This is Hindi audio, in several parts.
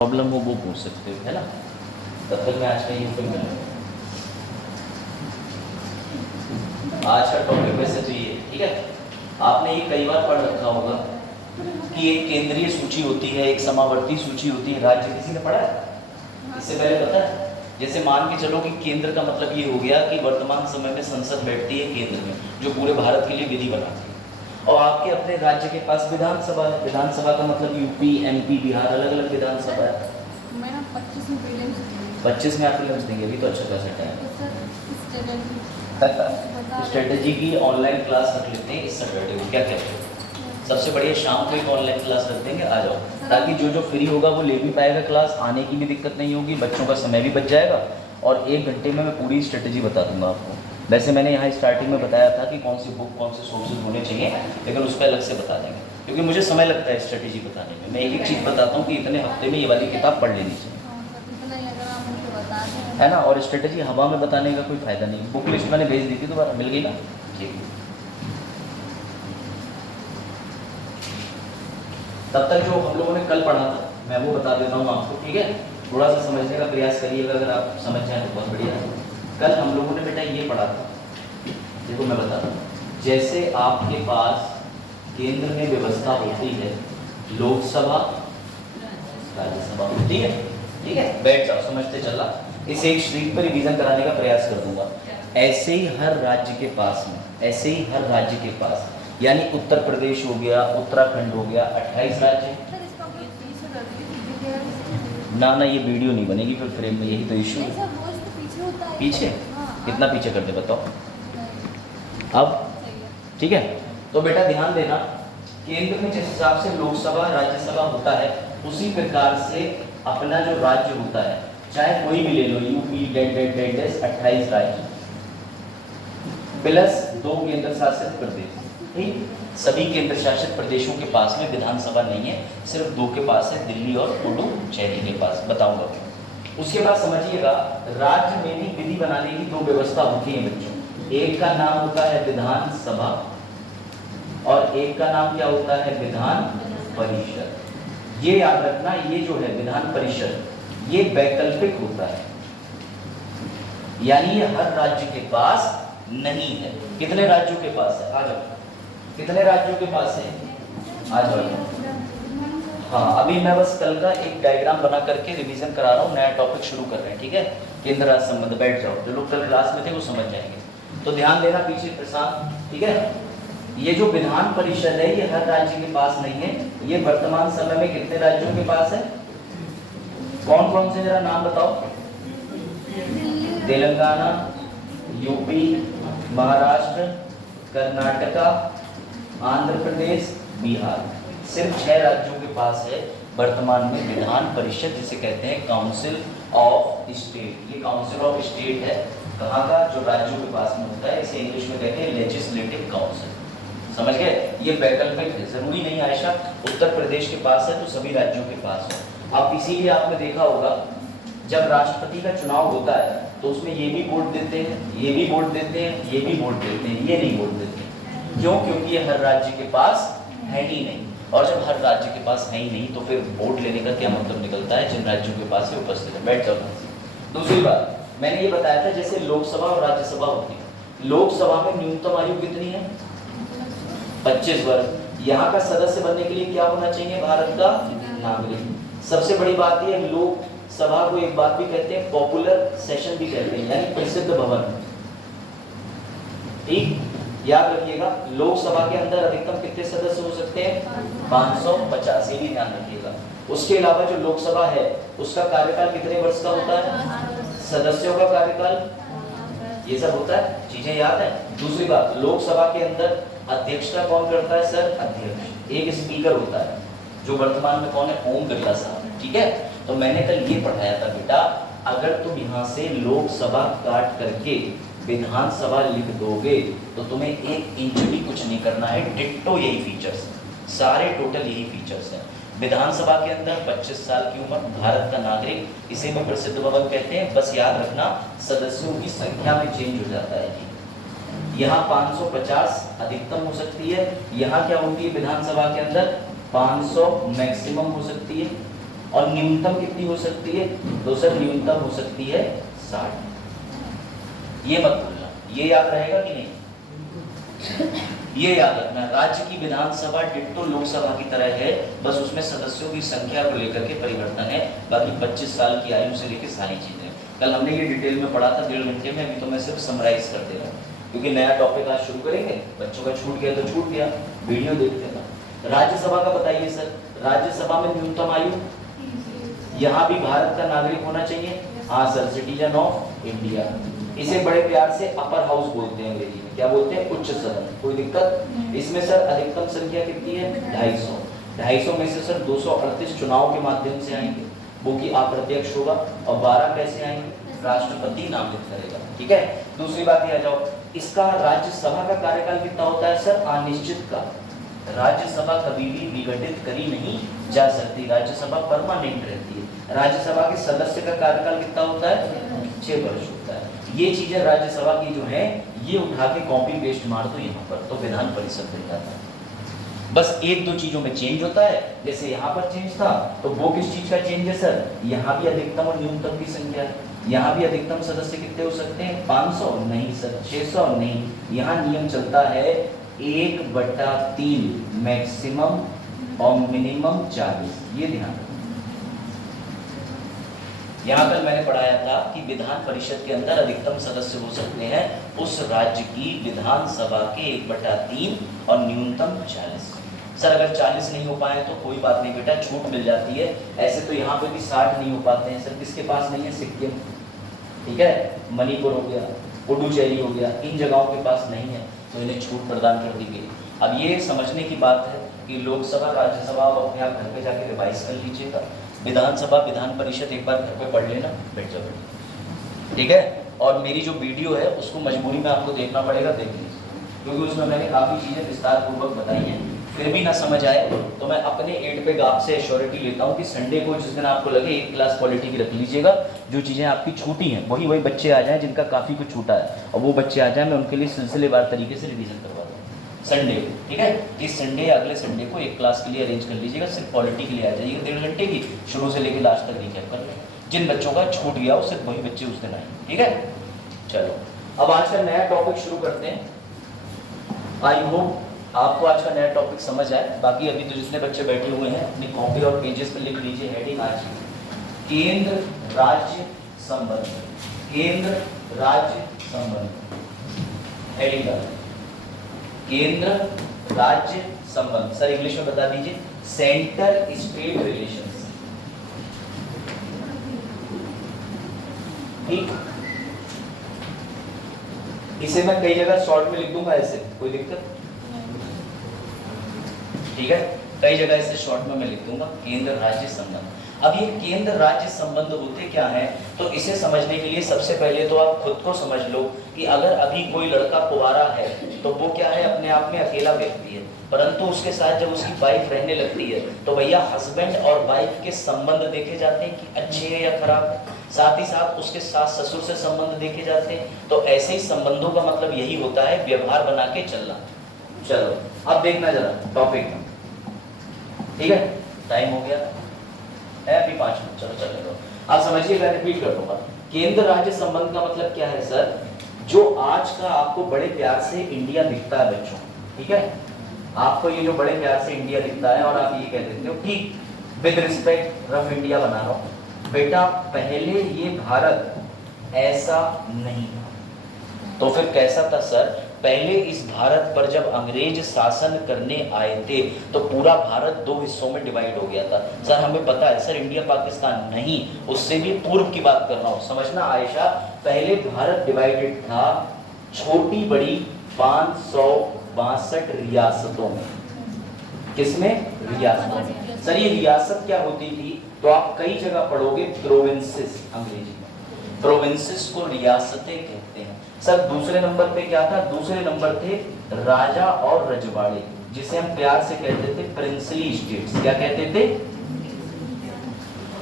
प्रॉब्लम हो वो पूछ सकते हो, है ना। तब तक मैं आज का ये फिल्म कर लूँगा। आज का टॉपिक वैसे तो ये, ठीक है। आपने ये कई बार पढ़ रखा होगा कि एक केंद्रीय सूची होती है, एक समावर्ती सूची होती है। राज्य किसी ने पढ़ा है इससे पहले, पता है? जैसे मान के चलो कि केंद्र का मतलब ये हो गया कि वर्तमान समय में संसद बैठती है केंद्र में, जो पूरे भारत के लिए विधि बनाती है। और आपके अपने राज्य के पास विधानसभा है। विधानसभा का मतलब यूपी, एमपी, बिहार, अलग अलग विधानसभा है। 25 में आप प्रीलिम्स देंगे, अभी तो अच्छा खासा टाइम। स्ट्रेटेजी की ऑनलाइन क्लास रख लेते हैं इस सैटरडे को, क्या कहते हैं? सबसे बढ़िया शाम को एक ऑनलाइन क्लास रख देंगे, आ जाओ, ताकि जो जो फ्री होगा वो ले भी पाएगा क्लास, आने की भी दिक्कत नहीं होगी, बच्चों का समय भी बच जाएगा। और 1 घंटे में मैं पूरी स्ट्रेटेजी बता दूंगा आपको। वैसे मैंने यहाँ स्टार्टिंग में बताया था कि कौन सी बुक, कौन से सोर्सेज होने चाहिए, लेकिन उस पर अलग से बता देंगे, क्योंकि मुझे समय लगता है स्ट्रेटेजी बताने में। मैं एक एक चीज़ बताता हूँ कि इतने हफ्ते में ये वाली किताब पढ़ लेनी चाहिए, है ना। और स्ट्रेटेजी हवा में बताने का कोई फ़ायदा नहीं। बुक लिस्ट मैंने भेज दी थी, दोबारा मिल गई ना? ठीक। तब तक जो हम लोगों ने कल पढ़ा था मैं वो बता देता हूँ आपको, ठीक है। थोड़ा सा समझने का प्रयास करिएगा, अगर आप समझ जाए तो बहुत बढ़िया है। कल हम लोगों ने बेटा ये पढ़ा था, देखो मैं बताता हूँ। जैसे आपके पास केंद्र में व्यवस्था होती है, लोकसभा, राज्यसभा होती है, ठीक है। बैठ जाओ, समझते चला। इस एक शीट पर रिवीजन कराने का प्रयास कर दूंगा। ऐसे ही हर राज्य के पास में, ऐसे ही हर राज्य के पास, यानी उत्तर प्रदेश हो गया, उत्तराखंड हो गया, 28 राज्य। ना ना, ये वीडियो नहीं बनेगी फिर फ्रेम में, यही तो इशू है। पीछे कितना पीछे कर दे बताओ अब, ठीक है। तो बेटा ध्यान देना, केंद्र में जिस हिसाब से लोकसभा, राज्यसभा होता है, उसी प्रकार से अपना जो राज्य होता है, चाहे कोई भी ले लो, यूपी, 28 राज्य प्लस 2 केंद्र शासित प्रदेश, ठीक। सभी केंद्र शासित प्रदेशों के पास में विधानसभा नहीं है, सिर्फ 2 के पास है, दिल्ली और पुडुचेरी के पास। बताऊंगा क्यों। उसके बाद समझिएगा, राज्य में भी विधि बनाने की 2 व्यवस्था होती है बच्चों। एक का नाम होता है विधानसभा और एक का नाम क्या होता है? विधान परिषद। ये याद रखना, ये जो है विधान परिषद, ये वैकल्पिक होता है, यानी ये हर राज्य के पास नहीं है। कितने राज्यों के पास है? आ जाओ। कितने राज्यों के पास है? आ जाओ। हाँ, अभी मैं बस कल का एक डायग्राम बना करके रिवीजन करा रहा हूँ, नया टॉपिक शुरू कर रहे हैं, ठीक है। केंद्र राज्य संबंध। बैठ जाओ, जो लोग कल क्लास में थे वो समझ जाएंगे। तो ध्यान देना पीछे प्रशांत, ठीक है। ये जो विधान परिषद है, ये हर राज्य के पास नहीं है। ये वर्तमान समय में कितने राज्यों के पास है? कौन कौन से, जरा नाम बताओ। तेलंगाना, यूपी, महाराष्ट्र, कर्नाटका, आंध्र प्रदेश, बिहार। सिर्फ 6 राज्यों के पास है वर्तमान में विधान परिषद, जिसे कहते हैं काउंसिल ऑफ स्टेट। ये काउंसिल ऑफ स्टेट है, कहाँ का? जो राज्यों के पास में होता है। इसे इंग्लिश में कहते हैं लेजिस्लेटिव काउंसिल। समझ गए? ये वैकल्पिक है, जरूरी नहीं आयशा उत्तर प्रदेश के पास है तो सभी राज्यों के पास है। अब इसीलिए आपने देखा होगा, जब राष्ट्रपति का चुनाव होता है तो उसमें ये भी वोट देते हैं, ये भी वोट देते हैं, ये भी वोट देते हैं, ये नहीं वोट देते हैं। क्यों? क्योंकि ये हर राज्य के पास है ही नहीं। और जब हर राज्य के पास है ही नहीं तो फिर वोट लेने का क्या मतलब निकलता है? जिन राज्यों के पास ये उपस्थित है। बैठ जाओ। दूसरी बात मैंने ये बताया था, जैसे लोकसभा और राज्यसभा होती है। लोकसभा में न्यूनतम आयु कितनी है? 25 वर्ष। यहाँ का सदस्य बनने के लिए क्या होना चाहिए? भारत का नागरिक। सबसे बड़ी बात यह, लोकसभा को एक बात भी कहते हैं, पॉपुलर सेशन भी कहते हैं, यानी प्रसिद्ध भवन, ठीक। याद रखिएगा, लोकसभा के अंदर अधिकतम कितने सदस्य हो सकते हैं? 550, ये भी ध्यान रखिएगा। उसके अलावा जो लोकसभा है उसका कार्यकाल कितने वर्ष का होता है? सदस्यों का कार्यकाल, ये सब होता है, चीजें याद है। दूसरी बात, लोकसभा के अंदर अध्यक्षता कौन करता है? सर, अध्यक्ष। एक स्पीकर होता है, जो वर्तमान में कौन है? ओम बिरला साहब, ठीक है। तो मैंने कल ये पढ़ाया था बेटा, अगर तुम यहाँ से लोकसभा काट करके विधानसभा लिख दोगे तो तुम्हें 1 इंच भी कुछ नहीं करना है। डिट्टो यही फीचर्स, सारे टोटल यही फीचर्स हैं। विधानसभा के अंदर 25 साल की उम्र, भारत का नागरिक, इसे भी प्रसिद्ध भवन कहते हैं। बस याद रखना, सदस्यों की संख्या में चेंज हो जाता है। यहाँ 550 अधिकतम हो सकती है, यहाँ क्या होती है? विधानसभा के अंदर 500 मैक्सिमम हो सकती है। और न्यूनतम कितनी हो सकती है? तो सर न्यूनतम हो सकती है 60। ये मत भूलना, ये याद रहेगा कि नहीं? ये याद रखना, राज्य की विधानसभा डिट्टो लोकसभा की तरह है, बस उसमें सदस्यों की संख्या को लेकर के परिवर्तन है, बाकी 25 साल की आयु से लेकर सारी चीजें। कल हमने ये डिटेल में पढ़ा था 1.5 घंटे में, अभी तो मैं सिर्फ समराइज कर दे रहा हूँ, क्योंकि नया टॉपिक आज शुरू करेंगे, बच्चों का छूट गया तो छूट गया, वीडियो देख लेना। राज्यसभा का बताइए सर, राज्यसभा में न्यूनतम आयु, यहाँ भी भारत का नागरिक होना चाहिए। हाँ सर, सिटीजन ऑफ इंडिया। इसे बड़े प्यार से अपर हाउस बोलते हैं अंग्रेजी में, क्या बोलते हैं? उच्च सदन। कोई दिक्कत? इसमें सर अधिकतम संख्या कितनी है? 250। 250 में से सर 238 चुनाव के माध्यम से आएंगे, वो की अप्रत्यक्ष होगा, और 12 कैसे आएंगे? राष्ट्रपति नामित करेगा। ठीक है, दूसरी बात ये आ जाओ, इसका राज्यसभा का कार्यकाल कितना होता है सर? अनिश्चित का। राज्यसभा कभी भी विघटित करी नहीं जा सकती, राज्यसभा परमानेंट रहती है। राज्यसभा के सदस्य का कार्यकाल कितना होता है? 6 वर्ष होता है। ये चीजें राज्यसभा की जो है, ये उठा के कॉपी पेस्ट मार दो यहाँ पर, तो विधान परिषद बन जाता है। बस 1-2 चीजों में चेंज होता है, जैसे यहाँ पर चेंज था, तो वो किस चीज का चेंज है सर? यहाँ भी अधिकतम और न्यूनतम की संख्या है। यहाँ भी अधिकतम सदस्य कितने हो सकते हैं? 500 नहीं सर, 600 नहीं, यहाँ नियम चलता है 1/3 मैक्सिमम और मिनिमम 40। ये ध्यान रखना। यहाँ कल मैंने पढ़ाया था कि विधान परिषद के अंदर अधिकतम सदस्य हो सकते हैं उस राज्य की विधानसभा के 1/3 और न्यूनतम 40। सर अगर 40 नहीं हो पाए तो कोई बात नहीं बेटा, छूट मिल जाती है। ऐसे तो यहाँ पे भी 60 नहीं हो पाते हैं सर, किसके पास नहीं है? सिक्किम, ठीक है, मणिपुर हो गया, पुडुचेरी हो गया, इन जगहों के पास नहीं है, तो इन्हें छूट प्रदान कर दी गई। अब ये समझने की बात है कि लोकसभा राज्यसभा अपने आप घर पे जाके रिवाइज कर लीजिएगा, विधानसभा विधान परिषद एक बार घर पे पढ़ लेना, बैठ जाओ, ठीक है। और मेरी जो वीडियो है उसको मजबूरी में आपको देखना पड़ेगा, देख लीजिए, क्योंकि उसमें मैंने काफ़ी चीज़ें विस्तार पूर्वक बताई हैं। फिर भी ना समझ आए तो मैं अपने एड पे आपसे एश्योरिटी लेता हूँ कि संडे को जिस दिन आपको लगे एक क्लास पॉलिटी की रख लीजिएगा, जो चीज़ें आपकी छूटी हैं वही बच्चे आ जाएं जिनका काफ़ी कुछ छूटा है, और वो बच्चे आ जाएं, मैं उनके लिए सिलसिलेवार तरीके से रिवीजन करवा दूँ संडे को, ठीक है। इस संडे या अगले संडे को एक क्लास के लिए अरेंज कर लीजिएगा, सिर्फ पॉलिटी के लिए आ जाइएगा, 1.5 घंटे की, शुरू से लेकर लास्ट तक रिकैप कर लें। जिन बच्चों का छूट गया हो सिर्फ वही बच्चे उस दिन आए, ठीक है। चलो अब आज का नया टॉपिक शुरू करते हैं। आई होप आपको आज का नया टॉपिक समझ आए। बाकी अभी तो जितने बच्चे बैठे हुए हैं अपनी कॉपी और पेजेस पर लिख लीजिए हेडिंग आज केंद्र राज्य संबंध, केंद्र राज्य संबंध, हेडिंग केंद्र राज्य संबंध। सर इंग्लिश में बता दीजिए, सेंटर स्टेट रिलेशंस, ठीक। इसे मैं कई जगह शॉर्ट में लिख दूंगा ऐसे, कोई दिक्कत, ठीक है, कई जगह इसे शॉर्ट में मैं लिख दूंगा केंद्र राज्य संबंध। अब ये केंद्र राज्य संबंध होते क्या हैं, तो इसे समझने के लिए सबसे पहले तो आप खुद को समझ लो कि अगर अभी कोई लड़का कुंवारा है तो वो क्या है, अपने आप में अकेला व्यक्ति है, परंतु उसके साथ जब उसकी वाइफ रहने लगती है तो भैया हस्बैंड और वाइफ के संबंध देखे जाते हैं कि अच्छे हैं या खराब, साथ ही साथ उसके सास ससुर से संबंध देखे जाते हैं। तो ऐसे ही संबंधों का मतलब यही होता है व्यवहार बना के चलना। चलो अब देखना जरा टॉपिक, ठीक है, टाइम हो गया है अभी 5 मिनट, चलो चलने दो। आप समझिएगा, रिपीट कर दूंगा। केंद्र राज्य संबंध का मतलब क्या है सर, जो आज का आपको बड़े प्यार से इंडिया दिखता है बच्चों, ठीक है, आपको ये जो बड़े प्यार से इंडिया दिखता है और आप ये कह देते हो ठीक, विद रिस्पेक्ट रफ इंडिया बना रहा हूं बेटा, पहले ये भारत ऐसा नहीं था। तो फिर कैसा था सर, पहले इस भारत पर जब अंग्रेज शासन करने आए थे तो पूरा भारत 2 हिस्सों में डिवाइड हो गया था। सर हमें पता है सर, इंडिया पाकिस्तान नहीं, उससे भी पूर्व की बात कर रहा हूँ, समझना आयशा। पहले भारत डिवाइडेड था छोटी बड़ी 562 रियासतों में। किसमें? रियासतों में। सर ये रियासत क्या होती थी, तो आप कई जगह पढ़ोगे प्रोविंसेस, अंग्रेजी में प्रोविंसेस को रियासतें कहते हैं। सर दूसरे नंबर पे क्या था, दूसरे नंबर थे राजा और रजवाड़े, जिसे हम प्यार से कहते थे प्रिंसली स्टेट्स। क्या कहते थे?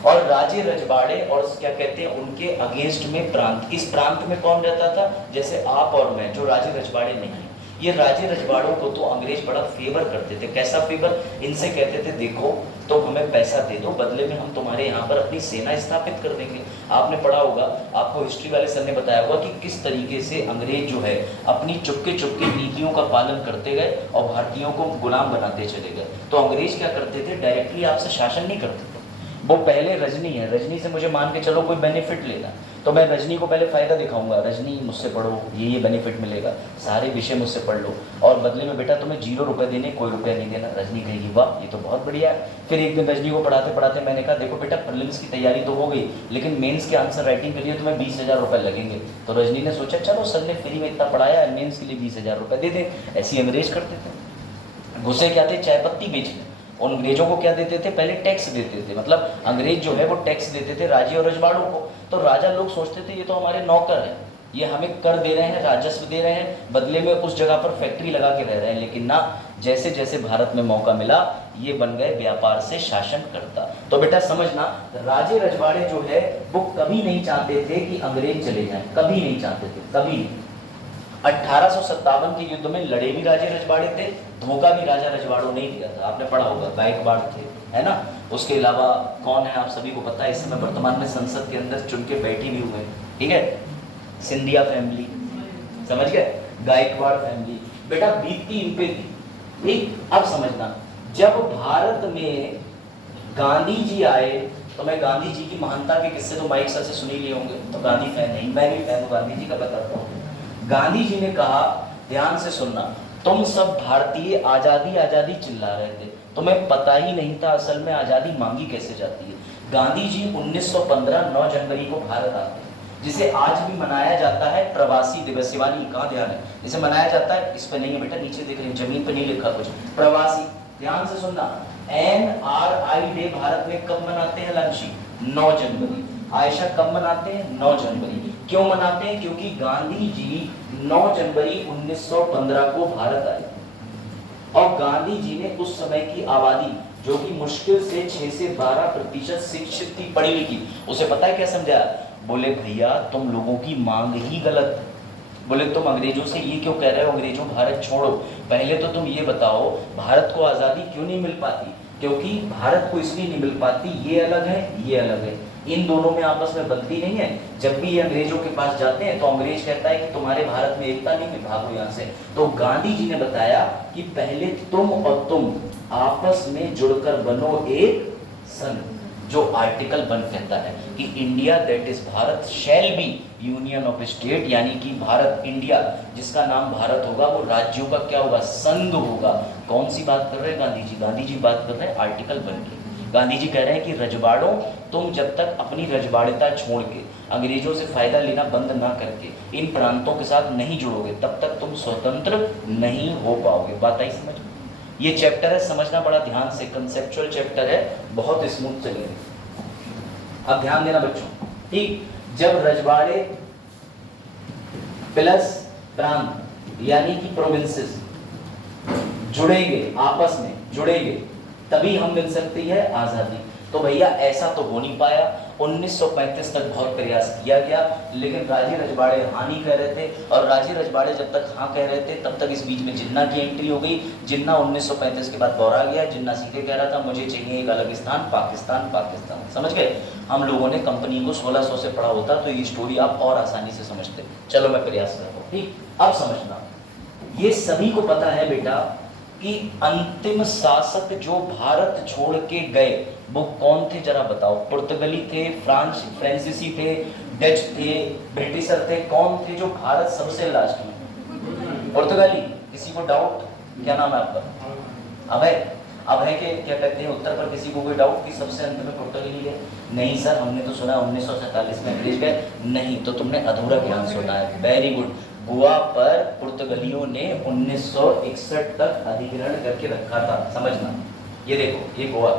और राजे रजवाड़े और क्या कहते हैं उनके अगेंस्ट में प्रांत। इस प्रांत में कौन रहता था, जैसे आप और मैं, जो राजे रजवाड़े नहीं है। ये राजे रजवाड़ों को तो अंग्रेज बड़ा फेवर करते थे। कैसा फेवर? इनसे कहते थे देखो तो हमें पैसा दे दो, बदले में हम तुम्हारे यहाँ पर अपनी सेना स्थापित कर देंगे। आपने पढ़ा होगा, आपको हिस्ट्री वाले सर ने बताया होगा कि किस तरीके से अंग्रेज जो है अपनी चुपके चुपके नीतियों का पालन करते गए और भारतीयों को गुलाम बनाते चले गए। तो अंग्रेज क्या करते थे, डायरेक्टली आपसे शासन नहीं करते थे। वो पहले रजनी है, रजनी से मुझे मान के चलो कोई बेनिफिट लेना, तो मैं रजनी को पहले फायदा दिखाऊंगा, रजनी मुझसे पढ़ो, ये बेनिफिट मिलेगा, सारे विषय मुझसे पढ़ लो, और बदले में बेटा तुम्हें 0 रुपए देने, कोई रुपया नहीं देना। रजनी कहेगी वाह ये तो बहुत बढ़िया है। फिर एक दिन रजनी को पढ़ाते पढ़ाते मैंने कहा देखो बेटा प्रीलिम्स की तैयारी तो हो गई, लेकिन मेंस के आंसर राइटिंग के लिए तुम्हें 20,000 रुपये लगेंगे। तो रजनी ने सोचा चलो सर ने फ्री में इतना पढ़ाया है, मेंस के लिए 20,000 रुपये दे दे। ऐसी अंग्रेज करते थे। घुसे क्या थे, चाय पत्ती बेचने। उन अंग्रेजों को क्या देते थे, पहले टैक्स देते थे, मतलब अंग्रेज जो है वो टैक्स देते थे राजे और रजवाड़ों को। तो राजा लोग सोचते थे ये तो हमारे नौकर हैं, ये हमें कर दे रहे हैं, राजस्व दे रहे हैं, बदले में उस जगह पर फैक्ट्री लगा के रह रहे हैं। लेकिन ना, जैसे जैसे भारत में मौका मिला ये बन गए व्यापार से शासन करता। तो बेटा समझना, राजे रजवाड़े जो है वो कभी नहीं चाहते थे कि अंग्रेज चले जाएं, कभी नहीं चाहते थे, कभी। 1857 के युद्ध में लड़े भी राजे रजवाड़े थे, धोखा भी राजा रजवाड़ों ने दिया था। आपने पढ़ा होगा, गायकवाड़ थे, है ना। उसके अलावा कौन है आप सभी को पता है, इस समय वर्तमान में संसद के अंदर चुन के बैठी भी हुए, ठीक है, सिंधिया फैमिली, समझ गए, गायकवाड़ फैमिली। बेटा बीतती इन पे थी, ठीक। अब समझना, जब भारत में गांधी जी आए, तो मैं गांधी जी की महानता के किस्से तो माइक सर से सुन ही लिए होंगे, तो गांधी फैन नहीं, मैं भी फैन हूं गांधी जी का, बताता हूँ। गांधी जी ने कहा, ध्यान से सुनना, तुम सब भारतीय आजादी आजादी चिल्ला रहे थे, तुम्हें पता ही नहीं था असल में आजादी मांगी कैसे जाती है। गांधी जी 1915 9 जनवरी को भारत आते हैं, जिसे आज भी मनाया जाता है प्रवासी दिवस। शिवानी कहाँ ध्यान है, जिसे मनाया जाता है, इस पे नहीं है बेटा, नीचे देख रहे हैं, जमीन पे नहीं लिखा कुछ, प्रवासी। ध्यान से सुनना, NRI डे भारत में कब मनाते हैं लांशी? 9 जनवरी। आयशा कब मनाते हैं? 9 जनवरी। क्यों मनाते हैं? क्योंकि गांधी जी 9 जनवरी 1915 को भारत आए, और गांधी जी ने उस समय की आबादी जो कि मुश्किल से 6 से 12% शिक्षित थी, पढ़ी लिखी, उसे पता है क्या समझा? बोले भैया तुम लोगों की मांग ही गलत है। बोले तुम अंग्रेजों से ये क्यों कह रहे हो, अंग्रेजों भारत छोड़ो, पहले तो तुम ये बताओ भारत को आजादी क्यों नहीं मिल पाती? क्योंकि भारत को इसलिए नहीं मिल पाती, ये अलग है, ये अलग है, इन दोनों में आपस में बनती नहीं है। जब भी ये अंग्रेजों के पास जाते हैं तो अंग्रेज कहता है कि तुम्हारे भारत में एकता नहीं, भागो यहाँ से। तो गांधी जी ने बताया कि पहले तुम और तुम आपस में जुड़कर बनो एक संघ, जो आर्टिकल 1 कहता है कि India that is Bharat shall be union of state, यानी कि भारत, इंडिया जिसका नाम भारत होगा वो राज्यों का क्या होगा? संघ होगा। कौन सी बात कर रहे हैं गांधी जी? गांधी जी बात कर रहे हैं आर्टिकल 1 की। गांधी जी कह रहे हैं कि रजवाड़ों, तुम जब तक अपनी रजवाड़िता छोड़ के अंग्रेजों से फायदा लेना बंद ना करके इन प्रांतों के साथ नहीं जुड़ोगे, तब तक तुम स्वतंत्र नहीं हो पाओगे। बात आई समझ? ये चैप्टर है, समझना बड़ा ध्यान से, कंसेप्चुअल चैप्टर है, बहुत स्मूथ चलेगा। अब ध्यान देना बच्चों, ठीक। जब रजवाड़े प्लस प्रांत यानी कि प्रोविंसेस जुड़ेंगे, आपस में जुड़ेंगे, तभी हम मिल सकती है आजादी। तो भैया ऐसा तो हो नहीं पाया। 1935 तक बहुत प्रयास किया गया, लेकिन राजे रजवाड़े हाँ नहीं कह रहे थे, और राजे रजवाड़े जब तक हाँ कह रहे थे तब तक इस बीच में जिन्ना की एंट्री हो गई। जिन्ना 1935 के बाद बौरा गया। जिन्ना सीधे कह रहा था मुझे चाहिए एक अलग स्थान, पाकिस्तान, पाकिस्तान। समझ गए? हम लोगों ने कंपनी को 1600 से पढ़ा होता तो ये स्टोरी आप और आसानी से समझते। चलो मैं प्रयास करता हूँ, ठीक। अब समझना, ये सभी को पता है बेटा कि अंतिम शासक जो भारत छोड़ के गए वो कौन थे, जरा बताओ। पुर्तगाली थे, फ्रांसीसी थे, डच थे, ब्रिटिशर थे, कौन थे जो भारत सबसे लास्ट में? पुर्तगाली। किसी को डाउट? क्या नाम है आपका? अभय। अभय के क्या कहते हैं उत्तर पर? किसी को कोई डाउट कि सबसे अंत में पुर्तगाली गए? नहीं सर, हमने तो सुना 1947 में अंग्रेज गए। नहीं, तो तुमने अधूरा ज्ञान सुना है। Very good. गोवा पर पुर्तगालियों ने 1961 तक अधिग्रहण करके रखा था, समझना। ये देखो, ये गोवा।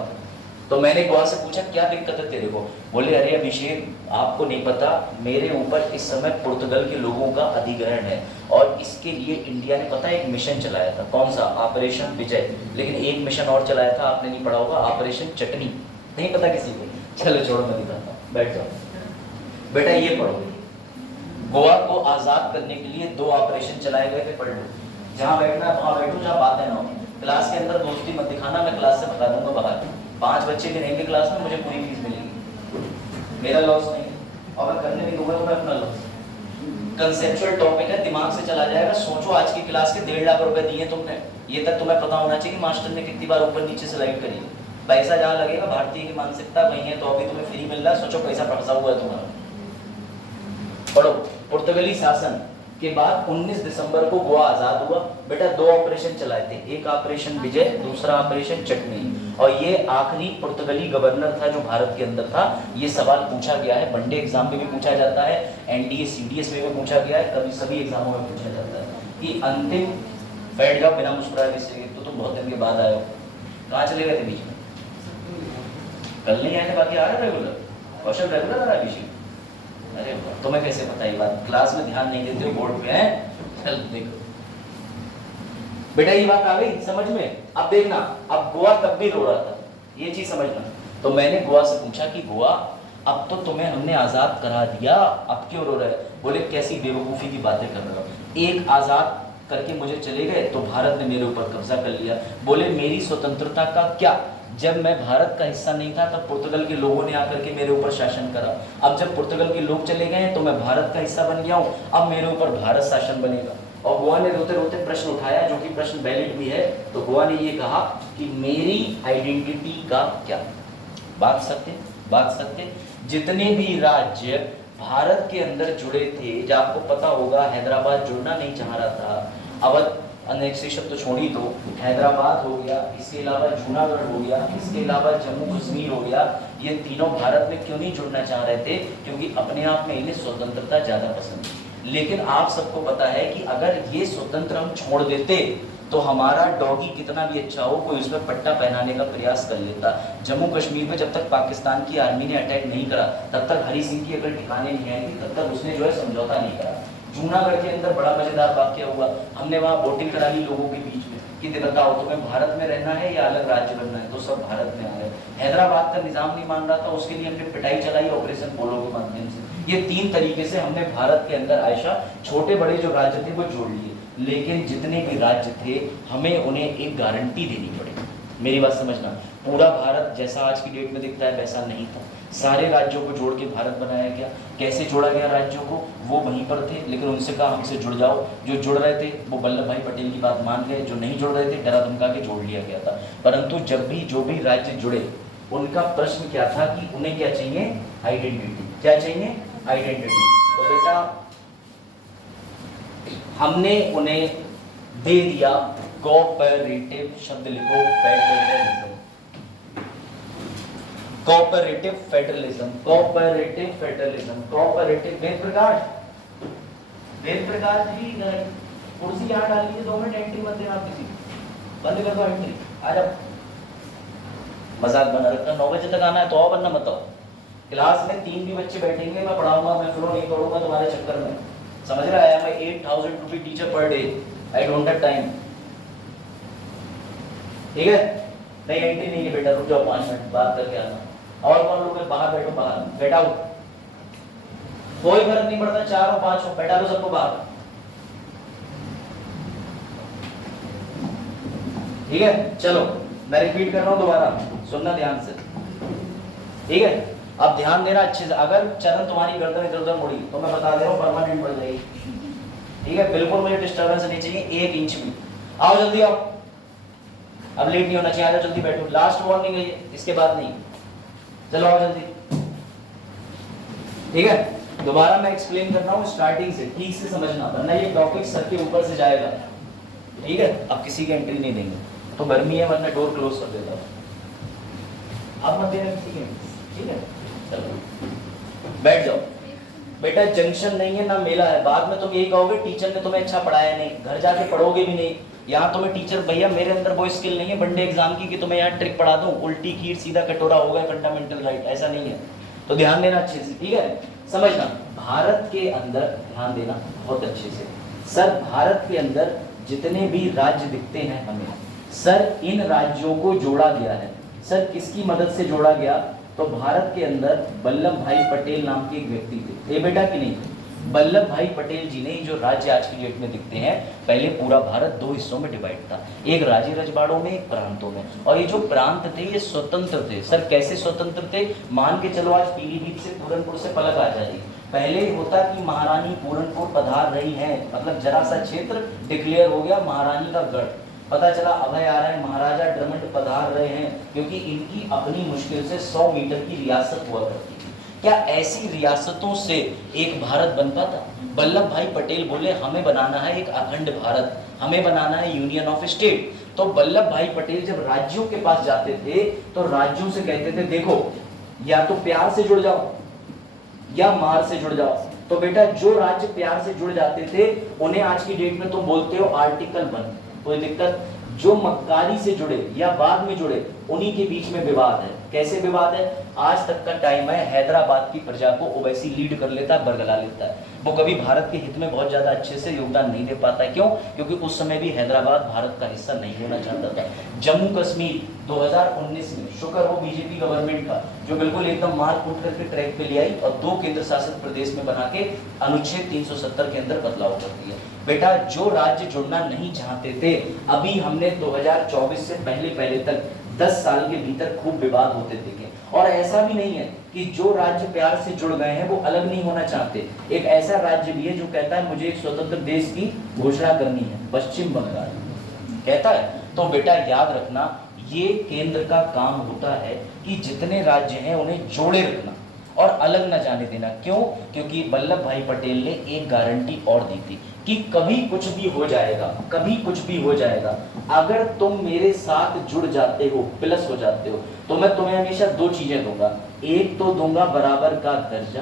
तो मैंने गोवा से पूछा क्या दिक्कत है तेरे को? बोले अरे अभिषेक आपको नहीं पता, मेरे ऊपर इस समय पुर्तगाल के लोगों का अधिग्रहण है, और इसके लिए इंडिया ने पता है एक मिशन चलाया था। कौन सा? ऑपरेशन विजय। लेकिन एक मिशन और चलाया था, आपने नहीं पढ़ा होगा, ऑपरेशन चटनी। नहीं पता किसी को? चलो छोड़ो, मैं दिखाता हूँ, बैठ जाओ बेटा, ये पढ़ो। गोवा को आजाद करने के लिए 2 ऑपरेशन चलाए गए थे, पढ़ लो। जहाँ बैठना है वहाँ बैठो, जहाँ बातें ना हो। क्लास के अंदर दोस्ती मत दिखाना, मैं क्लास से बता दूंगा बाहर। 5 बच्चे भी रहेंगे क्लास में, मुझे पूरी फीस मिलेगी, मेरा लॉस नहीं है, और मैं करने भी दूंगा तो मैं अपना लॉस। कंसेप्चुअल टॉपिक है, दिमाग से चला जाएगा। सोचो आज की क्लास के 1.5 लाख रुपए दिए तुमने, ये तक तुम्हें पता होना चाहिए कि मास्टर ने कितनी बार ऊपर नीचे स्लाइड करी है। पैसा जहाँ लगेगा, भारतीय की मानसिकता वही है, तो अभी तुम्हें फ्री मिल रहा है, सोचो पैसा फंसा हुआ है तुम्हारा। पढ़ो। पुर्तगाली शासन के बाद 19 दिसंबर को गोवा आजाद हुआ। बेटा 2 ऑपरेशन चलाए थे, एक ऑपरेशन विजय, दूसरा ऑपरेशन चटनी। और ये आखिरी पुर्तगाली गवर्नर था जो भारत के अंदर था। ये सवाल पूछा गया है, वनडे एग्जाम में भी पूछा जाता है, एनडीए सीडीएस में भी पूछा गया है, कभी सभी एग्जामों में पूछा जाता है कि अंतिम। बैठ जाओ बिना मुस्कुराए, तो तुम बहुत दिन के बाद आए हो, कहाँ चले गए थे बीच में? कल नहीं आए थे, बाकी आ रहे रेगुलर, कौशल रेगुलर आ रहा है बीच में। अरे तुम्हें कैसे पता ये बात? क्लास में ध्यान नहीं देते हो, बोर्ड पे है। चल देखो बेटा, ये बात आ गई समझ में। अब देखना, अब गोवा तब भी रो रहा था, ये चीज समझना। तो मैंने गोवा से पूछा कि गोवा, अब तो तुम्हें हमने आजाद करा दिया, अब क्यों रो रहे? बोले कैसी बेवकूफी की बातें कर रहे हो, एक आजाद करके मुझे चले गए तो भारत ने मेरे ऊपर कब्जा कर लिया। बोले मेरी स्वतंत्रता का क्या, जब मैं भारत का हिस्सा नहीं था तब पुर्तगाल के लोगों ने आकर के मेरे ऊपर शासन करा। अब जब पुर्तगाल के लोग चले गए तो मैं भारत का हिस्सा बन गया हूँ, अब मेरे ऊपर भारत शासन बनेगा। और गोवा ने रोते रोते प्रश्न उठाया, जो कि प्रश्न वैलिड भी है। तो गोवा ने ये कहा कि मेरी आइडेंटिटी का क्या? बात सत्य। जितने भी राज्य भारत के अंदर जुड़े थे, जो आपको पता होगा, हैदराबाद जुड़ना नहीं चाह रहा था, अवध अनेक्सेशन तो छोड़ी, तो हैदराबाद हो गया, इसके अलावा जूनागढ़ हो गया, इसके अलावा जम्मू कश्मीर हो गया, ये तीनों भारत में क्यों नहीं जुड़ना चाह रहे थे? क्योंकि अपने आप में इन्हें स्वतंत्रता ज्यादा पसंद है। लेकिन आप सबको पता है कि अगर ये स्वतंत्र हम छोड़ देते तो हमारा डॉगी कितना भी अच्छा हो, कोई उसमें पट्टा पहनाने का प्रयास कर लेता। जम्मू कश्मीर में जब तक पाकिस्तान की आर्मी ने अटैक नहीं करा, तब तक हरी सिंह की अगर ठिकाने नहीं आएगी, तब तक उसने जो है समझौता नहीं करा। जूनागढ़ के अंदर बड़ा मजेदार वाक्य हुआ, हमने वहाँ वोटिंग करा ली लोगों के बीच में कि बताओ तुम्हें भारत में रहना है या अलग राज्य बनना है, तो सब भारत में आ गए। हैदराबाद का निजाम नहीं मान रहा था, उसके लिए हमने पिटाई चलाई ऑपरेशन पोलो के माध्यम से। ये 3 तरीके से हमने भारत के अंदर आयशा छोटे बड़े जो राज्य थे वो जोड़ लिए। लेकिन जितने भी राज्य थे हमें उन्हें एक गारंटी देनी पड़ी। मेरी बात समझना, पूरा भारत जैसा आज की डेट में दिखता है वैसा नहीं था। सारे राज्यों को जोड़ के भारत बनाया गया। कैसे जोड़ा गया राज्यों को? वो वहीं पर थे, लेकिन उनसे कहा हमसे जुड़ जाओ। जो जुड़ रहे थे वो वल्लभ भाई पटेल की बात मान गए, जो नहीं जुड़ रहे थे डरा धमका के जोड़ लिया गया था। परंतु जब भी जो भी राज्य जुड़े, उनका प्रश्न क्या था कि उन्हें क्या चाहिए? आइडेंटिटी। क्या चाहिए? आइडेंटिटी। तो बेटा हमने उन्हें दे दिया कोऑपरेटिव, शब्द लिखो, federalism. Cooperative federalism, cooperative federalism, cooperative. Ved Prakash ji कुर्सी यहाँ डाल लीजिए, 2 मिनट एंट्री मत देना आप किसी, बंद कर दो एंट्री, आ जाओ। मजाक बना रखना, 9 बजे तक आना है तो आओ, वरना मत आओ। क्लास में 3 भी बच्चे बैठेंगे, मैं पढ़ाऊंगा, मैं फ्लो नहीं करूंगा तुम्हारे चक्कर में, समझ रहा है? मैं 8000 रुपये teacher per day, I don't have time. ठीक है? नहीं एंट्री नहीं है बेटा, रुक जाओ 5 मिनट बात करके आना। और कौन लोग बाहर बैठो, बाहर बैठा हो, कोई फर्क नहीं पड़ता, 4 हो 5 हो, बैठा लो सबको बाहर। ठीक है? चलो मैं रिपीट कर रहा हूं दोबारा, सुनना ध्यान से। ठीक है? अब ध्यान देना अच्छे से। अगर चरण तुम्हारी गर्दन इधर उधर मुड़ी तो मैं बता दे रहा हूँ परमानेंट बढ़ जाएगी। ठीक है? बिल्कुल मुझे डिस्टर्बेंस नहीं चाहिए 1 इंच भी। आओ जल्दी आओ, अब लेट नहीं होना चाहिए, आ जाओ जल्दी बैठो। लास्ट वार्निंग है ये, इसके बाद नहीं। चलो आओ जल्दी। ठीक है? दोबारा मैं एक्सप्लेन कर रहा हूँ स्टार्टिंग से, ठीक से समझना, वरना ये टॉपिक सर के ऊपर से जाएगा। ठीक है? अब किसी की एंट्री नहीं देंगे, तो गर्मी है, वरना डोर क्लोज कर देता हूँ। अब मत देना किसी की एंट्री। ठीक है? चलो बैठ जाओ। बेटा जंक्शन नहीं है ना मेला है, बाद में तुम यही कहोगे टीचर ने तुम्हें अच्छा पढ़ाया नहीं, घर जाके पढ़ोगे भी नहीं। यहाँ तुम्हें टीचर, भैया मेरे अंदर वो स्किल नहीं है वनडे एग्जाम की कि तुम्हें यहाँ ट्रिक पढ़ा दूँ, उल्टी खीर सीधा कटोरा हो गया फंडामेंटल राइट, ऐसा नहीं है। तो ध्यान देना अच्छे से। ठीक है? समझना, भारत के अंदर ध्यान देना बहुत अच्छे से। सर भारत के अंदर जितने भी राज्य दिखते हैं हमें, सर इन राज्यों को जोड़ा गया है। सर किसकी मदद से जोड़ा गया? तो भारत के अंदर वल्लभ भाई पटेल नाम के एक व्यक्ति थे। ये बेटा कि नहीं? वल्लभ भाई पटेल जी ने जो राज्य आज की डेट में दिखते हैं, पहले पूरा भारत दो हिस्सों में डिवाइड था, एक राज्य रजवाड़ों में, एक प्रांतों में। और ये जो प्रांत थे ये स्वतंत्र थे। सर कैसे स्वतंत्र थे? मान के चलो आज पीलीभीत से पूरनपुर से पलक आ जाएगी, पहले होता कि महारानी पूरनपुर पधार रही है, मतलब जरा सा क्षेत्र डिक्लेयर हो गया महारानी का गढ़, पता चला अभय आ रहा है, महाराजा ड्रमंड पधार रहे हैं, क्योंकि इनकी अपनी मुश्किल से 100 मीटर की रियासत हुआ करती थी। क्या ऐसी रियासतों से एक भारत बन पाता? वल्लभ भाई पटेल बोले हमें बनाना है एक अखंड भारत, हमें बनाना है यूनियन ऑफ स्टेट। तो वल्लभ भाई पटेल जब राज्यों के पास जाते थे तो राज्यों से कहते थे देखो या तो प्यार से जुड़ जाओ या मार से जुड़ जाओ। तो बेटा जो राज्य प्यार से जुड़ जाते थे उन्हें आज की डेट में तुम बोलते हो आर्टिकल 1, कोई दिक्कत। जो मक्कारी से जुड़े या बाद में जुड़े उन्हीं के बीच में विवाद है। कैसे विवाद है? आज तक का टाइम है, हैदराबाद की प्रजा को ओवैसी लीड कर लेता है, बरगला लेता है, वो कभी भारत के हित में बहुत ज्यादा अच्छे से योगदान नहीं दे पाता है। क्यों? क्योंकि उस समय भी हैदराबाद भारत का हिस्सा नहीं होना चाहता था। जम्मू कश्मीर 2019 में शुक्र हो बीजेपी गवर्नमेंट का, जो बिल्कुल एकदम मार कूट करके ट्रैक पे ले आई और 2 केंद्र शासित प्रदेश में बना के अनुच्छेद 370 के अंदर बदलाव कर दिया। बेटा जो राज्य जुड़ना नहीं चाहते थे, अभी हमने 2024 से पहले तक 10 साल के भीतर खूब विवाद होते देखे। और ऐसा भी नहीं है कि जो राज्य प्यार से जुड़ गए हैं वो अलग नहीं होना चाहते। एक ऐसा राज्य भी है जो कहता है मुझे एक स्वतंत्र देश की घोषणा करनी है, पश्चिम बंगाल कहता है। तो बेटा याद रखना ये केंद्र का काम होता है कि जितने राज्य हैं उन्हें जोड़े रखना और अलग न जाने देना। क्यों? क्योंकि वल्लभ भाई पटेल ने एक गारंटी और दी थी कि कभी कुछ भी हो जाएगा, कभी कुछ भी हो जाएगा, अगर तुम मेरे साथ जुड़ जाते हो, प्लस हो जाते हो, तो मैं तुम्हें हमेशा 2 चीजें दूंगा। एक तो दूंगा बराबर का दर्जा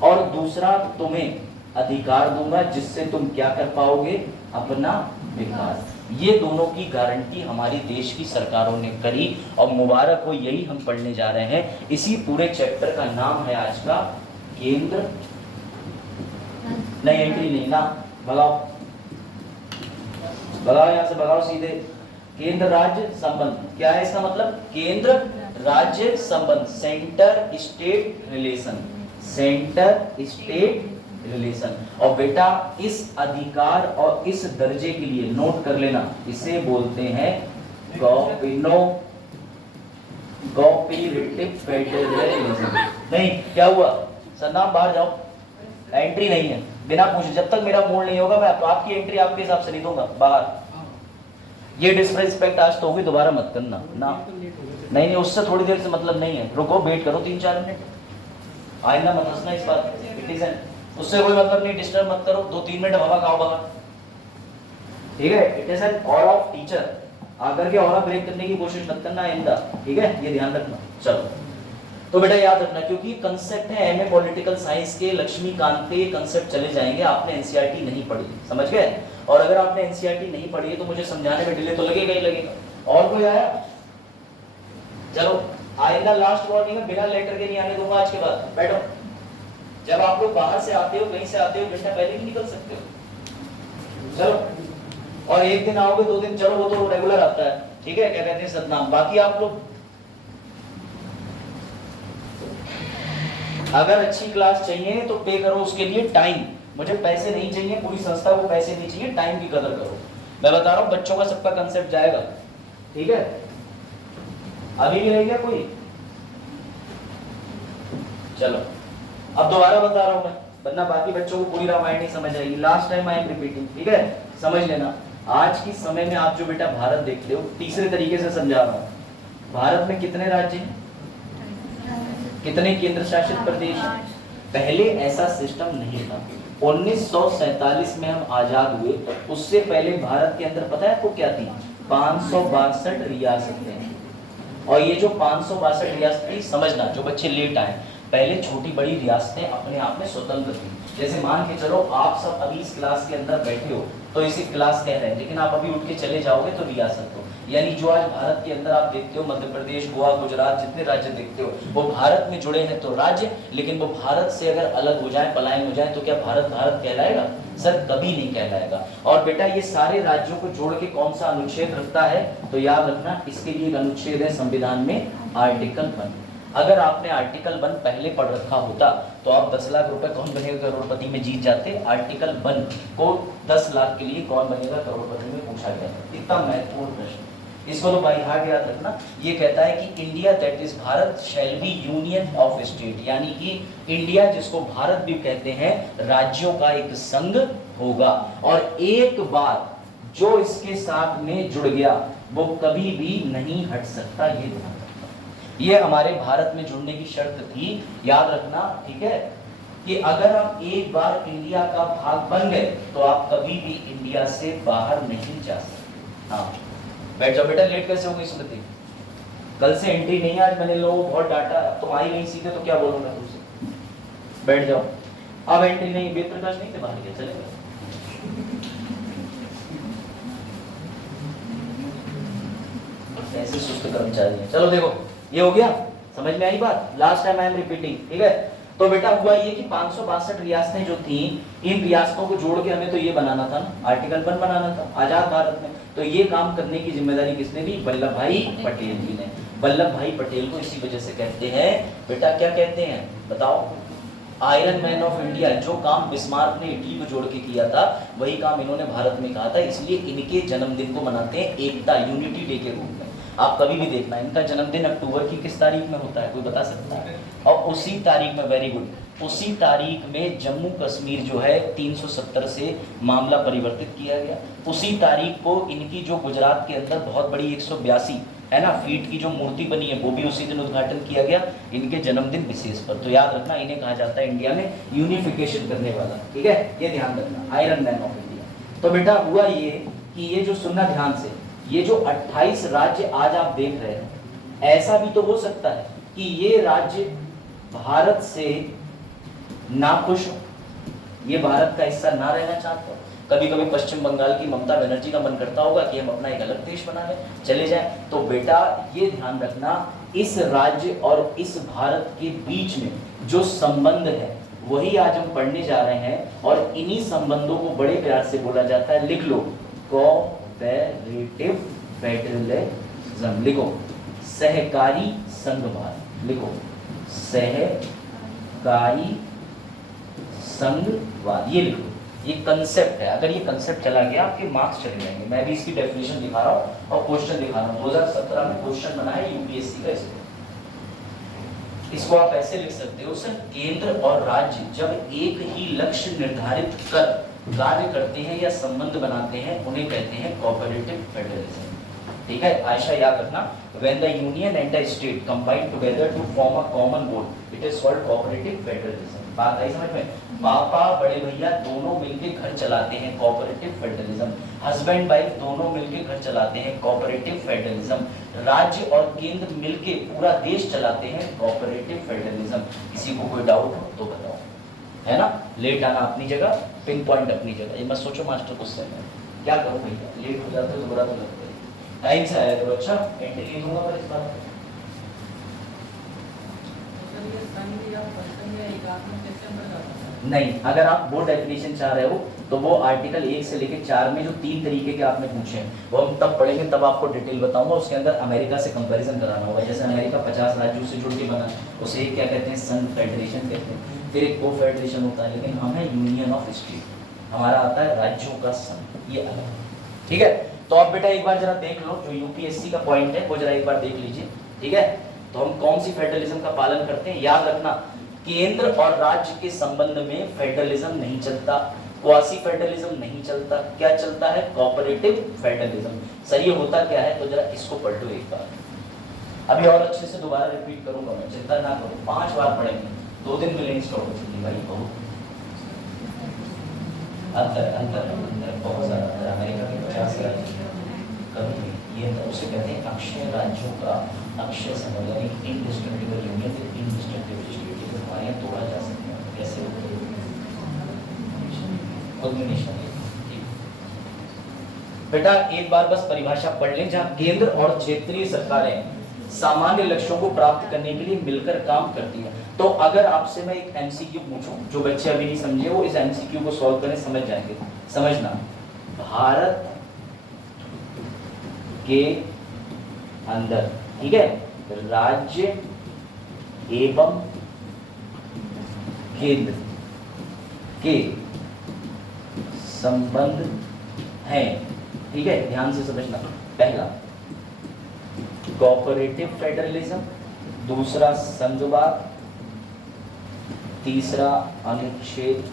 और दूसरा तुम्हें अधिकार दूंगा जिससे तुम क्या कर पाओगे? अपना विकास। ये दोनों की गारंटी हमारी देश की सरकारों ने करी और मुबारक हो, यही हम पढ़ने जा रहे हैं। इसी पूरे चैप्टर का नाम है आज का केंद्र, नहीं एंट्री नहीं ना, भगाओ भगाओ यहां से, भगाओ सीधे। केंद्र राज्य संबंध क्या है इसका मतलब? केंद्र राज्य संबंध, centre state relation, centre state relation. और बेटा इस अधिकार और इस दर्जे के लिए नोट कर लेना, इसे बोलते हैं कोऑपरेटिव फेडरलिज्म। नहीं क्या हुआ सर, नाम बाहर जाओ, एंट्री नहीं है बिना पूछे। जब तक मेरा मूड नहीं होगा मैं आपकी एंट्री आपके हिसाब से नहीं दूंगा, बाहर। ये डिसरिस्पेक्ट आज तो होगी, दोबारा मत करना ना। नहीं उससे थोड़ी देर से मतलब नहीं है, रुको वेट करो 3-4 मिनट, आइंदा मत हंसना इस बात पे, उससे कोई मतलब नहीं, डिस्टर्ब मत करो। 2-3 मिनट हवा खाओ बाहर, ठीक है? It is an or of teacher, आकर के ऑरा ब्रेक करने की कोशिश मत करना आइंदा, ठीक है? ये ध्यान रखना। चलो तो बेटा याद रखना, क्योंकि कंसेप्ट है एमए पॉलिटिकल साइंस के लक्ष्मीकांत पे, कंसेप्ट चले जाएंगे। आपने एनसीईआरटी नहीं पढ़ी, समझ गए? और अगर आपने एनसीईआरटी नहीं पढ़ी है तो मुझे समझाने में डिले तो लगेगा ही लगेगा। और कोई आया? चलो आइंदा लास्ट वार्निंग है, बिना लेटर के नहीं आने दूंगा आज के बाद। बैठो। जब आप लोग बाहर से आते हो, कहीं से आते हो, घंटा पहले भी निकल सकते हो। चलो, और एक दिन आओगे 2 दिन, चलो वो तो रेगुलर आता है, ठीक है? क्या कहते हैं सदनाम। बाकी आप लोग अगर अच्छी क्लास चाहिए तो पे करो उसके लिए टाइम। मुझे पैसे नहीं चाहिए, पूरी संस्था को पैसे नहीं चाहिए, टाइम की कदर करो। मैं बता रहा हूँ बच्चों का सबका कंसेप्ट जाएगा, ठीक है? अभी भी रह गया कोई? चलो अब दोबारा बता रहा हूं मैं, वरना बाकी बच्चों को पूरी रामायण नहीं समझ आएगी। Last time I am repeating, ठीक है? समझ लेना। आज की समय में आप जो बेटा भारत देखते हो, तीसरे तरीके से समझा रहा हूं। भारत में कितने राज्य हैं, कितने केंद्र शासित प्रदेश हैं? पहले ऐसा सिस्टम नहीं था। 1947 में हम आजाद हुए, उससे पहले भारत के अंदर पता है आपको क्या थी? 562 रियासतें। और ये जो 562 रियासतें, समझना जो बच्चे लेट आए, पहले छोटी बड़ी रियासतें अपने आप में स्वतंत्र थी। जैसे मान के चलो आप सब अभी इस क्लास के अंदर बैठे हो तो इसी क्लास कह रहे हैं, लेकिन आप अभी उठ के चले जाओगे तो रियासत हो। यानी जो आज भारत के अंदर आप देखते हो, मध्य प्रदेश, गोवा, गुजरात, जितने राज्य देखते हो वो भारत में जुड़े हैं तो राज्य, लेकिन वो भारत से अगर अलग हो जाए, पलायन हो जाए, तो क्या भारत भारत कहलाएगा? सर कभी नहीं कहलाएगा। और बेटा ये सारे राज्यों को जोड़ के कौन सा अनुच्छेद रखता है? तो याद रखना, इसके लिए एक अनुच्छेद है संविधान में, आर्टिकल 1। अगर आपने आर्टिकल 1 पहले पढ़ रखा होता तो आप 10 लाख रुपए कौन बनेगा करोड़पति में जीत जाते। आर्टिकल 1 को 10 लाख के लिए कौन बनेगा करोड़पति में पूछा गया था। इतना महत्वपूर्ण प्रश्न, इसको तो बाई हार्ट याद रखना। ये कहता है कि India that is Bharat shall be union of state, यानी कि इंडिया जिसको भारत भी कहते हैं राज्यों का एक संघ होगा, और एक बार जो इसके साथ में जुड़ गया वो कभी भी नहीं हट सकता। ये ध्यान रखना, ये हमारे भारत में जुड़ने की शर्त थी, याद रखना, ठीक है, कि अगर हम एक बार इंडिया का भाग बन गए तो आप कभी भी इंडिया से बाहर नहीं जा सकते। हाँ बैठ जाओ बेटा, लेट कैसे हो गई स्मृति, कल से एंट्री नहीं है, आज मैंने लोगों को बहुत डांटा, तुम आई नहीं सीधे तो क्या बोलूंगा तुमसे, बैठ जाओ। अब एंट्री नहीं, वेद प्रकाश नहीं थे बाहर के, चले गए। ऐसे सुस्त कर्मचारी हैं। चलो देखो ये हो गया, समझ में आई बात, last time I am repeating, ठीक है। तो बेटा हुआ ये कि 562 रियासतें जो थी, इन रियासतों को जोड़ के हमें तो ये बनाना था ना, आर्टिकल 1 बनाना था आजाद भारत में। तो ये काम करने की जिम्मेदारी किसने दी, वल्लभ भाई पटेल जी ने। वल्लभ भाई पटेल को इसी वजह से कहते हैं बेटा, क्या कहते हैं बताओ, आयरन मैन ऑफ इंडिया। जो काम बिस्मार्क ने इटली को जोड़ के किया था वही काम इन्होंने भारत में कहा था, इसलिए इनके जन्मदिन को मनाते हैं एकता यूनिटी डे के रूप में। आप कभी भी देखना, इनका जन्मदिन अक्टूबर की किस तारीख में होता है, कोई बता सकता है। और उसी तारीख में, वेरी गुड, उसी तारीख में जम्मू कश्मीर जो है 370 से मामला परिवर्तित किया गया। उसी तारीख को इनकी जो गुजरात के अंदर बहुत बड़ी 182 है ना फीट की जो मूर्ति बनी है वो भी उसी दिन उद्घाटन किया गया, इनके जन्मदिन विशेष पर। तो याद रखना, इन्हें कहा जाता है इंडिया में यूनिफिकेशन करने वाला, ठीक है, ये ध्यान रखना, आयरन मैन ऑफ इंडिया। तो बेटा हुआ ये कि ये जो, सुनना ध्यान से, ये जो 28 राज्य आज आप देख रहे हैं, ऐसा भी तो हो सकता है कि ये राज्य भारत से नाखुश हो, ये भारत का हिस्सा ना रहना चाहते हो। कभी कभी पश्चिम बंगाल की ममता बनर्जी का मन करता होगा कि हम अपना एक अलग देश बना लें, चले जाएं। तो बेटा ये ध्यान रखना, इस राज्य और इस भारत के बीच में जो संबंध है वही आज हम पढ़ने जा रहे हैं, और इन्हीं संबंधों को बड़े प्यार से बोला जाता है, लिख लो, कोऑपरेटिव फेडरलिज्म, लिखो सहकारी संघवाद, लिखो सहकारी संघवाद, ये लिखो, ये कंसेप्ट है। अगर ये कंसेप्ट चला गया आपके मार्क्स चले जाएंगे। मैं भी इसकी डेफिनेशन दिखा रहा हूँ और क्वेश्चन दिखा रहा हूँ, 2017 में क्वेश्चन बना है यूपीएससी का। इसको आप ऐसे लिख सकते हो, सर केंद्र और राज्य जब एक ही लक्ष्य निर्धारित कर कार्य करते हैं या संबंध बनाते हैं उन्हें कहते हैं कोऑपरेटिव फेडरलिज्म, ठीक है। आयशा याद रखना, when the union and the state combine together to form a common goal, it is called cooperative federalism। बात आई समझ में, पापा बड़े भैया दोनों मिलके घर चलाते हैं, कोऑपरेटिव फेडरलिज्म। हस्बैंड वाइफ दोनों मिलके घर चलाते हैं, कोऑपरेटिव फेडरलिज्म। राज्य और केंद्र मिलके पूरा देश चलाते हैं, कोऑपरेटिव फेडरलिज्म। किसी को कोई डाउट हो तो बताओ, है ना। लेट आना अपनी जगह, पिन पॉइंट अपनी जगह, ये मत सोचो मास्टर क्वेश्चन है क्या करो भैया, लेट हो जाते हो तो बुरा तो लगता है। टाइम से आया तो अच्छा, एंट्री दूंगा पर इस बार नहीं। अगर आप वो डेफिनेशन चाह रहे हो तो वो आर्टिकल 1 से लेकर 4 में जो 3 तरीके के आपने पूछे हैं वो हम तब पढ़ेंगे, तब आपको डिटेल बताऊंगा। उसके अंदर अमेरिका से कंपैरिजन कराना होगा, जैसे अमेरिका 50 राज्यों से जुड़ के बना, उसे क्या कहते हैं, संघ फेडरेशन कहते हैं। फिर एक को फेडरेशन होता है, लेकिन हम है यूनियन ऑफ स्टेट, हमारा आता है राज्यों का संघ, ये अलग, ठीक है। तो आप बेटा एक बार जरा देख लो, जो यूपीएससी का पॉइंट है वो जरा एक बार देख लीजिए, ठीक है। तो हम कौन सी फेडरलिज्म का पालन करते हैं, याद रखना, केंद्र और राज्य के संबंध में फेडरलिज्म नहीं चलता, क्वासी फेडरलिज्म नहीं चलता, क्या चलता है, कोऑपरेटिव फेडरलिज्म। सर ये होता क्या है, तो जरा इसको पढ़ लो एक बार, अभी और अच्छे से दोबारा रिपीट करूंगा मैं, चिंता ना करो, 5 बार पढ़ेंगे, 2 दिन में लेंस हो चुकी भाई, बहुत अंतर बहुत ज्यादा अंतर। अमेरिका के 50 राज्य कभी ये उसे कहते हैं अक्षय राज्यों का अक्षय संघ, यानी indestructible union with indestructible state. हमारे यहाँ तोड़ा जा सकते हैं कैसे, बेटा एक बार बस परिभाषा पढ़ लें, जहाँ केंद्र और क्षेत्रीय सरकारें सामान्य लक्ष्यों को प्राप्त करने के लिए मिलकर काम करती हैं। तो अगर आपसे मैं एक एमसीक्यू पूछूं, जो बच्चे अभी नहीं समझे वो इस एमसीक्यू को सॉल्व करें, समझ जाएंगे। समझना, भारत के अंदर, ठीक है, राज्य एवं केंद्र के संबंध हैं। ठीक है, ध्यान से समझना। पहला कोऑपरेटिव फेडरलिज्म, दूसरा संघवाद, तीसरा अनुच्छेद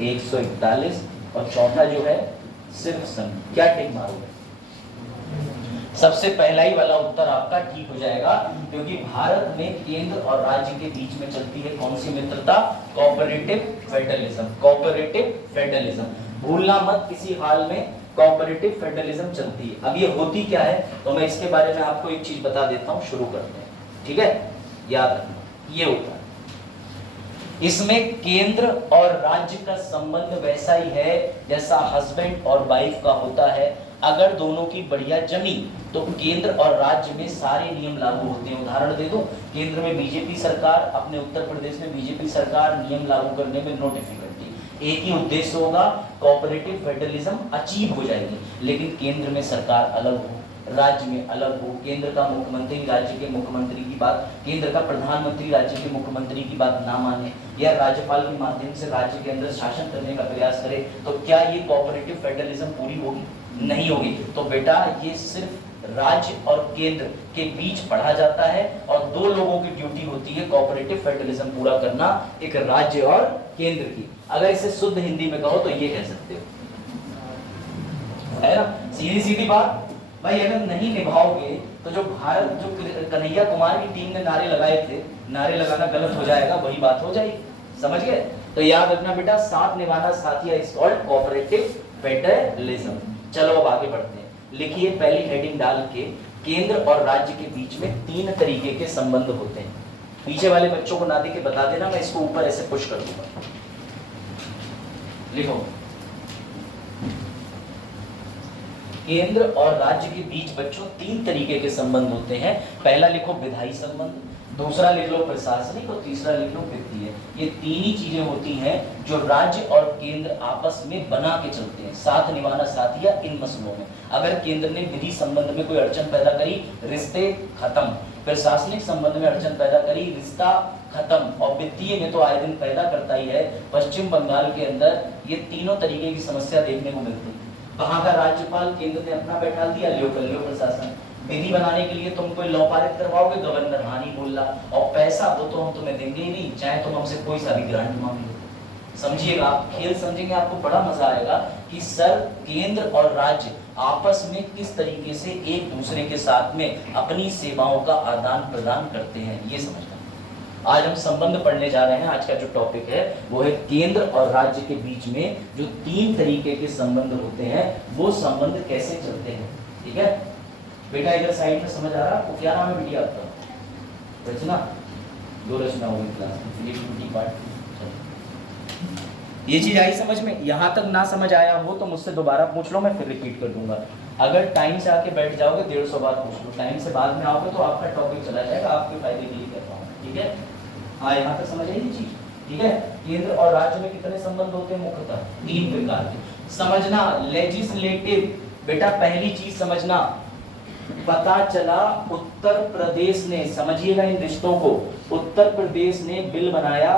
141 और चौथा जो है सिर्फ संघ। क्या टिक मारोगे? सबसे पहला ही वाला उत्तर आपका ठीक हो जाएगा, क्योंकि भारत में केंद्र और राज्य के बीच में चलती है कौन सी मित्रता? Cooperative federalism. कोऑपरेटिव फेडरलिज्म भूलना मत, किसी हाल में कोऑपरेटिव फेडरलिज्म चलती है। अब ये होती क्या है, तो मैं इसके बारे में आपको एक चीज बता देता हूं, शुरू करते हैं। ठीक है, याद रखना ये होता है। इसमें केंद्र और राज्य का संबंध वैसा ही है जैसा हस्बैंड और वाइफ का होता है। अगर दोनों की बढ़िया जमी तो केंद्र और राज्य में सारे नियम लागू होते हैं। उदाहरण दे दूं, केंद्र में बीजेपी सरकार, अपने उत्तर प्रदेश में बीजेपी सरकार नियम लागू करने में नो डिफिकल्टी। एक ही उद्देश्य होगा, कोऑपरेटिव फेडरलिज्म अचीव हो जाएगी। लेकिन केंद्र में सरकार अलग हो, राज्य में अलग हो, केंद्र का मुख्यमंत्री राज्य के मुख्यमंत्री की बात, केंद्र का प्रधानमंत्री राज्य के मुख्यमंत्री की बात ना माने, या राज्यपाल के माध्यम से राज्य के अंदर शासन करने का प्रयास करे, तो क्या ये कोऑपरेटिव फेडरलिज्म पूरी होगी? नहीं होगी। तो बेटा ये सिर्फ राज्य और केंद्र के बीच पढ़ा जाता है, और दो लोगों की ड्यूटी होती है कोऑपरेटिव फेडरलिज्म पूरा करना, एक राज्य और केंद्र की। अगर इसे शुद्ध हिंदी में कहो तो ये कह सकते हो, है ना? सीधी सीधी बात भाई। अगर नहीं निभाओगे तो जो भारत, जो कन्हैया कुमार की टीम ने नारे लगाए थे, नारे लगाना गलत हो जाएगा, वही बात हो जाएगी। समझ गए? तो याद रखना बेटा, साथ निभाना साथिया इज कॉल्ड कोऑपरेटिव फेडरलिज्म। चलो अब आगे बढ़ते हैं। लिखिए पहली हेडिंग डाल के, केंद्र और राज्य के बीच में 3 तरीके के संबंध होते हैं। पीछे वाले बच्चों को ना दे के बता देना, मैं इसको ऊपर ऐसे पुश कर दूंगा। लिखो, केंद्र और राज्य के बीच बच्चों 3 तरीके के संबंध होते हैं। पहला लिखो विधायी संबंध, दूसरा लिख लो प्रशासनिक, और तीसरा लिख लो वित्तीय। ये 3 ही चीजें होती हैं जो राज्य और केंद्र आपस में बना के चलते हैं, साथ निभाना साथिया इन मसलों में। अगर केंद्र ने विधि संबंध में कोई अड़चन पैदा करी, रिश्ते खत्म। प्रशासनिक संबंध में अड़चन पैदा करी, रिश्ता खत्म। और वित्तीय में तो आए दिन पैदा करता ही है। पश्चिम बंगाल के अंदर ये तीनों तरीके की समस्या देखने को मिलती है। वहां का राज्यपाल केंद्र ने अपना बैठा दिया, लियो कर लियो प्रशासन। विधि बनाने के लिए तुम कोई लॉ पारित करवाओगे, गवर्नर हाँ नहीं बोल रहा, और पैसा वो तो हम तुम्हें देंगे ही नहीं, चाहे तुम हमसे कोई सा भी ग्रांट मांग लो। समझिएगा, आप खेल समझेंगे, आपको बड़ा मजा आएगा कि सर केंद्र और राज्य आपस में किस तरीके से एक दूसरे के साथ में अपनी सेवाओं का आदान प्रदान करते हैं, ये समझना। आज हम संबंध पढ़ने जा रहे हैं। आज का जो टॉपिक है वो है केंद्र और राज्य के बीच में जो 3 तरीके के संबंध होते हैं, वो संबंध कैसे चलते हैं। ठीक है बेटा, इधर साइड में समझ आ रहा आपको? क्या नाम है बेटी आपका? रचना। 2 रचना होगी क्लास में, पार्ट। ये चीज आई समझ में? यहाँ तक ना समझ आया हो तो मुझसे दोबारा पूछ लो, मैं फिर रिपीट कर दूंगा। अगर टाइम से आके बैठ जाओगे 150 बार पूछ लो, टाइम से बाद में आओगे तो आपका टॉपिक चला जाएगा, आपके फायदे के लिए कहता हूँ। ठीक है, हाँ यहाँ तक समझ आई ये चीज? ठीक है, केंद्र और राज्य में कितने संबंध होते हैं? मुख्यतः 3 प्रकार के। समझना लेजिस्लेटिव, बेटा पहली चीज समझना, पता चला उत्तर प्रदेश ने, समझिएगा इन रिश्तों को, उत्तर प्रदेश ने बिल बनाया,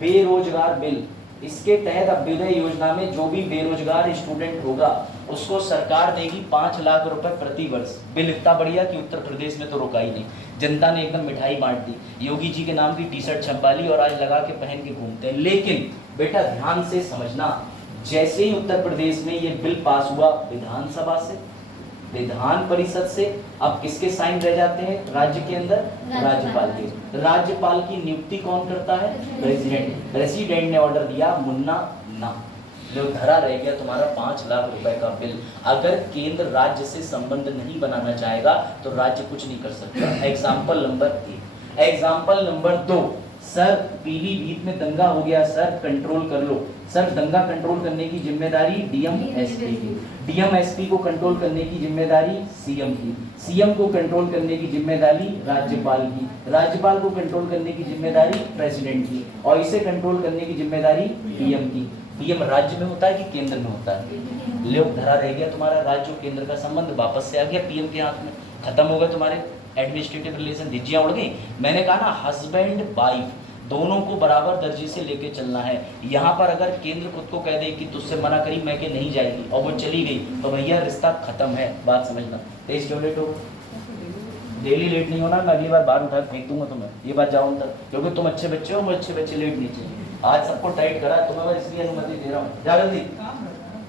बेरोजगार बिल। इसके तहत अभ्युदय योजना में जो भी बेरोजगार स्टूडेंट होगा उसको सरकार देगी 5 लाख रुपए प्रति वर्ष। बिल इतना बढ़िया कि उत्तर प्रदेश में तो रुका ही नहीं, जनता ने एकदम मिठाई बांट दी। योगी जी के नाम की टी-शर्ट छपवा ली और आज लगा के पहन के घूमते हैं। लेकिन बेटा ध्यान से समझना, जैसे ही उत्तर प्रदेश में ये बिल पास हुआ विधानसभा से, विधान परिषद से, अब किसके साइन रह जाते हैं राज्य के अंदर? राज्यपाल के। राज्यपाल की नियुक्ति कौन करता है? प्रेसिडेंट। प्रेसिडेंट ने ऑर्डर दिया, मुन्ना ना लो, धरा रह गया तुम्हारा 5 लाख रुपए का बिल। अगर केंद्र राज्य से संबंध नहीं बनाना चाहेगा तो राज्य कुछ नहीं कर सकता। Example number 1। Example number 2, sir Pilibhit में दंगा हो गया, सर कंट्रोल कर लो। सर दंगा कंट्रोल करने की जिम्मेदारी डीएम एसपी की, डीएम एसपी को कंट्रोल करने की जिम्मेदारी सीएम की, सीएम को कंट्रोल करने की जिम्मेदारी राज्यपाल की, राज्यपाल को कंट्रोल करने की जिम्मेदारी प्रेसिडेंट की, और इसे कंट्रोल करने की जिम्मेदारी पीएम की। पीएम राज्य में होता है कि केंद्र में होता है? लोग धरा रह गया तुम्हारा राज्य और केंद्र का संबंध, वापस से आ गया पीएम के हाथ में, खत्म हो गए तुम्हारे एडमिनिस्ट्रेटिव रिलेशन, धिज्जियां उड़ गई। मैंने कहा ना हस्बैंड वाइफ दोनों को बराबर दर्जे से लेके चलना है। यहाँ पर अगर केंद्र खुद को कह दे कि तुझसे मना करी मैं कि नहीं जाएगी और वो चली गई तो भैया रिश्ता खत्म है, बात समझना। तेज क्यों लेट हो, डेली लेट नहीं होना, मैं अगली बार बाहर उठा फेंक दूंगा तुम्हें, ये बात जाओ अंदर, क्योंकि तुम अच्छे बच्चे हो, मैं अच्छे बच्चे लेट नहीं चाहिए। आज सबको टाइट करा तुम्हें, मैं इसलिए अनुमति दे रहा हूँ, जा जल्दी,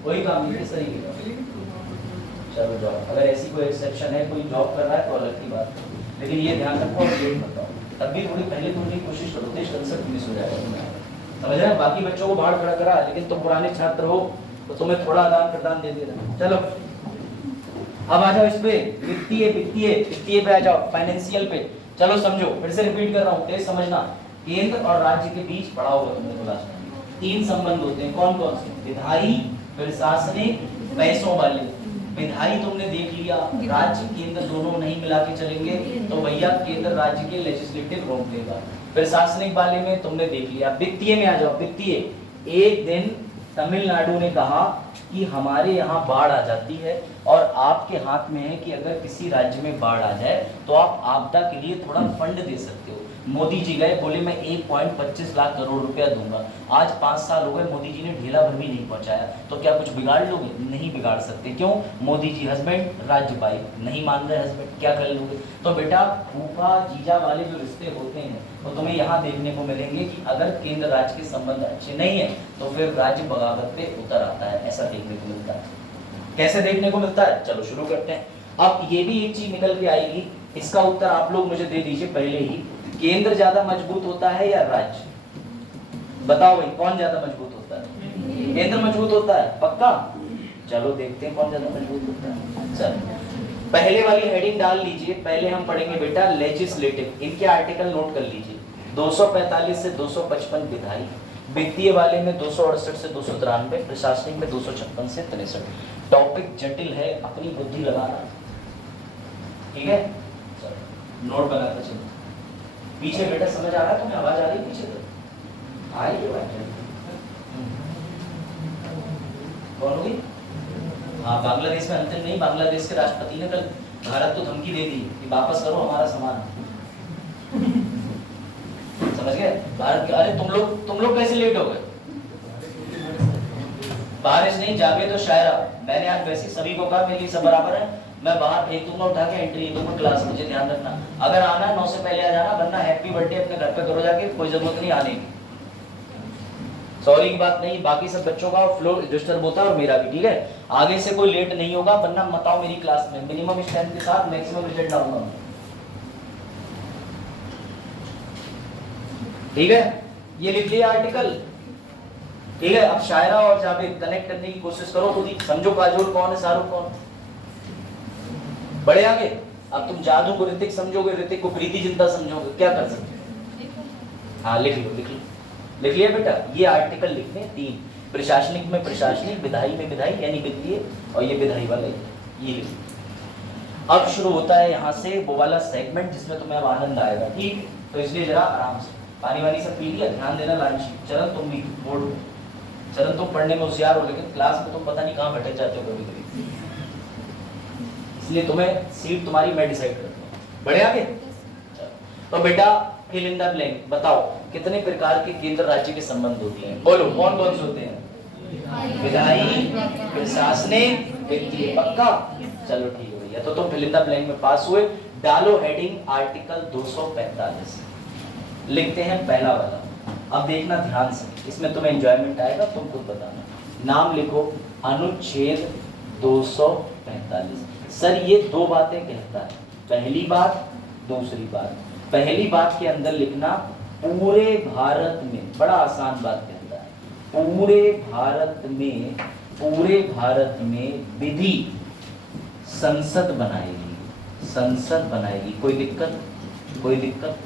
कोई काम नहीं किस तरीके का। चलो जाओ, अगर ऐसी कोई एक्सेप्शन है, कोई जॉब कर रहा है तो अलग की बात है, लेकिन ये ध्यान रखो और लेट मत आओ। तब भी थोड़ी पहले थोड़ी कोशिश करो, तेज कंसेप्ट मिस हो जाएगा तुम्हारा, समझ रहे हैं। बाकी बच्चों को बाहर खड़ा करा, लेकिन तुम पुराने छात्र हो तो तुम्हें थोड़ा आदान प्रदान दे देना। चलो अब आ जाओ इस पे, वित्तीय वित्तीय वित्तीय पे आ जाओ, फाइनेंशियल पे। चलो समझो, फिर से रिपीट कर रहा हूँ, तेज समझना। केंद्र और राज्य के बीच पढ़ा होगा तुमने क्लास में, 3 संबंध होते हैं, कौन कौन से? विधायी, प्रशासनिक, पैसों वाले। विधायी तुमने देख लिया, राज्य केंद्र दोनों नहीं मिला के चलेंगे तो भैया केंद्र राज्य के लेजिस्लेटिव रोक देगा। प्रशासनिक वाले में तुमने देख लिया। वित्तीय में आ जाओ, वित्तीय। एक दिन तमिलनाडु ने कहा कि हमारे यहाँ बाढ़ आ जाती है और आपके हाथ में है कि अगर किसी राज्य में बाढ़ आ जाए तो आप आपदा के लिए थोड़ा फंड दे सकते हो। मोदी जी गए, बोले मैं 1.25 लाख करोड़ रुपया दूंगा। आज 5 साल हो गए, मोदी जी ने ढेला भर भी नहीं पहुंचाया, तो क्या कुछ बिगाड़ लोगे? नहीं बिगाड़ सकते। क्यों? मोदी जी हस्बैंड, राज्य वाइफ, नहीं मान रहे हस्बैंड, क्या कर लोगे? तो बेटा फूफा जीजा वाले जो रिश्ते होते हैं वो तुम्हें यहाँ देखने को मिलेंगे कि अगर केंद्र राज्य के संबंध अच्छे नहीं है तो फिर राज्य बगावत पे उतर आता है, ऐसा देखने को मिलता है। कैसे देखने को मिलता है? चलो शुरू करते हैं। अब ये भी एक चीज निकल के आएगी, इसका उत्तर आप लोग मुझे दे दीजिए पहले ही। केंद्र ज्यादा मजबूत होता है या राज्य? बताओ भाई, कौन ज्यादा मजबूत होता है? केंद्र मजबूत होता है, पक्का? चलो देखते हैं कौन ज्यादा मजबूत होता है। चलो पहले वाली हेडिंग डाल लीजिए, पहले हम पढ़ेंगे बेटा लेजिस्लेटिव। इनके आर्टिकल नोट कर लीजिए, 245 से 255 विधायी, वित्तीय वाले में 268 से 293, प्रशासनिक में 256 से 63। टॉपिक जटिल है, अपनी बुद्धि लगाना, ठीक है? नोट बनाकर चलो। पीछे बेटा समझ आ रहा है तुम्हें? आवाज आ रही है पीछे? तो आ रही है बात? कौन होगी? हाँ, बांग्लादेश में अंतिम नहीं, बांग्लादेश के राष्ट्रपति ने कल भारत को धमकी दे दी कि वापस करो हमारा सामान। समझ गए? भारत के, अरे तुम लोग कैसे लेट हो गए? बारिश नहीं, जागे तो शायरा। मैंने आज वैसे सभी को कहा मेरे लिए सब बराबर है, मैं बाहर फेंक दूंगा, उठा के एंट्री दूंगा क्लास, मुझे ध्यान रखना। अगर आना 9 से पहले आ जाना, वरना हैप्पी बर्थडे अपने घर पे करो जाके, कोई जरूरत नहीं आने की। सॉरी की बात नहीं, बाकी सब बच्चों का फ्लो डिस्टर्ब होता है और मेरा भी, ठीक है? आगे से कोई लेट नहीं होगा, वरना मत आओ मेरी क्लास में। मिनिमम स्ट्रेंथ के साथ मैक्सिमम रिजल्ट डालूंगा, ठीक है? ये लिख लिया आर्टिकल, ठीक है? अब शायरा और जावेद कनेक्ट करने की कोशिश करो खुद ही, समझो काजोल कौन है, शाहरुख कौन। बड़े आगे। अब तुम जादू को ऋतिक समझोगे, ऋतिक को प्रीति जिंदा समझोगे, क्या कर सकते? हाँ लिख लो, लिख लिया बेटा। ये आर्टिकल लिखने 3, प्रशासनिक में प्रशासनिक, विधायी में विधायी यानी वित्तीय, और ये विधायी वाला ये लिख। अब शुरू होता है यहाँ से वो वाला सेगमेंट जिसमें तुम्हें अब आनंद आएगा, ठीक? तो इसलिए जरा आराम से पानी वानी सब पी लिया, ध्यान देना लांची। चरण तुम भी बोर्ड, चरण तुम पढ़ने में होशियार हो, लेकिन क्लास में तुम पता नहीं कहाँ भटक जाते हो कभी कभी, इसलिए तुम्हें सीट तुम्हारी मैं डिसाइड करता हूँ। बढ़े आगे? तो बेटा फिल इन द ब्लैंक, बताओ कितने प्रकार के केंद्र राज्य के संबंध होते हैं? बोलो कौन कौन से होते हैं? विधायी, प्रशासनिक, वित्तीय, पक्का? चलो ठीक है भैया, तो तुम फिल इन द ब्लैंक में पास हुए। डालो हेडिंग आर्टिकल 245, लिखते हैं पहला वाला। अब देखना ध्यान से, इसमें तुम्हें एंजॉयमेंट आएगा, तुम खुद बताना। नाम लिखो अनुच्छेद 245। सर ये 2 बातें कहता है, पहली बात दूसरी बात। पहली बात के अंदर लिखना पूरे भारत में, बड़ा आसान बात कहता है, पूरे भारत में विधि संसद बनाएगी। कोई दिक्कत?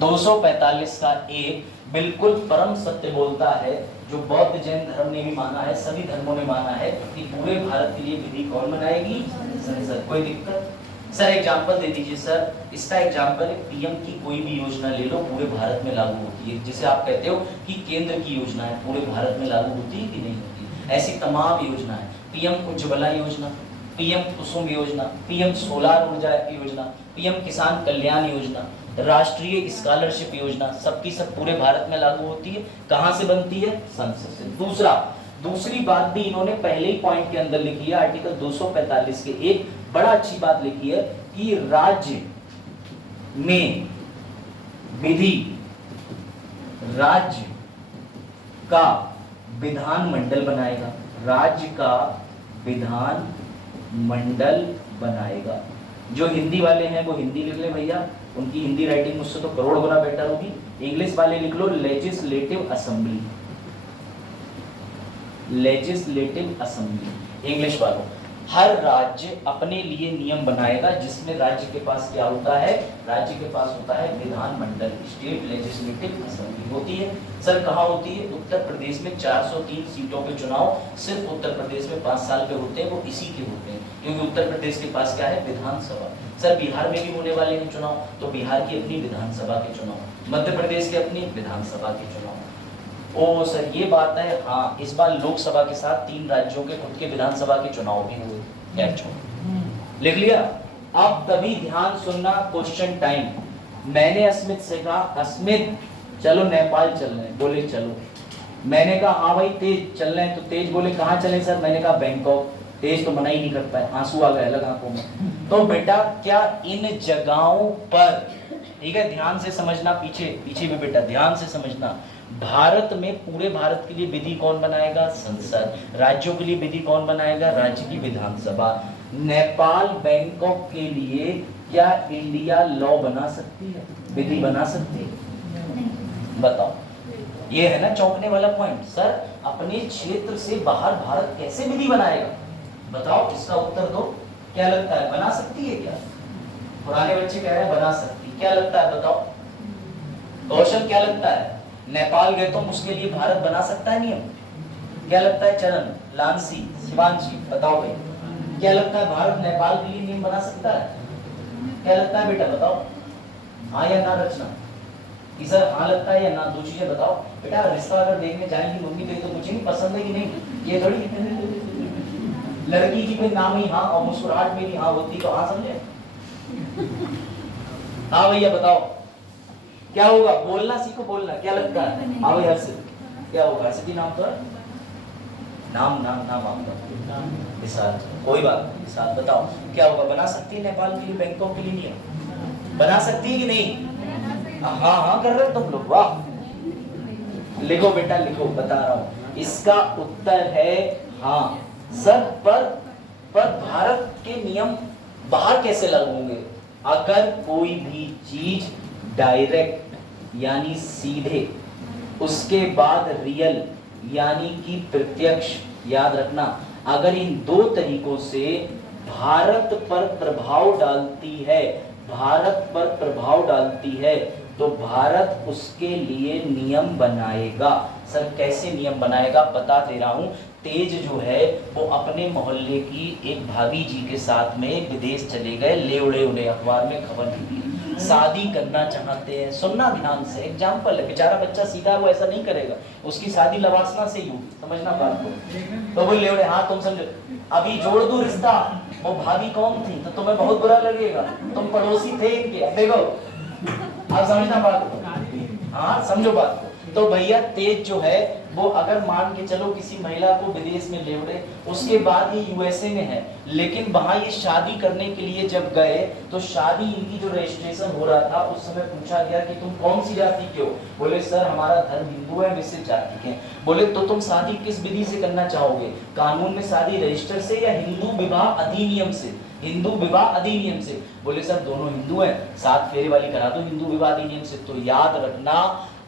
245 का एक बिल्कुल परम सत्य बोलता है, जो बौद्ध जैन धर्म ने भी माना है, सभी धर्मों ने माना है कि पूरे भारत के लिए विधि कौन बनाएगी? संसद। कोई दिक्कत? सर एग्जाम्पल दे दीजिए। सर इसका एग्जाम्पल है पीएम की कोई भी योजना ले लो, पूरे भारत में लागू होती है। जिसे आप कहते हो कि केंद्र की योजना है, पूरे भारत में लागू होती है कि नहीं होती? ऐसी तमाम योजना है। पीएम उज्ज्वला योजना, पीएम कुसुम योजना, पीएम सोलार ऊर्जा योजना, पीएम किसान कल्याण योजना, राष्ट्रीय स्कॉलरशिप योजना, सबकी सब पूरे भारत में लागू होती है। कहां से बनती है? संसद से। दूसरी बात भी इन्होंने पहले ही पॉइंट के अंदर लिखी है, आर्टिकल 245 के एक बड़ा अच्छी बात लिखी है कि राज्य में विधि, राज्य का विधान मंडल बनाएगा, राज्य का विधान मंडल बनाएगा। जो हिंदी वाले हैं वो हिंदी लिख ले भैया, उनकी हिंदी राइटिंग मुझसे तो करोड़ गुना बेटर होगी। इंग्लिश वाले लिख लो legislative assembly, legislative assembly English वालों। हर राज्य अपने लिए नियम बनाएगा जिसमें राज्य के पास क्या होता है? राज्य के पास होता है विधान मंडल, स्टेट लेजिस्लेटिव असेंबली होती है। सर कहाँ होती है? उत्तर प्रदेश में 403 सीटों के चुनाव सिर्फ उत्तर प्रदेश में 5 साल पे होते हैं, वो इसी के होते हैं क्योंकि उत्तर प्रदेश के पास क्या है? विधानसभा। सर बिहार में भी होने वाले हैं चुनाव, तो बिहार की अपनी विधानसभा के चुनाव, मध्य प्रदेश के अपनी विधानसभा के चुनाव। ओ सर ये बात है, हाँ इस बार लोकसभा के साथ 3 राज्यों के खुद के विधानसभा के चुनाव भी हुए। लिख लिया? अब तभी ध्यान सुनना, क्वेश्चन टाइम। मैंने अस्मित से कहा, अस्मित चलो नेपाल चल रहे हैं, बोले चलो। मैंने कहा हाँ भाई तेज चल रहे हैं, तो तेज बोले कहाँ चले सर? मैंने कहा बैंकॉक। तेज तो मना ही नहीं कर पाए, आंसू आ गए अलग आंखों में। तो बेटा क्या इन जगहों पर, ठीक है ध्यान से समझना, पीछे भी बेटा ध्यान से समझना, भारत में पूरे भारत के लिए विधि कौन बनाएगा? संसद। राज्यों के लिए विधि कौन बनाएगा? राज्य की विधानसभा। नेपाल बैंकॉक के लिए क्या इंडिया लॉ बना सकती है, विधि बना सकती है? बताओ। ये है ना चौंकने वाला पॉइंट। सर अपने क्षेत्र से बाहर भारत कैसे विधि बनाएगा? बताओ, इसका उत्तर दो। क्या लगता है बना सकती है क्या? पुराने बच्चे कह रहे हैं बना सकती, क्या लगता है बताओ? कौशल क्या लगता है? नेपाल गए तो उसके लिए भारत बना सकता है नियम? क्या लगता है चरण, लांसी, शिवांशी बताओ भाई, क्या लगता है भारत नेपाल के लिए नियम बना सकता है? क्या लगता है बेटा बताओ, हाँ या ना? रचना कि सर हाँ लगता है या ना? दो चीजें बताओ बेटा। रिश्ता अगर देखने जाएंगी मम्मी तो मुझे नहीं पसंद है कि नहीं, ये थोड़ी लड़की की कोई नाम ही हाँ और मुस्कुराहट मेरी हाँ होती तो हाँ समझे। हाँ भैया बताओ क्या होगा? बोलना सीखो, बोलना। क्या लगता है? हाँ भाई हर्षित, क्या होगा? हर्षित नाम तो नाम आपका विशाल, कोई बात नहीं विशाल, बताओ क्या होगा? बना सकती है नेपाल के लिए, बैंकॉक के लिए नियम बना सकती है कि नहीं? हाँ कर रहे हो तुम लोग, वाह। लिखो बेटा लिखो, बता रहा हूं इसका उत्तर है हाँ। सर पर भारत के नियम बाहर कैसे लागू होंगे? अगर कोई भी चीज डायरेक्ट यानी सीधे, उसके बाद रियल यानी कि प्रत्यक्ष, याद रखना, अगर इन दो तरीकों से भारत पर प्रभाव डालती है, भारत पर प्रभाव डालती है, तो भारत उसके लिए नियम बनाएगा। सर कैसे नियम बनाएगा? बता दे रहा हूं। तेज जो है वो अपने मोहल्ले की एक भाभी जी के साथ में विदेश चले गए, ले उड़े अखबार में खबर निकली, शादी करना चाहते हैं। सुनना ध्यान से, एग्जाम्पल है, बेचारा बच्चा सीधा वो ऐसा नहीं करेगा, उसकी शादी लवासना से ही होगी, समझना बात को। तो वो ले उड़े, हाँ तुम समझो, अभी जोड़ दो रिश्ता, वो भाभी कौन थी तो तुम्हें बहुत बुरा लगेगा, तुम पड़ोसी थे इनके, देखो आप समझना बात को, हाँ समझो बात को। तो भैया तेज जो है वो अगर मान के चलो किसी महिला को विदेश में ले उड़े, उसके बाद ये यूएसए में है, लेकिन वहां ये शादी करने के लिए जब गए तो शादी इनकी जो रजिस्ट्रेशन हो रहा था उस समय पूछा गया कि तुम कौन सी जाति के हो? बोले सर हमारा धर्म हिंदू है, मिश्रित जाति के। बोले तो तुम शादी किस विधि से करना चाहोगे? कानून में शादी रजिस्टर से या हिंदू विवाह अधिनियम से? हिंदू विवाह अधिनियम से। बोले सर दोनों हिंदू हैं, 7 फेरे वाली करा दो हिंदू विवाह अधिनियम से। तो याद रखना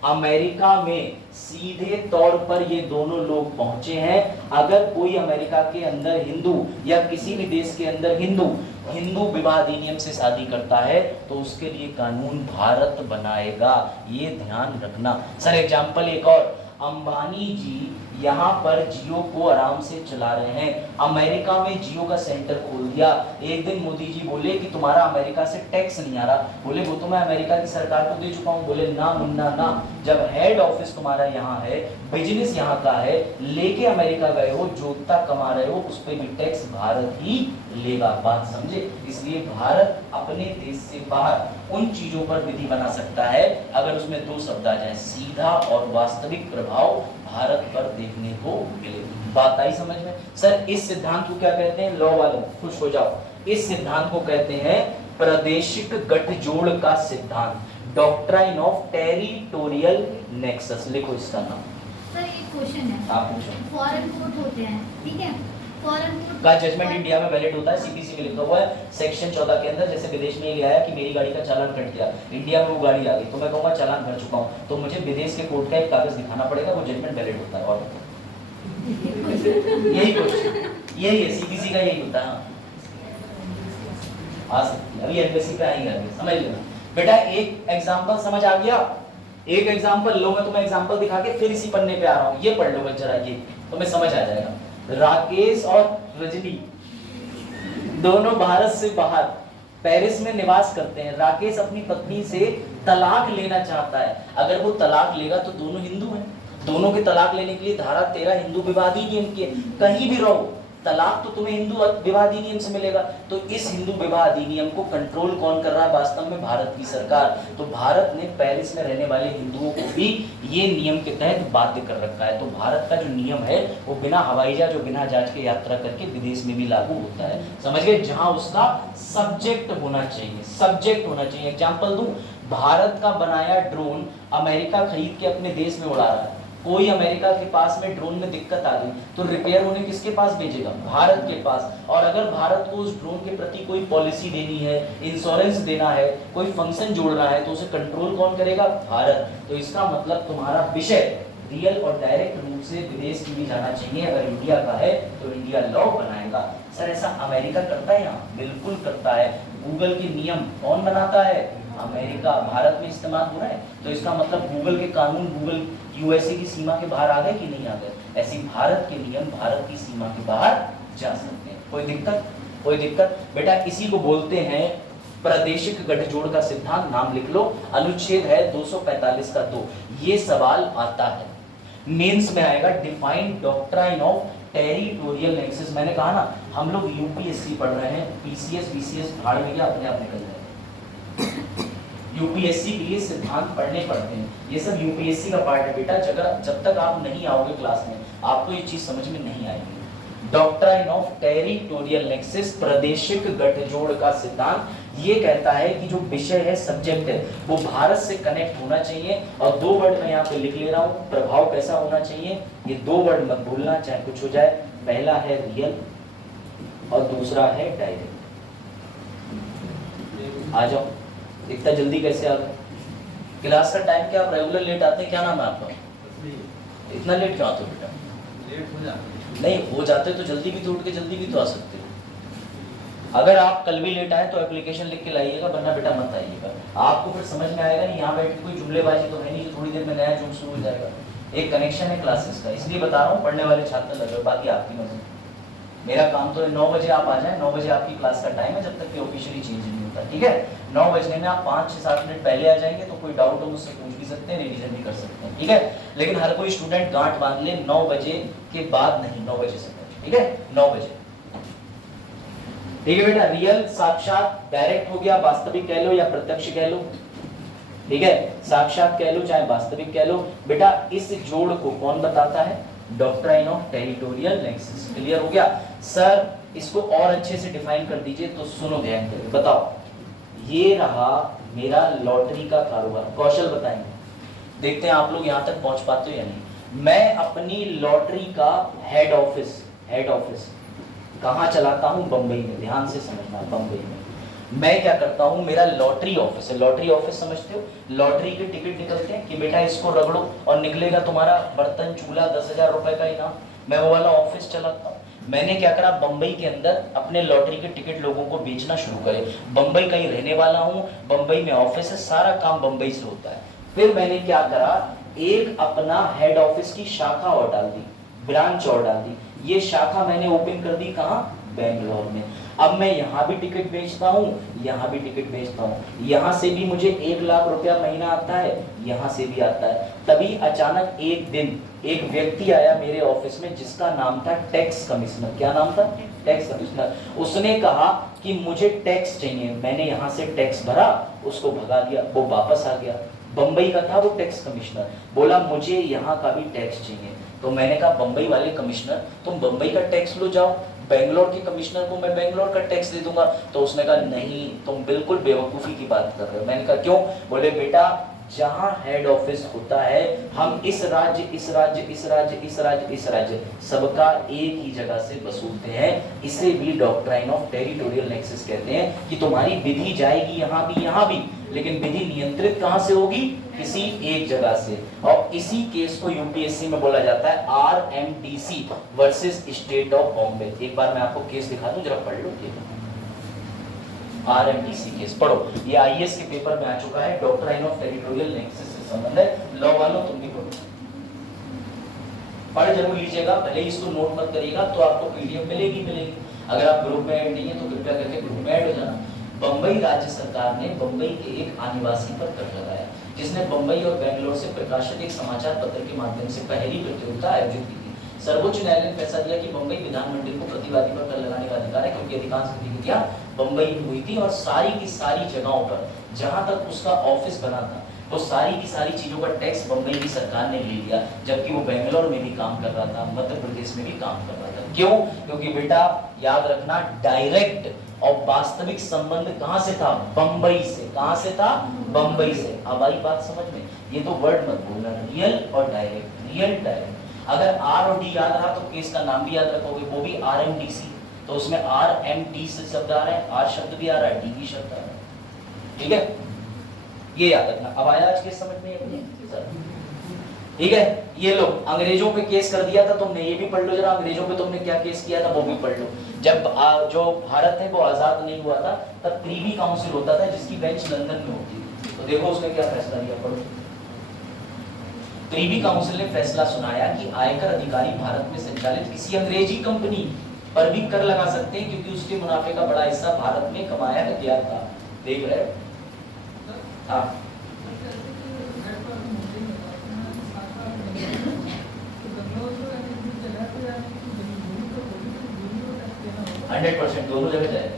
अमेरिका में सीधे तौर पर ये दोनों लोग पहुंचे हैं। अगर कोई अमेरिका के अंदर हिंदू या किसी भी देश के अंदर हिंदू विवाह अधिनियम से शादी करता है तो उसके लिए कानून भारत बनाएगा, ये ध्यान रखना। सर एग्जांपल एक और, अंबानी जी यहाँ पर जियो को आराम से चला रहे हैं, अमेरिका में जियो का सेंटर खोल दिया। एक दिन मोदी जी बोले कि तुम्हारा अमेरिका से टैक्स नहीं आ रहा। बोले वो तो मैं अमेरिका की सरकार को दे चुका हूँ। बोले ना मुन्ना ना, जब हेड ऑफिस तुम्हारा यहाँ है, बिजनेस यहाँ का है, लेके अमेरिका गए हो, जोतता कमा रहे हो, उस पर भी टैक्स भारत ही लेगा। बात समझे? इसलिए भारत अपने देश से बाहर उन चीजों पर विधि बना सकता है अगर उसमें दो शब्द आ जाए, सीधा और वास्तविक प्रभाव भारत पर देखने को मिले। बात आई समझ में? सर इस सिद्धांत को क्या कहते हैं? लॉ वालों खुश हो जाओ, इस सिद्धांत को कहते हैं प्रादेशिक गठजोड़ का सिद्धांत, डॉक्ट्राइन ऑफ टेरिटोरियल नेक्सस। लिखो इसका नाम। सर एक क्वेश्चन है, आप पूछो। फॉरेन कोर्ट होते हैं, ठीक है, फॉरेन कोर्ट का जजमेंट इंडिया में वैलिड होता है, सीपीसी में लिखा हुआ है सेक्शन 14 के अंदर। जैसे विदेश में ये आया कि मेरी गाड़ी का चालान कट गया, इंडिया में वो गाड़ी आ गई, तो मैं कहूंगा चालान भर चुका हूं, तो मुझे विदेश के कोर्ट का एक कागज दिखाना पड़ेगा, वो जजमेंट वैलिड होता है। और यही क्वेश्चन, यही है सीपीसी का, यही होता है। आ सकती है, अभी एमबीसी पे आएंगे, समझ लेना बेटा। एक एग्जांपल समझ आ गया? एक एग्जांपल लो, मैं तुम्हें एग्जांपल दिखा के फिर इसी पन्ने पे आ रहा हूं, ये पढ़ लो जरा, ये तुम्हें समझ आ जाएगा। राकेश और रजनी दोनों भारत से बाहर पेरिस में निवास करते हैं। राकेश अपनी पत्नी से तलाक लेना चाहता है। अगर वो तलाक लेगा तो दोनों हिंदू हैं, दोनों के तलाक लेने के लिए धारा 13 हिंदू विवाह अधिनियम की है। कहीं भी रहो तलाक तो तुम्हें हिंदू विवाह अधिनियम से मिलेगा। तो इस हिंदू विवाह अधिनियम को कंट्रोल कौन कर रहा है? वास्तव में भारत की सरकार। तो भारत ने पेरिस में रहने वाले हिंदुओं को भी ये नियम के तहत बाध्य कर रखा है। तो भारत का जो नियम है वो बिना हवाई जहाज और बिना जहाज के यात्रा करके विदेश में भी लागू होता है। समझ गए? जहां उसका सब्जेक्ट होना चाहिए, सब्जेक्ट होना चाहिए। एग्जाम्पल दूं, भारत का बनाया ड्रोन अमेरिका खरीद के अपने देश में उड़ा रहा है। कोई अमेरिका के पास में ड्रोन में दिक्कत आ गई तो रिपेयर होने किसके पास भेजेगा? भारत के पास। और अगर भारत को उस ड्रोन के प्रति कोई पॉलिसी देनी है, इंश्योरेंस देना है, कोई फंक्शन जोड़ रहा है, तो उसे कंट्रोल कौन करेगा? भारत। तो इसका मतलब तुम्हारा विषय रियल और डायरेक्ट रूप से विदेश की भी जाना चाहिए। अगर इंडिया का है तो इंडिया लॉ बनाएगा। सर ऐसा अमेरिका करता है? यहाँ बिल्कुल करता है। गूगल के नियम कौन बनाता है? अमेरिका। भारत में इस्तेमाल हो रहा है, तो इसका मतलब गूगल के कानून गूगल यूएसए की सीमा के बाहर आ गए कि नहीं आ गए? ऐसी भारत के नियम भारत की सीमा के बाहर जा सकते हैं। कोई दिक्कत? कोई दिक्कत? बेटा इसी को बोलते हैं प्रादेशिक गठजोड़ का सिद्धांत। नाम लिख लो, अनुच्छेद है 245 का 2। ये सवाल आता है, मेंस में आएगा, define doctrine of territorial nexus. मैंने कहा ना, हम लोग यूपीएससी पढ़ रहे हैं, पीसीएस बीसीएस भाड़ में क्या अपने आप निकल जाए। यूपीएससी के लिए सिद्धांत पढ़ने पड़ते हैं, ये सब यूपीएससी का पार्ट है बेटा। जब तक आप नहीं आओगे क्लास में आपको ये चीज समझ में नहीं आएगी। डॉक्ट्राइन ऑफ टेरिटोरियल नेक्सस, प्रादेशिक गठजोड़ का सिद्धांत, ये कहता है कि जो विषय है, सब्जेक्ट है, वो भारत से कनेक्ट होना चाहिए। और दो वर्ड मैं यहाँ पे लिख ले रहा हूँ, प्रभाव कैसा होना चाहिए, ये दो वर्ड मत भूलना चाहे कुछ हो जाए। पहला है रियल और दूसरा है डायरेक्ट। आ जाओ, इतना जल्दी कैसे आ गए? क्लास का टाइम क्या आप रेगुलर लेट आते हैं? क्या नाम है आपका? इतना लेट क्यों आते हो बेटा? लेट हो जाते नहीं हो जाते तो जल्दी भी तो उठ के जल्दी भी तो आ सकते हो। अगर आप कल भी लेट आए तो एप्लीकेशन लिख के लाइएगा, वरना बेटा मत आइएगा। आपको फिर समझ में आएगा नहीं, यहाँ बैठ के कोई जुमलेबाजी तो है नहीं जो थोड़ी देर में नया जुम शुरू हो जाएगा। एक कनेक्शन है क्लासेस का, इसलिए बता रहा हूँ, पढ़ने वाले छात्र लग रहे, बाकी आपकी मर्जी। मेरा काम तो है 9 बजे आप आ जाए, 9 बजे आपकी क्लास का टाइम है, जब तक कि ऑफिशियली चेंज नहीं होता, ठीक है। 9 बजने में आप 5-6-7 मिनट पहले आ जाएंगे तो कोई डाउट हो मुझसे पूछ भी सकते हैं, रिवीजन भी कर सकते हैं, ठीक है। लेकिन हर कोई स्टूडेंट गांठ बांध ले, 9 बजे के बाद नहीं, 9 बजे से पहले, ठीक है, 9 बजे, ठीक है बेटा। रियल साक्षात डायरेक्ट हो गया, वास्तविक कह लो या प्रत्यक्ष कह लो, ठीक है, साक्षात कह लो चाहे वास्तविक कह लो। बेटा इस जोड़ को कौन बताता है? Doctrine of territorial nexus. Clear हो गया? सर इसको और अच्छे से डिफाइन कर दीजिए, तो सुनो ध्यान करके बताओ। ये रहा मेरा लॉटरी का कारोबार, कौशल बताएंगे, देखते हैं आप लोग यहां तक पहुंच पाते हो या नहीं। मैं अपनी लॉटरी का हेड ऑफिस कहां चलाता हूं? बंबई में। ध्यान से समझना, बंबई में। मैं क्या करता हूं, मेरा लॉटरी ऑफिस है। लॉटरी ऑफिस समझते हो? लॉटरी के टिकट निकलते हैं कि बेटा इसको रगड़ो और निकलेगा तुम्हारा बर्तन चूल्हा 10,000 रुपए का इनाम। मैं वो वाला ऑफिस चलाता हूँ। मैंने क्या करा, बंबई के अंदर अपने लॉटरी के टिकट लोगों को बेचना शुरू करे। बंबई कहीं रहने वाला हूँ, बंबई में ऑफिस है, सारा काम बंबई से होता है। फिर मैंने क्या करा, एक अपना हेड ऑफिस की शाखा और डाल दी, ब्रांच और डाल दी। ये शाखा मैंने ओपन कर दी कहाँ? बेंगलोर में। अब मैं यहाँ भी टिकट बेचता हूँ, यहाँ भी टिकट बेचता हूँ। यहाँ से भी मुझे 1 लाख रुपया महीना आता है, यहाँ से भी आता है। तभी अचानक एक दिन एक व्यक्ति आया मेरे ऑफिस में जिसका नाम था टैक्स कमिश्नर। क्या नाम था? Tax commissioner. उसने कहा कि मुझे टैक्स चाहिए, मैंने यहाँ से टैक्स भरा, उसको भगा दिया, वो वापस आ गया। बंबई का था वो टैक्स कमिश्नर, बोला मुझे यहाँ का भी टैक्स चाहिए। तो मैंने कहा बंबई वाले कमिश्नर तुम बंबई का टैक्स लो जाओ, बेंगलोर के कमिश्नर को मैं बेंगलोर का टैक्स दे दूंगा। तो उसने कहा नहीं, तुम बिल्कुल बेवकूफ़ी की बात कर रहे हो। मैंने कहा क्यों? बोले बेटा जहां हेड ऑफिस होता है, हम इस राज्य इस राज्य इस राज्य इस राज्य इस राज्य सबका एक ही जगह से वसूलते हैं। इसे भी डॉक्ट्राइन ऑफ टेरिटोरियल नेक्सस कहते हैं कि तुम्हारी विधि जाएगी यहाँ भी, लेकिन विधि नियंत्रित कहां से होगी? किसी एक जगह से। और इसी केस को यूपीएससी में बोला जाता है आरएमडीसी वर्सेस स्टेट ऑफ बॉम्बे। एक बार मैं आपको केस दिखा दूं, जरा पढ़ लो। आरएमडीसी केस पढ़ो, ये आईएएस के पेपर में आ चुका है, डॉक्ट्राइन ऑफ टेरिटोरियल नेक्सस से संबंध है। लॉ वालों तुम भी पढ़ो, पढ़ जरूर लीजिएगा, भले ही इसको नोट मत करिएगा तो आपको पीडीएफ मिलेगी। अगर आप ग्रुप में ऐड नहीं है तो कृपया करके ग्रुप में ऐड हो जाना। बंबई राज्य सरकार ने बंबई के एक आदिवासी पर कर लगाया, जिसने बंबई और बेंगलोर से प्रकाशित एक समाचार पत्र के माध्यम से पहली प्रतियोगिता आयोजित की थी। सर्वोच्च न्यायालय ने फैसला दिया कि बंबई विधानमंडल को प्रतिवादी पर कर लगाने का अधिकार है, क्योंकि अधिकांश गतिविधियां बंबई में हुई थी और सारी की सारी जगहों पर जहां तक उसका ऑफिस बना था वो सारी की सारी चीजों का टैक्स बंबई की सरकार ने ले लिया, जबकि वो बेंगलोर में भी काम कर रहा था, मध्य प्रदेश में भी काम कर रहा था। क्यों? क्योंकि बेटा याद रखना, डायरेक्ट और वास्तविक संबंध कहां से था? बंबई से। कहां से था? बंबई से। अब आई बात समझ में? ये तो वर्ड मत भूलना, रियल और डायरेक्ट, रियल डायरेक्ट। अगर आर और डी याद रहा तो केस का नाम भी याद रखोगे, वो भी आरएमडीसी। तो उसमें आरएमडी से शब्द आ रहा है, आर शब्द भी आ रहा है, डी भी शब्द आ रहा है। ठीक है, ये याद रखना। अब आया आज केस समझ में? ठीक है, ये लो अंग्रेजों पे केस कर दिया था तुमने, ये भी पढ़ लो जरा, अंग्रेजों पे तुमने क्या केस किया था वो भी पढ़ लो। जब जो भारत है वो आजाद नहीं हुआ था, तब प्रीवी काउंसिल होता था जिसकी बेंच लंदन में होती थी। तो देखो उसने क्या फैसला लिया, पढ़ो। प्रीवी काउंसिल ने फैसला सुनाया कि आयकर अधिकारी भारत में संचालित किसी अंग्रेजी कंपनी पर भी कर लगा सकते हैं, क्योंकि उसके मुनाफे का बड़ा हिस्सा भारत में कमाया गया था। देख रहे हो? हाँ, 100% दोनों जगह जाएगा,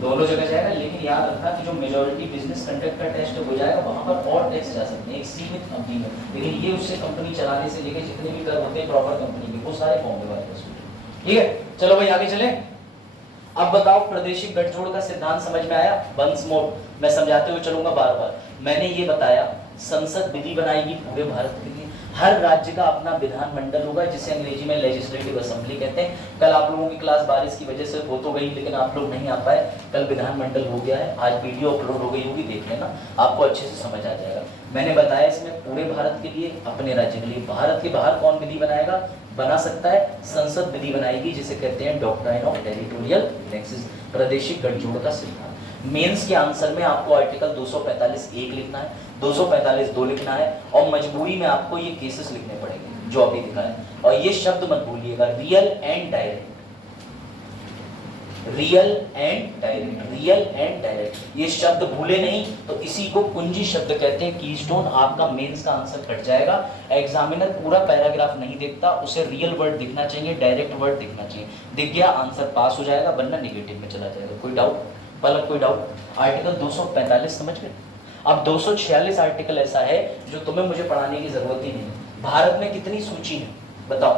दोनों जगह जाएगा। लेकिन याद रखना कि जो मेजॉरिटी बिजनेस कंडक्ट का टेस्ट हो जाएगा वहां पर और टैक्स जा सकते हैं एक सीमित अवधि में, लेकिन ये उससे कंपनी चलाने से लेकर जितने भी कर होते हैं प्रॉपर कंपनी के, वो सारे बॉम्बे वाले वसूल। ठीक है, चलो भाई आगे चले। अब बताओ प्रादेशिक गठजोड़ का सिद्धांत समझ में आया? वंस मोर मैं समझाते हुए चलूंगा बार बार। मैंने ये बताया संसद विधि बनाएगी पूरे भारत के लिए, हर राज्य का अपना विधानमंडल होगा जिसे अंग्रेजी में लेजिस्लेटिव असेंबली कहते हैं। कल आप लोगों की क्लास बारिश की वजह से हो तो गई, लेकिन आप लोग नहीं आ पाए, कल विधानमंडल हो गया है, आज वीडियो अपलोड हो गई होगी, देख लेना, आपको अच्छे से समझ आ जाएगा। मैंने बताया इसमें पूरे भारत के लिए, अपने राज्य के लिए। भारत के बाहर कौन विधि बनाएगा? बना सकता है, संसद विधि बनाएगी, जिसे कहते हैं डॉक्ट्राइन ऑफ टेरिटोरियल नेक्सस, प्रादेशिक गठजोड़ का सिद्धांत। मेंस के आंसर में आपको आर्टिकल 245(1) लिखना है, 245(2) लिखना है, और मजबूरी में आपको ये केसेस लिखने पड़ेंगे जो अभी दिखा है। और ये शब्द मत भूलिएगा, real and direct, real and direct, real and direct, ये शब्द भूले नहीं तो इसी को कुंजी शब्द कहते हैं, कीस्टोन। आपका मेंस का आंसर कट जाएगा। एग्जामिनर पूरा पैराग्राफ नहीं देखता, उसे रियल वर्ड दिखना चाहिए, डायरेक्ट वर्ड दिखना चाहिए। दिख गया आंसर पास हो जाएगा, वरना नेगेटिव में चला जाएगा। कोई डाउट? पलक कोई डाउट? आर्टिकल 245 समझ गए? अब 246 आर्टिकल ऐसा है जो तुम्हें मुझे पढ़ाने की जरूरत ही नहीं है। भारत में कितनी सूची है बताओ?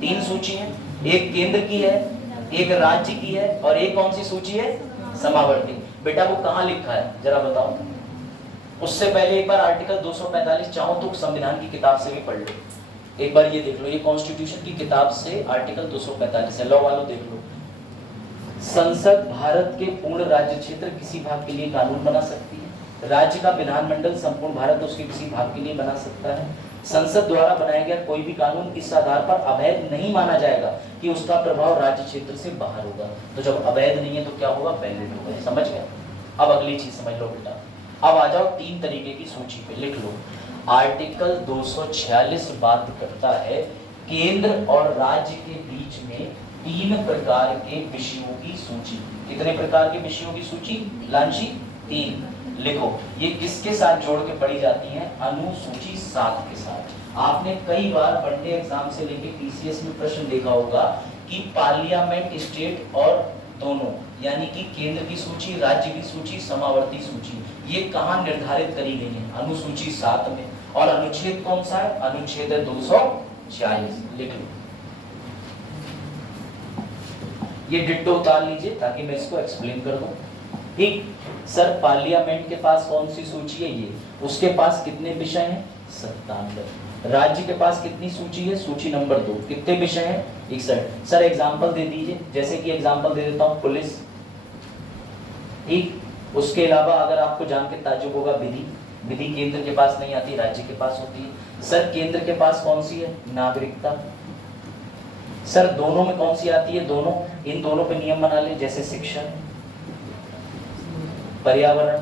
3 सूची है, एक केंद्र की है, एक राज्य की है, और एक कौन सी सूची है? समावर्ती। बेटा वो कहाँ लिखा है जरा बताओ? उससे पहले एक बार आर्टिकल 245 चाहो तो संविधान की किताब से भी पढ़ लो, एक बार ये देख लो, ये कॉन्स्टिट्यूशन की किताब से आर्टिकल 245 है, लॉ वालों देख लो। संसद भारत के पूर्ण राज्य क्षेत्र किसी भाग के लिए कानून बना सकती है। राज्य का विधानमंडल संपूर्ण भारत उसके किसी भाग के लिए बना सकता है। संसद द्वारा बनाया गया कोई भी कानून इस आधार पर अवैध नहीं माना जाएगा कि उसका प्रभाव राज्य क्षेत्र से बाहर होगा। तो जब अवैध नहीं है तो क्या होगा? वैलिड होगा। समझ गया? अब अगली चीज समझ लो बेटा। अब आ जाओ 3 तरीके की सूची पे, लिख लो। आर्टिकल 246 बात करता है केंद्र और राज्य के बीच में 3 प्रकार के विषयों की सूची। कितने प्रकार के विषयों की सूची लांची? 3। लिखो, ये किसके साथ जोड़ के पढ़ी जाती हैं? अनुसूची 7 के साथ। आपने कई बार वनडे एग्जाम से लेके पीसीएस में प्रश्न देखा होगा कि कि पार्लियामेंट, स्टेट और दोनों, यानी कि केंद्र की सूची, राज्य की सूची, समावर्ती सूची, ये कहाँ निर्धारित करी गई है? अनुसूची 7 में। और अनुच्छेद कौन सा है? अनुच्छेद 246। लिख लो, ये डिट्टो उतार लीजिए ताकि मैं इसको एक्सप्लेन कर दूं। ठीक सर, पार्लियामेंट के पास कौन सी सूची है? ये। उसके पास कितने विषय हैं? 97। राज्य के पास कितनी सूची है? सूची नंबर 2। कितने विषय हैं? 61। सर एग्जांपल दे दीजिए, जैसे कि एग्जांपल दे देता हूं, पुलिस। ठीक, उसके अलावा अगर आपको जान के ताज्जुब होगा, विधि। विधि केंद्र के पास नहीं आती, राज्य के पास होती है। सर केंद्र के पास कौन सी है? नागरिकता। सर दोनों में कौन सी आती है? दोनों। इन दोनों पे नियम बना ले, जैसे शिक्षा, पर्यावरण।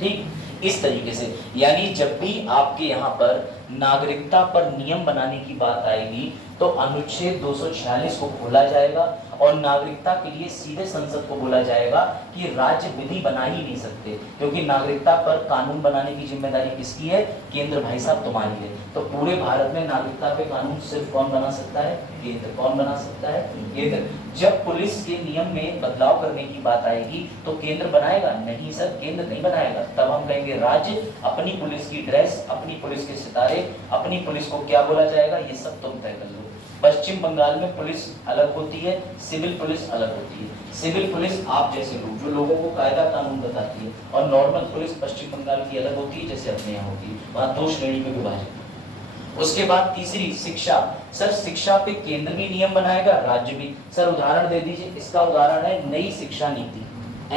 ठीक, इस तरीके से, यानी जब भी आपके यहाँ पर नागरिकता पर नियम बनाने की बात आएगी तो अनुच्छेद 246 को खोला जाएगा और नागरिकता के लिए सीधे संसद को बोला जाएगा कि राज्य विधि बना ही नहीं सकते, क्योंकि नागरिकता पर कानून बनाने की जिम्मेदारी किसकी है? केंद्र भाई साहब तुम्हारी है। तो पूरे भारत में नागरिकता पे कानून सिर्फ कौन बना सकता है? केंद्र। कौन बना सकता है? केंद्र। जब पुलिस के नियम में बदलाव करने की बात आएगी तो केंद्र बनाएगा? नहीं सर, केंद्र नहीं बनाएगा। तब हम कहेंगे राज्य अपनी पुलिस की ड्रेस, अपनी पुलिस के सितारे, अपनी पुलिस को क्या बोला जाएगा? ये सब तुम तय कर लो। पश्चिम बंगाल में पुलिस अलग होती है, सिविल पुलिस अलग होती है। सिविल पुलिस आप जैसे लोग जो लोगों को कायदा कानून बताती है, और नॉर्मल पुलिस पश्चिम बंगाल की अलग होती है, जैसे अपने यहाँ होती है। वहाँ 2 श्रेणी में विभाजित। उसके बाद तीसरी शिक्षा। सर शिक्षा पे केंद्र भी नियम बनाएगा, राज्य भी। सर उदाहरण दे दीजिए, इसका उदाहरण है नई शिक्षा नीति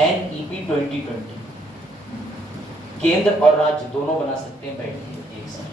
NEP 2020। केंद्र और राज्य दोनों बना सकते हैं बैठ के एक साथ।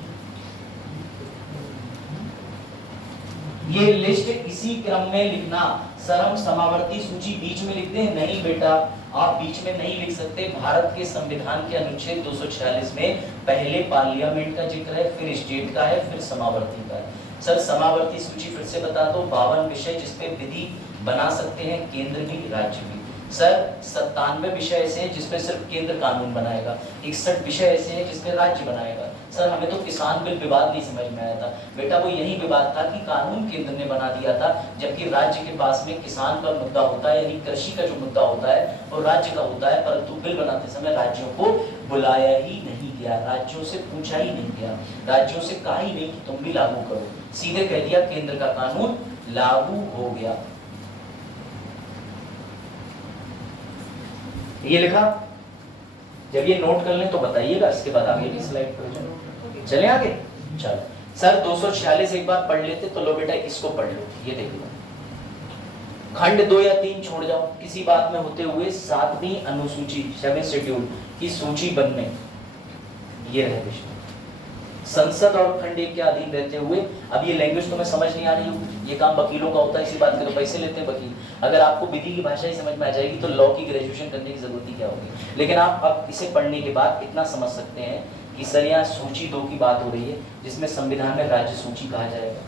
ये लिस्ट इसी क्रम में लिखना। सर हम समावर्ती सूची बीच में लिखते हैं? नहीं बेटा, आप बीच में नहीं लिख सकते। भारत के संविधान के अनुच्छेद 246 में पहले पार्लियामेंट का जिक्र है, फिर स्टेट का है, फिर समावर्ती का है। सर समावर्ती सूची फिर से बता दो, 52 विषय जिसपे विधि बना सकते हैं केंद्र भी राज्य भी। सर 97 विषय ऐसे हैं जिसपे सिर्फ केंद्र कानून बनाएगा, 61 विषय ऐसे हैं जिसपे राज्य बनाएगा। सर हमें तो किसान बिल विवाद नहीं समझ में आया था। बेटा वो यही विवाद था कि कानून केंद्र ने बना दिया था, जबकि राज्य के पास में किसान का मुद्दा होता है, यानी कृषि का जो मुद्दा होता है वो राज्य का होता है। परंतु बिल बनाते समय राज्यों को बुलाया ही नहीं गया, राज्यों से पूछा ही नहीं गया, राज्यों से कहा ही नहीं कि तुम भी लागू करो, सीधे कह दिया केंद्र का कानून लागू हो गया। ये लिखा, जब ये नोट कर लें तो बताइएगा, इसके बाद आगे की स्लाइड पर चले आगे। चलो सर 246 एक बार पढ़ लेते, तो लो बेटा इसको पढ़ लो। ये देख लो, खंड 2 या 3 छोड़ जाओ, किसी बात में होते हुए 7वीं अनुसूची 7th शेड्यूल की सूची बनने, ये रहे विषय। संसद और खंड 1 के अधीन रहते हुए, अब ये लैंग्वेज तुम्हें समझ नहीं आ रही हो, ये काम वकीलों का होता है, इसी बात के तो पैसे लेते हैं वकील। अगर आपको विधि की भाषा ही समझ में आ जाएगी तो लॉ की ग्रेजुएशन करने की जरूरत ही क्या होगी। लेकिन आप अब इसे पढ़ने के बाद इतना समझ सकते हैं कि सर यहाँ सूची 2 की बात हो रही है, जिसमें संविधान में राज्य सूची कहा जाएगा।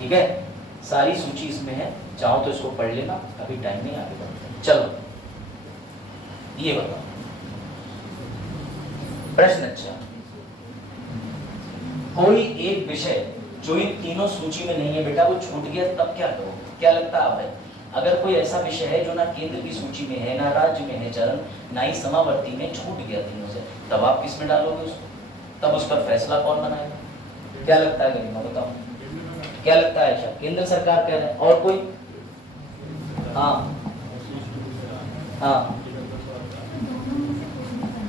ठीक है, सारी सूची इसमें है, चाहो तो इसको पढ़ लेना, अभी टाइम नहीं, आगे बढ़ते। चलो ये बताओ प्रश्न। अच्छा, कोई एक विषय जो इन तीनों सूची में नहीं है बेटा, वो छूट गया, तब क्या करो? क्या लगता है आप? अगर कोई ऐसा विषय है जो ना केंद्र की सूची में है, ना राज्य में है चरण, ना ही समावर्ती में, छूट गया तीनों से, तब आप किस में डालोगे उसको? तब उस पर फैसला कौन बनाएगा? क्या लगता है गरिमा, बताओ क्या लगता है? अच्छा केंद्र सरकार कह रहे हैं, और कोई? हाँ हाँ,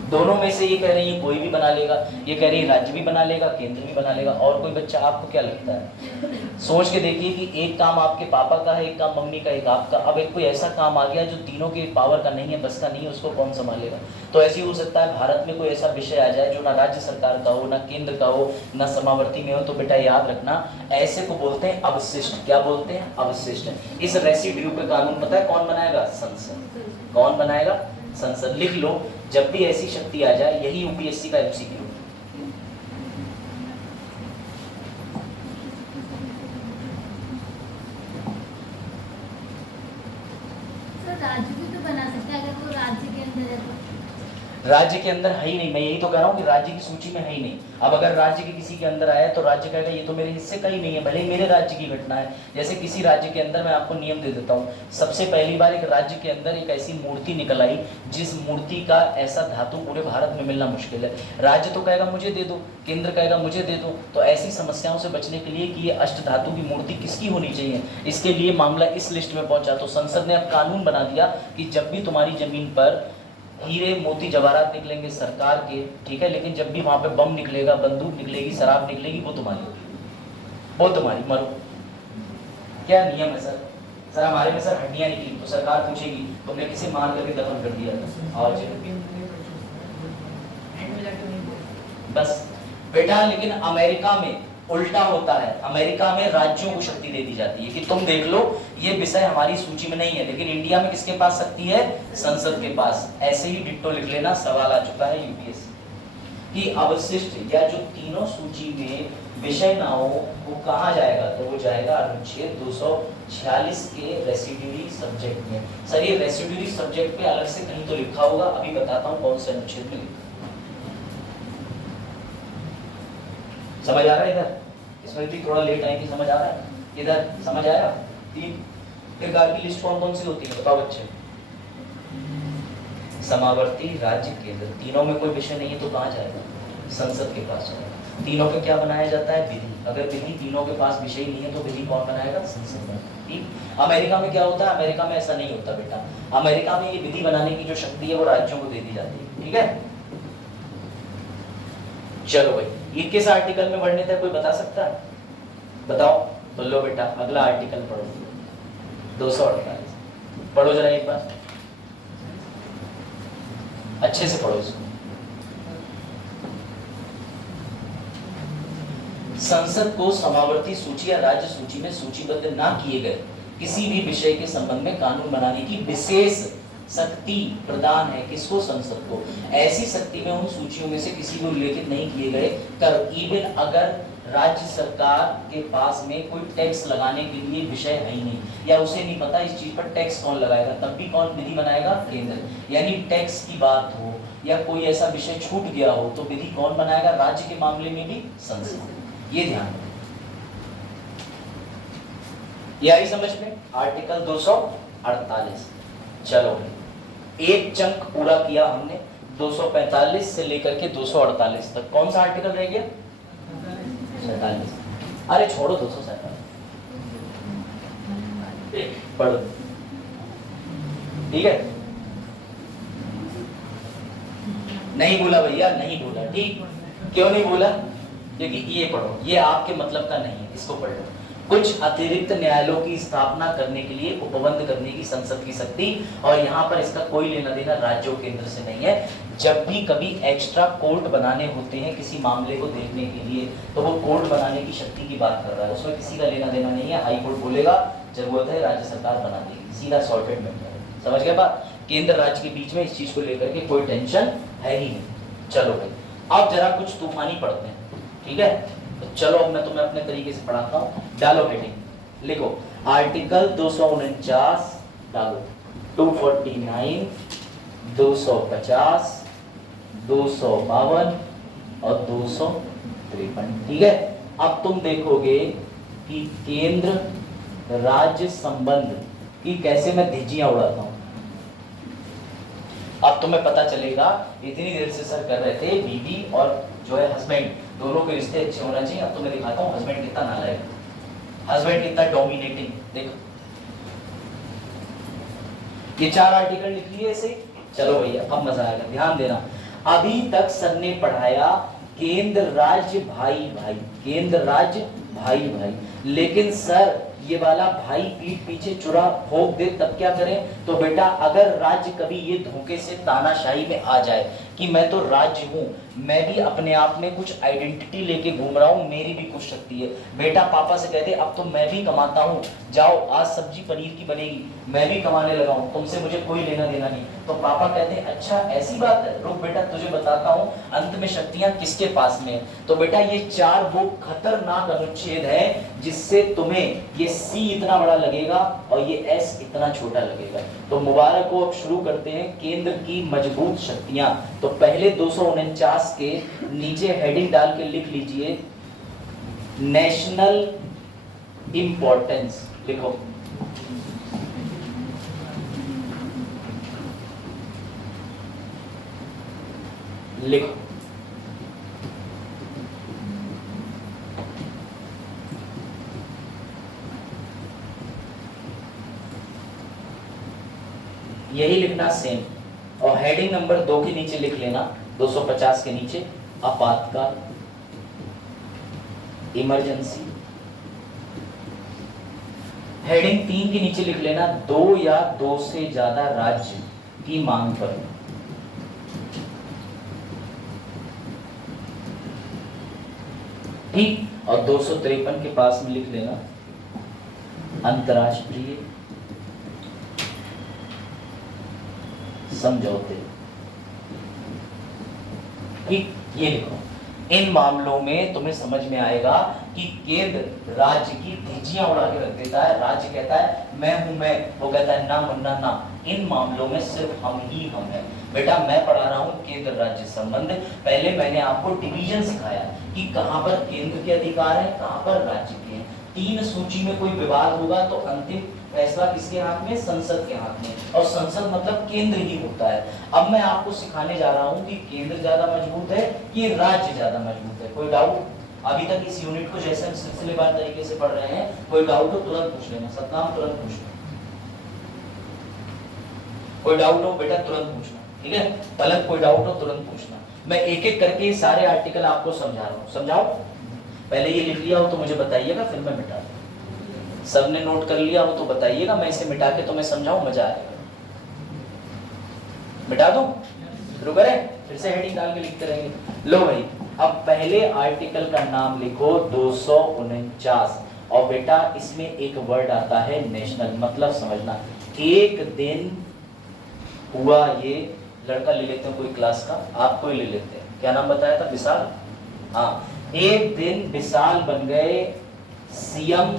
दोनों में से ये कह रही है कोई भी बना लेगा, ये कह रही है राज्य भी बना लेगा, केंद्र भी बना लेगा, और कोई बच्चा? आपको क्या लगता है? सोच के देखिए कि एक काम आपके पापा का है, एक काम मम्मी का, एक आपका। अब एक कोई ऐसा काम आ गया जो तीनों के पावर का नहीं है, बस का नहीं है, उसको कौन संभालेगा? तो ऐसे ही हो सकता है भारत में कोई ऐसा विषय आ जाए जो ना राज्य सरकार का हो, ना केंद्र का हो, ना समावर्ती में हो, तो बेटा याद रखना ऐसे को बोलते हैं अवशिष्ट। क्या बोलते हैं? अवशिष्ट। इस रेसिड्यू पे कानून पता है कौन बनाएगा? संसद। कौन बनाएगा? संसद। लिख लो, जब भी ऐसी शक्ति आ जाए, यही यूपीएससी का एमसीक्यू। सर राज्य भी तो बना सकता है अगर वो राज्य के अंदर है तो। राज्य के अंदर है ही नहीं। मैं यही तो कह रहा हूँ कि राज्य की सूची में है ही नहीं। अब अगर राज्य के किसी के अंदर आया तो राज्य कहेगा ये तो मेरे हिस्से का ही नहीं है, भले ही मेरे राज्य की घटना है। जैसे किसी राज्य के अंदर, मैं आपको नियम दे देता हूँ, सबसे पहली बार एक राज्य के अंदर एक ऐसी मूर्ति निकल आई जिस मूर्ति का ऐसा धातु पूरे भारत में मिलना मुश्किल है। राज्य तो कहेगा मुझे दे दो, केंद्र कहेगा मुझे दे दो। तो ऐसी समस्याओं से बचने के लिए कि ये अष्ट धातु की मूर्ति किसकी होनी चाहिए, इसके लिए मामला इस लिस्ट में पहुंचा। तो संसद ने अब कानून बना दिया कि जब भी तुम्हारी जमीन पर हीरे मोती जवाहरात निकलेंगे सरकार के, ठीक है, लेकिन जब भी वहां पे बम निकलेगा, बंदूक निकलेगी, शराब निकलेगी, वो तुम्हारी होगी, वो तुम्हारी, मरो। क्या नियम है सर? सर हमारे में सर हड्डियां निकली तो सरकार पूछेगी तुमने किसे मार करके दफन कर दिया था, और बस बेटा। लेकिन अमेरिका में उल्टा होता है, अमेरिका में राज्यों को शक्ति दे दी जाती है कि तुम देख लो ये विषय हमारी सूची में नहीं है, लेकिन इंडिया में किसके पास शक्ति है? संसद के पास। ऐसे ही डिट्टो लिख लेना, सवाल आ चुका है यूपीएससी कि अवशिष्ट या जो तीनों सूची में विषय ना हो वो कहाँ जाएगा? तो वो जाएगा अनुच्छेद 246 के रेसिड्यूरी सब्जेक्ट में। सर ये रेसिड्यूरी सब्जेक्ट पे अलग से कहीं तो लिखा होगा, अभी बताता हूँ कौन से अनुच्छेद में लिखा। समझ आ रहा है? इधर इसमें भी थोड़ा लेट आएगी, समझ आ रहा है? इधर समझ आया? 3 प्रकार की लिस्ट कौन कौन सी होती है बताओ बच्चे? समावर्ती, राज्य, केंद्र। तीनों में कोई विषय नहीं है तो कहाँ जाएगा? संसद के पास जाएगा। तीनों पे क्या बनाया जाता है? विधि। अगर विधि तीनों के पास विषय नहीं है तो विधि कौन बनाएगा? संसद बनाएगा। ठीक। अमेरिका में क्या होता है? अमेरिका में ऐसा नहीं होता बेटा। अमेरिका में ये विधि बनाने की जो शक्ति है वो राज्यों को दे दी जाती है। ठीक है, चलो भाई, ये किस आर्टिकल में वर्णित है कोई बता सकता है? बताओ। तो लो बेटा अगला आर्टिकल पढ़ो, 248 पढ़ो जरा एक बार, अच्छे से पढ़ो इसको। संसद को समावर्ती सूची या राज्य सूची में सूचीबद्ध ना किए गए किसी भी विषय के संबंध में कानून बनाने की विशेष शक्ति प्रदान है। किसको? संसद को। ऐसी शक्ति में उन सूचियों में से किसी को उल्लेखित नहीं किए गए कर इवन अगर राज्य सरकार के पास में कोई टैक्स लगाने के लिए विषय है ही नहीं, या उसे नहीं पता इस चीज पर टैक्स कौन लगाएगा, तब भी कौन विधि बनाएगा? केंद्र। यानी टैक्स की बात हो या कोई ऐसा विषय छूट गया हो तो विधि कौन बनाएगा? राज्य के मामले में भी संसद। ये ध्यान रखो। ये आई समझ में? आर्टिकल 248। चलो एक चंक पूरा किया हमने, 245 से लेकर के 248 तक। कौन सा आर्टिकल रह गया? 47। अरे छोड़ो 247, पढ़ो। ठीक है, नहीं बोला भैया, नहीं बोला। ठीक, क्यों नहीं बोला? क्योंकि ये पढ़ो, ये आपके मतलब का नहीं है, इसको पढ़ लो। कुछ अतिरिक्त न्यायालयों की स्थापना करने के लिए उपबंध करने की संसद की शक्ति, और यहाँ पर इसका कोई लेना देना राज्यों केंद्र से नहीं है। जब भी कभी एक्स्ट्रा कोर्ट बनाने होते हैं किसी मामले को देखने के लिए तो वो कोर्ट बनाने की शक्ति की बात कर रहा है, उसमें किसी का लेना देना नहीं है। हाई कोर्ट बोलेगा जरूरत है राज्य सरकार बना देगी, सीधा सॉर्टेड मैटर। समझ गए बात? केंद्र राज्य के बीच में इस चीज को लेकर के कोई टेंशन है ही नहीं। चलो भाई अब जरा कुछ तूफानी पढ़ते हैं, ठीक है? तो चलो अब मैं तुम्हें अपने तरीके से पढ़ाता हूँ। डालो हेडिंग, लिखो आर्टिकल 249 डालो, 249, 250, 252 और 253। ठीक है, अब तुम देखोगे कि केंद्र राज्य संबंध की कैसे मैं धज्जियां उड़ाता हूं। अब तुम्हें पता चलेगा, इतनी देर से सर कर रहे थे बीवी और जो है हस्बैंड दोनों के रिश्ते अच्छे होना चाहिए। अब तुम्हें दिखाता हूं हस्बैंड कितना नालायक, हस्बैंड कितना डोमिनेटिंग। देखो ये 4 आर्टिकल लिख लिए ऐसे। चलो भैया अब मजा आएगा, ध्यान देना। अभी तक सर ने पढ़ाया केंद्र राज्य भाई भाई, केंद्र राज्य भाई भाई, लेकिन सर ये वाला भाई पीठ पीछे चुरा भोग दे तब क्या करें? तो बेटा अगर राज्य कभी ये धोखे से तानाशाही में आ जाए कि मैं तो राज्य हूं मैं भी अपने आप में कुछ आइडेंटिटी लेके घूम रहा हूँ, मेरी भी कुछ शक्ति है। बेटा पापा से कहते अब तो मैं भी कमाता हूँ, जाओ आज सब्जी पनीर की बनेगी, मैं भी कमाने लगा हूँ, तुमसे मुझे कोई लेना देना नहीं। तो पापा कहते अच्छा ऐसी बात है, रुक बेटा तुझे बताता हूँ अंत में शक्तियां किसके पास में है। तो बेटा ये 4 वो खतरनाक अनुच्छेद है जिससे तुम्हें ये सी इतना बड़ा लगेगा और ये एस इतना छोटा लगेगा। तो मुबारक हो, अब शुरू करते हैं केंद्र की मजबूत शक्तियां। तो पहले 249 के नीचे हेडिंग डाल के लिख लीजिए नेशनल इंपॉर्टेंस, लिखो। लिखो यही लिखना सेम, और हेडिंग नंबर 2 के नीचे लिख लेना 250 के नीचे आपातकाल, इमरजेंसी। हेडिंग 3 के नीचे लिख लेना 2 या 2 से ज्यादा राज्य की मांग पर। ठीक, और 253 के पास में लिख लेना अंतरराष्ट्रीय समझौते। ठीक, ये लिखो। इन मामलों में तुम्हें समझ में आएगा कि केंद्र राज्य की धज्जियां उड़ा के रख देता है। राज्य कहता है मैं हूं मैं, वो कहता है ना मुन्ना ना। इन मामलों में सिर्फ हम ही हम हैं। बेटा मैं पढ़ा रहा हूँ केंद्र राज्य संबंध। पहले मैंने आपको डिवीजन सिखाया कि कहां पर केंद्र के अधिकार है, कहां पर राज्य के हैं। 3 सूची में कोई विवाद होगा तो अंतिम फैसला किसके हाथ में? संसद के हाथ में, और संसद मतलब केंद्र ही होता है। अब मैं आपको सिखाने जा रहा हूँ कि केंद्र ज्यादा मजबूत है कि राज्य ज्यादा मजबूत है। कोई डाउट? अभी तक इस यूनिट को जैसे हम सिलसिलेवार तरीके से पढ़ रहे हैं, कोई डाउट हो तुरंत पूछ लेना। सतनाम तुरंत पूछना, कोई डाउट हो बेटा तुरंत पूछना, ठीक है? पलक कोई डाउट हो तुरंत पूछना। मैं एक एक करके सारे आर्टिकल आपको समझा रहा हूँ, समझाओ। पहले ये लिख लिया हो तो मुझे बताइएगा, फिर मैं मिटा दूँ। सबने नोट कर लिया हो तो बताइएगा, मैं इसे मिटा के तुम्हें समझाऊं, मजा आएगा। मिटा दूं? शुरू करें? फिर से हेडिंग डाल के लिखते रहेंगे। लो भाई, अब पहले आर्टिकल का नाम लिखो 249, और बेटा इसमें एक वर्ड आता है नेशनल, मतलब समझना। एक दिन हुआ, ये लड़का ले लेते हैं कोई क्लास का, आपको ही ले लेते हैं। क्या नाम बताया था? विशाल। हाँ, एक दिन विशाल बन गए सीएम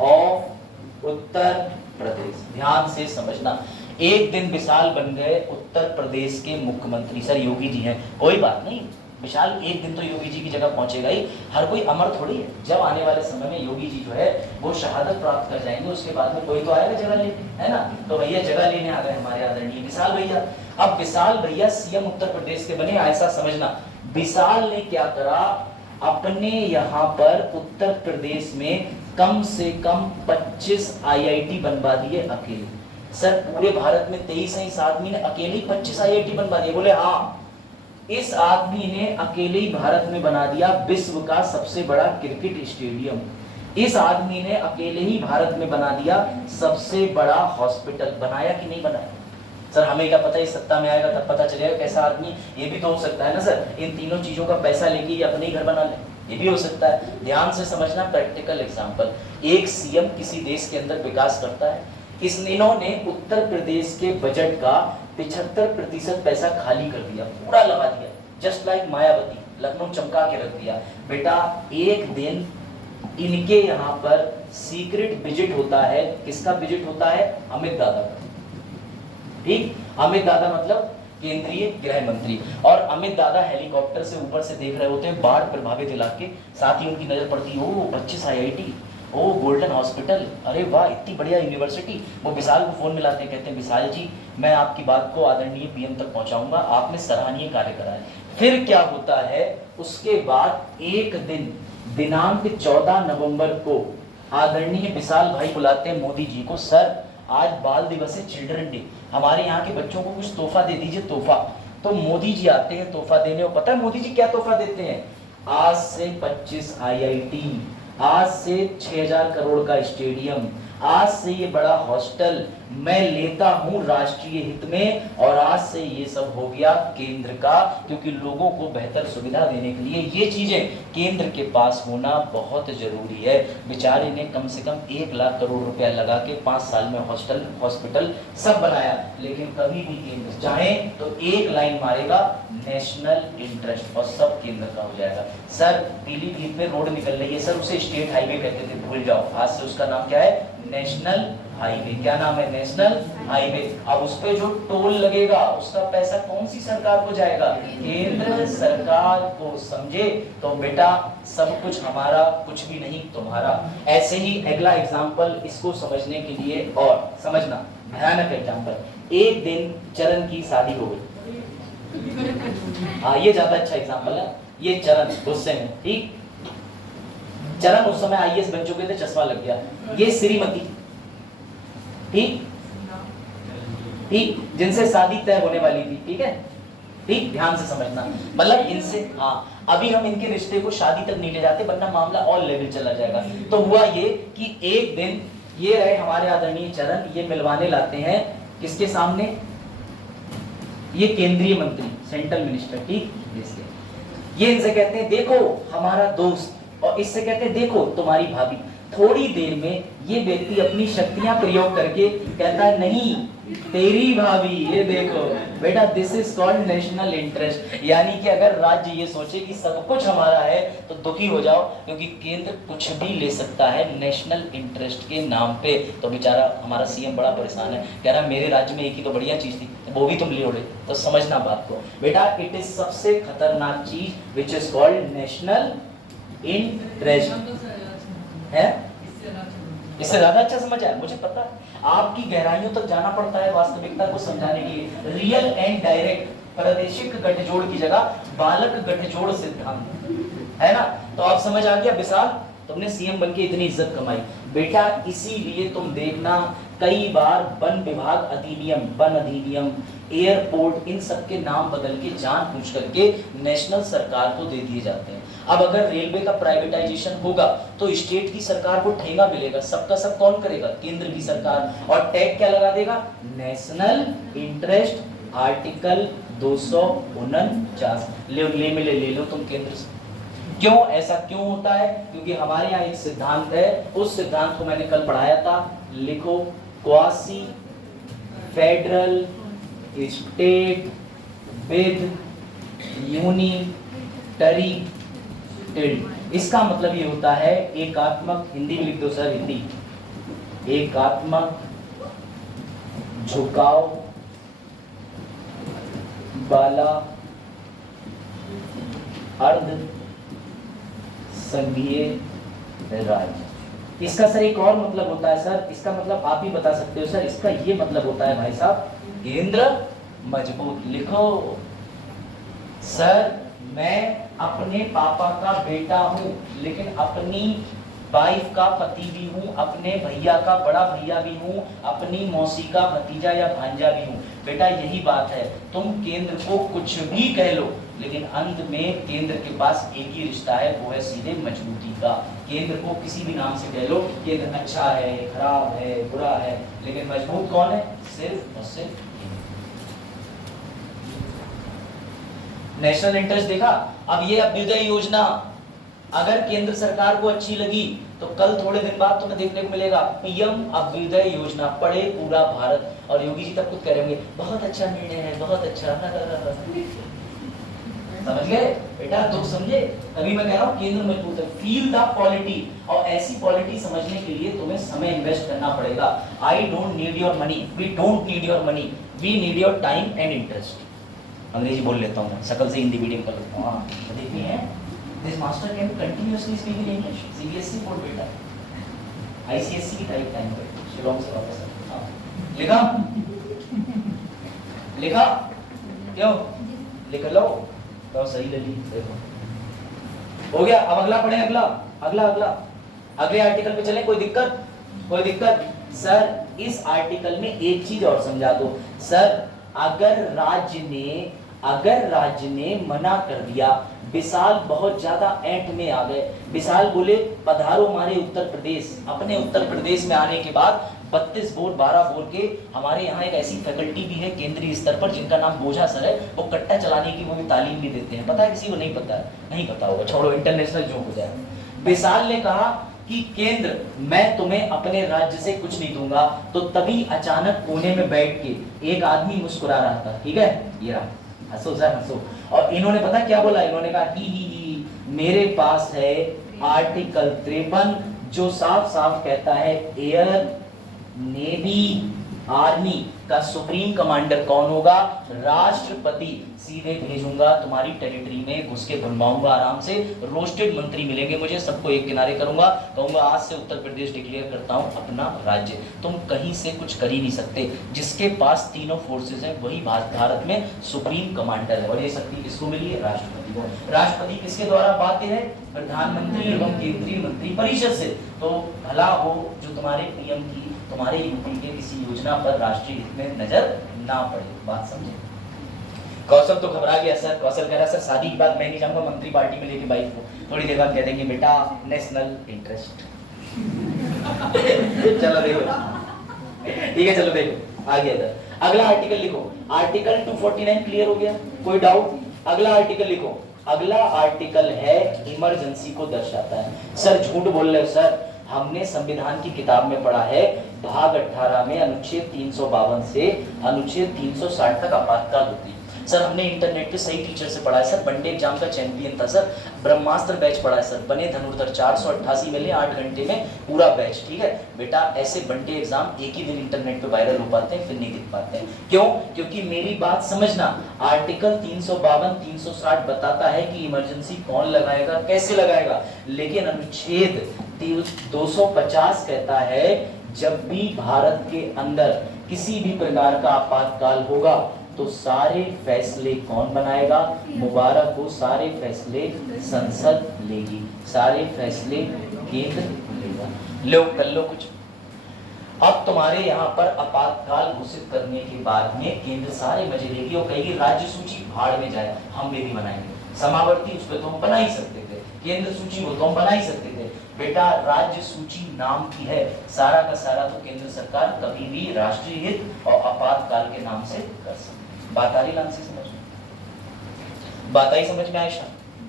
ऑफ उत्तर प्रदेश। ध्यान से समझना, एक दिन विशाल बन गए उत्तर प्रदेश के मुख्यमंत्री। सर योगी जी हैं, कोई बात नहीं, विशाल एक दिन तो योगी जी की जगह पहुंचेगा ही। हर कोई अमर थोड़ी है। जब आने वाले समय में योगी जी जो है वो शहादत प्राप्त कर जाएंगे, उसके बाद में कोई तो आएगा जगह लेने, है ना? तो भैया जगह लेने आ गए हमारे आदरणीय विशाल भैया। अब विशाल भैया सीएम उत्तर प्रदेश के बने। ऐसा समझना, विशाल ने क्या करा, अपने यहाँ पर उत्तर प्रदेश में कम से कम 25 आईआईटी बनवा दिए अकेले। सर पूरे भारत में 23 है, इस आदमी ने अकेले 25 आईआईटी बनवा दिए? बोले हाँ, इस आदमी ने अकेले ही भारत में बना दिया विश्व का सबसे बड़ा क्रिकेट स्टेडियम। इस आदमी ने अकेले ही भारत में बना दिया सबसे बड़ा हॉस्पिटल। बनाया कि नहीं बनाया? सर हमें क्या पता, ये सत्ता में आएगा तब पता चलेगा कैसा आदमी। ये भी तो हो सकता है ना सर, इन तीनों चीजों का पैसा लेके ये अपने ही घर बना ले, ये भी हो सकता है। ध्यान से समझना, प्रैक्टिकल एग्जांपल। एक सीएम किसी देश के अंदर विकास करता है, इन्होंने उत्तर प्रदेश के बजट का 75% पैसा खाली कर दिया, पूरा लगा दिया, जस्ट लाइक मायावती, लखनऊ चमका के रख दिया। बेटा एक दिन इनके यहाँ पर सीक्रेट विजिट होता है। किसका विजिट होता है? अमित दादा का। ठीक, अमित दादा मतलब केंद्रीय गृह मंत्री। और अमित दादा हेलीकॉप्टर से ऊपर से देख रहे होते हैं बाढ़ प्रभावित इलाके, साथ ही उनकी नजर पड़ती है, ओ 25 आईआईटी, ओ गोल्डन हॉस्पिटल, अरे वाह इतनी बढ़िया यूनिवर्सिटी। वो विशाल को फोन मिलाते हैं, कहते हैं विशाल जी मैं आपकी बात को आदरणीय पीएम तक पहुंचाऊंगा, आपने सराहनीय कार्य करा है। फिर क्या होता है, उसके बाद एक दिन दिनांक 14 नवंबर को आदरणीय विशाल भाई बुलाते हैं मोदी जी को। सर आज बाल दिवस है, चिल्ड्रन डे, हमारे यहाँ के बच्चों को कुछ तोहफा दे दीजिए, तोहफा। तो मोदी जी आते हैं तोहफा देने, और पता है मोदी जी क्या तोहफा देते हैं? आज से 25 आईआईटी, आज से 6000 करोड़ का स्टेडियम, आज से ये बड़ा हॉस्टल मैं लेता हूं राष्ट्रीय हित में, और आज से ये सब हो गया केंद्र का, क्योंकि लोगों को बेहतर सुविधा देने के लिए ये चीजें केंद्र के पास होना बहुत जरूरी है। बेचारे ने कम से कम 1 लाख करोड़ रुपया लगा के 5 साल में हॉस्टल हॉस्पिटल सब बनाया, लेकिन कभी भी केंद्र चाहे तो एक लाइन मारेगा नेशनल इंटरेस्ट और सब केंद्र का हो जाएगा। सर पीलीभीत में रोड निकल रही है सर, उसे स्टेट हाईवे कहते थे, भूल जाओ, आज से उसका नाम क्या है, नेशनल हाईवे। क्या नाम है, नेशनल हाईवे। अब उस पे जो टोल लगेगा उसका पैसा कौन सी सरकार को जाएगा, केंद्र सरकार को। समझे? तो बेटा सब कुछ हमारा, कुछ भी नहीं तुम्हारा। ऐसे ही अगला एग्जांपल इसको समझने के लिए, और समझना भयानक एग्जांपल, एक दिन चरण की शादी हो गई। हाँ ये ज्यादा अच्छा एग्जांपल है, ये चरण गुस्से में, ठीक, चरण उस समय आईएएस बन चुके थे, चश्मा लग गया। ये श्रीमती, ठीक ठीक, जिनसे शादी तय होने वाली थी, ठीक है, ठीक, ध्यान से समझना, मतलब इनसे, हाँ अभी हम इनके रिश्ते को शादी तक नहीं ले जाते वरना मामला और लेवल चला जाएगा। तो हुआ ये कि एक दिन ये रहे हमारे आदरणीय चरण, ये मिलवाने लाते हैं किसके सामने, ये केंद्रीय मंत्री, सेंट्रल मिनिस्टर, ठीक, इसके, ये इनसे कहते हैं देखो हमारा दोस्त, और इससे कहते हैं देखो तुम्हारी भाभी। थोड़ी देर में ये व्यक्ति अपनी शक्तियां प्रयोग करके कहता है नहीं तेरी भाभी, ये देखो बेटा, this is called national interest. यानी कि अगर राज्य ये सोचे कि सब कुछ हमारा है तो दुखी हो जाओ, क्योंकि केंद्र कुछ भी ले सकता है नेशनल इंटरेस्ट के नाम पे। तो बेचारा हमारा सीएम बड़ा परेशान है, कह रहा है मेरे राज्य में एक ही तो बढ़िया चीज थी, वो भी तुम ले उड़े। तो समझना बात को बेटा, इट इज सबसे खतरनाक चीज which is called national interest है। इससे ज्यादा अच्छा समझ आया, मुझे पता है आपकी गहराइयों तक जाना पड़ता है वास्तविकता को समझाने के लिए। रियल एंड डायरेक्ट, प्रादेशिक गठजोड़ की जगह बालक गठजोड़ सिद्धांत है ना। तो आप समझ आ गया विशाल, तुमने सीएम बनके इतनी इज्जत कमाई बेटा, इसीलिए तुम देखना कई बार वन विभाग अधिनियम, वन अधिनियम, एयरपोर्ट, इन सब के नाम बदल के जान पूछ करके नेशनल सरकार को दे दिए जाते हैं। अब अगर रेलवे का प्राइवेटाइजेशन होगा तो स्टेट की सरकार को ठेंगा मिलेगा, सबका सब कौन करेगा, केंद्र की सरकार, और टैग क्या लगा देगा, नेशनल इंटरेस्ट, आर्टिकल 249 ले लो तुम केंद्र से। क्यों ऐसा क्यों होता है, क्योंकि हमारे यहाँ एक सिद्धांत है, उस सिद्धांत को मैंने कल पढ़ाया था, लिखो, quasi federal state with unitary tilt. इसका मतलब ये होता है एकात्मक, हिंदी में लिख दो सर, हिंदी, एकात्मक झुकाव वाला अर्ध संघीय राज्य। इसका सर एक और मतलब होता है सर, इसका मतलब आप भी बता सकते हो सर, इसका ये मतलब होता है भाई साहब, केंद्र मजबूत। लिखो सर, मैं अपने पापा का बेटा हूं, लेकिन अपनी वाइफ का पति भी हूं, अपने भैया का बड़ा भैया भी हूं, अपनी मौसी का भतीजा या भांजा भी हूं। बेटा यही बात है, तुम केंद्र को कुछ भी कह लो, लेकिन अंत में केंद्र के पास एक ही रिश्ता है, वो है सीधे मजबूती का। केंद्र को किसी भी नाम से कह लो, केंद्र अच्छा है, खराब है, बुरा है, लेकिन मजबूत कौन है, सिर्फ और सिर्फ नेशनल इंटरेस्ट। देखा, अब ये अभ्युदय योजना अगर केंद्र सरकार को अच्छी लगी तो कल थोड़े दिन बाद तुम्हें देखने को मिलेगा पीएम अभ्युदय योजना, पढ़े पूरा भारत। और योगी जी तब खुद कह रहे होंगे बहुत अच्छा निर्णय है, बहुत अच्छा। समझ गए बेटा, दुख समझे, तभी मैं कह रहा हूँ केंद्र मजबूत है। फील द पॉलिटी, और ऐसी पॉलिटी समझने के लिए तुम्हें समय इन्वेस्ट करना पड़ेगा। I don't need your money, we don't need your money, we need your time and interest. अंग्रेजी बोल लेता हूँ, शकल से हिंदी मीडियम कर लेता हूँ। देखिए हैं, this master can continuously speak in English. CBSE board बेटा, आईसीएसई की टाइप टाइम पर शिलोंग से वापस लिखा लिखा क्यों लिख लो तो सही ले ली। देखो हो गया। अब अगला पढ़े, अगला अगला अगला अगले आर्टिकल पे चले। कोई दिक्कत, कोई दिक्कत? सर इस आर्टिकल में एक चीज और समझा दो सर, अगर राज्य ने मना कर दिया विशाल बहुत ज्यादा ऐंठ में आ गए। विशाल बोले पधारो हमारे उत्तर प्रदेश। अपने उत्तर प्रदेश में आने के बाद 32 बोर 12 बोर के हमारे यहाँ एक ऐसी फैकल्टी भी है केंद्रीय स्तर पर जिनका नाम बोझा सर है। वो कट्टा चलाने की वो भी तालीम भी देते हैं। पता है किसी को? नहीं पता है, नहीं पता होगा, छोड़ो, इंटरनेशनल जोक हो जाए। विशाल ने कहा कि केंद्र मैं तुम्हें अपने राज्य से कुछ नहीं दूंगा। तो तभी अचानक कोने में बैठ के एक आदमी मुस्कुरा रहा था, ठीक है, ये रहा, हंसो सर हंसो। और इन्होंने पता क्या बोला? इन्होंने कहा ही मेरे पास है आर्टिकल 53 जो साफ साफ कहता है एयर नेवी आर्मी का सुप्रीम कमांडर कौन होगा? राष्ट्रपति। सीधे भेजूंगा तुम्हारी टेरिटरी में, घुस के बनवाऊंगा आराम से। रोस्टेड मंत्री मिलेंगे मुझे, सबको एक किनारे करूंगा, कहूंगा आज से उत्तर प्रदेश डिक्लेयर करता हूं अपना राज्य। तुम कहीं से कुछ कर ही नहीं सकते। जिसके पास तीनों फोर्सेस हैं वही भारत में सुप्रीम कमांडर है। और ये शक्ति किसको मिली है? राष्ट्रपति को। राष्ट्रपति किसके द्वारा बाध्य है? प्रधानमंत्री एवं केंद्रीय मंत्री परिषद से। तो भला हो जो तुम्हारे पीएम की, तुम्हारे यूपी के किसी योजना पर राष्ट्रीय हित में नजर ना पड़े। बात समझे? कौशल तो घबरा गया सर। कौशल कह रहा सर शादी की बात मैं नहीं जाऊंगा मंत्री पार्टी में लेके बाइक को। थोड़ी देर बाद कह देंगे बेटा नेशनल इंटरेस्ट। चलो देखो, ठीक है, चलो देखो आ गया इधर। अगला आर्टिकल लिखो, आर्टिकल 249 क्लियर हो गया? कोई डाउट? अगला आर्टिकल लिखो। अगला आर्टिकल है इमरजेंसी को दर्शाता है। सर झूठ बोल रहे हो सर, हमने संविधान की किताब में पढ़ा है भाग 18 में अनुच्छेद 352 से अनुच्छेद 360 तक आपातकाल होती है। सर हमने इंटरनेट पे सही टीचर से पढ़ा है सर, वनडे एग्जाम का चैंपियन था सर, ब्रह्मास्त्र बैच पढ़ा है सर, बने धनुर्धर 488 मिले 8 घंटे में पूरा बैच, ठीक है बेटा। ऐसे वनडे एग्जाम एक ही दिन इंटरनेट पे वायरल हो पाते हैं, फिर नहीं दिख पाते हैं। क्यों? क्योंकि मेरी बात समझना, आर्टिकल 352 360 बताता है कि इमरजेंसी कौन लगाएगा, कैसे लगाएगा, लेकिन अनुच्छेद 250 कहता है जब भी भारत के अंदर किसी भी प्रकार का आपातकाल होगा तो सारे फैसले कौन बनाएगा? मुबारक हो, सारे फैसले संसद लेगी, सारे फैसले केंद्र लेगा। लो कर लो कुछ। अब तुम्हारे यहाँ पर आपातकाल घोषित करने के बाद में केंद्र सारे मजे लेगी और कहेगी राज्य सूची भाड़ में जाए, हम भी बनाएंगे। समावर्ती उस पर तो हम बना ही सकते थे, केंद्र सूची वो तो हम बना ही सकते थे। बेटा राज्य सूची नाम की है, सारा का सारा तो केंद्र सरकार कभी भी राष्ट्रीय हित और आपातकाल के नाम से कर सकती। बात आ रही लान से समझ में? बात आई समझ में? आयशा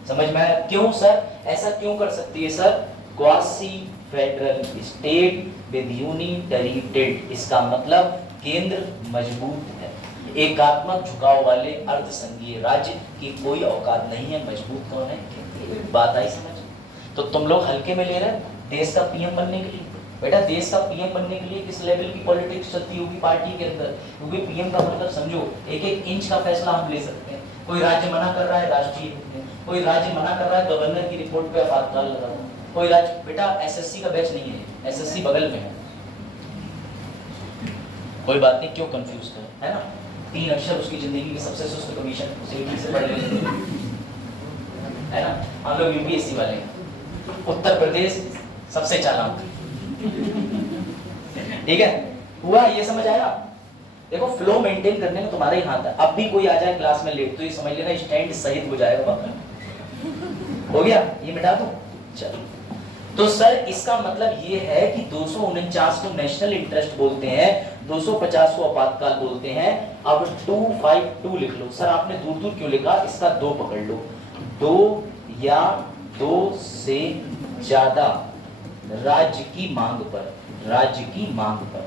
समझ में आया? क्यों सर ऐसा क्यों कर सकती है sir? Quasi federal state with unitary state, इसका मतलब केंद्र मजबूत है, एकात्मक झुकाव वाले अर्धसंघीय राज्य की कोई औकात नहीं है, मजबूत कौन है? बात आई समझ? तो तुम लोग हल्के में ले रहे देश का पीएम बनने के लिए। बेटा देश का पीएम बनने के लिए किस लेवल की पॉलिटिक्स चलती होगी पार्टी के अंदर, क्योंकि पीएम का मतलब समझो एक एक इंच का फैसला हम ले सकते हैं। कोई राज्य मना कर रहा है राष्ट्रीय हित में, कोई राज्य मना कर रहा है गवर्नर की रिपोर्ट पे आपातकाल लगा दो, कोई राज्य। बेटा एसएससी का बैच नहीं है, एसएससी बगल में है, कोई बात नहीं, क्यों कंफ्यूज कर, है ना? 3 अक्षर उसकी जिंदगी की सबसे सुस्त कमीशन, उसे ठीक से पढ़ लेंगे, है ना? हम लोग यूपीएससी वाले हैं, उत्तर प्रदेश सबसे चालाक, ठीक है? हुआ? ये समझ आया? देखो फ्लो मेंटेन करने में तुम्हारा ही हाथ है। अब भी कोई आ जाए क्लास में लेट तो ये समझ लेना स्टैंड सहित हो जाएगा। हो गया? ये मिटा दो। चलो तो सर इसका मतलब ये है कि 249 को नेशनल इंटरेस्ट बोलते हैं, 250 को आपातकाल बोलते हैं। अब 252 लिख लो। सर आपने दूर दूर क्यों लिखा? इसका 2 पकड़ लो। 2 या 2 से ज्यादा राज्य की मांग पर, राज्य की मांग पर।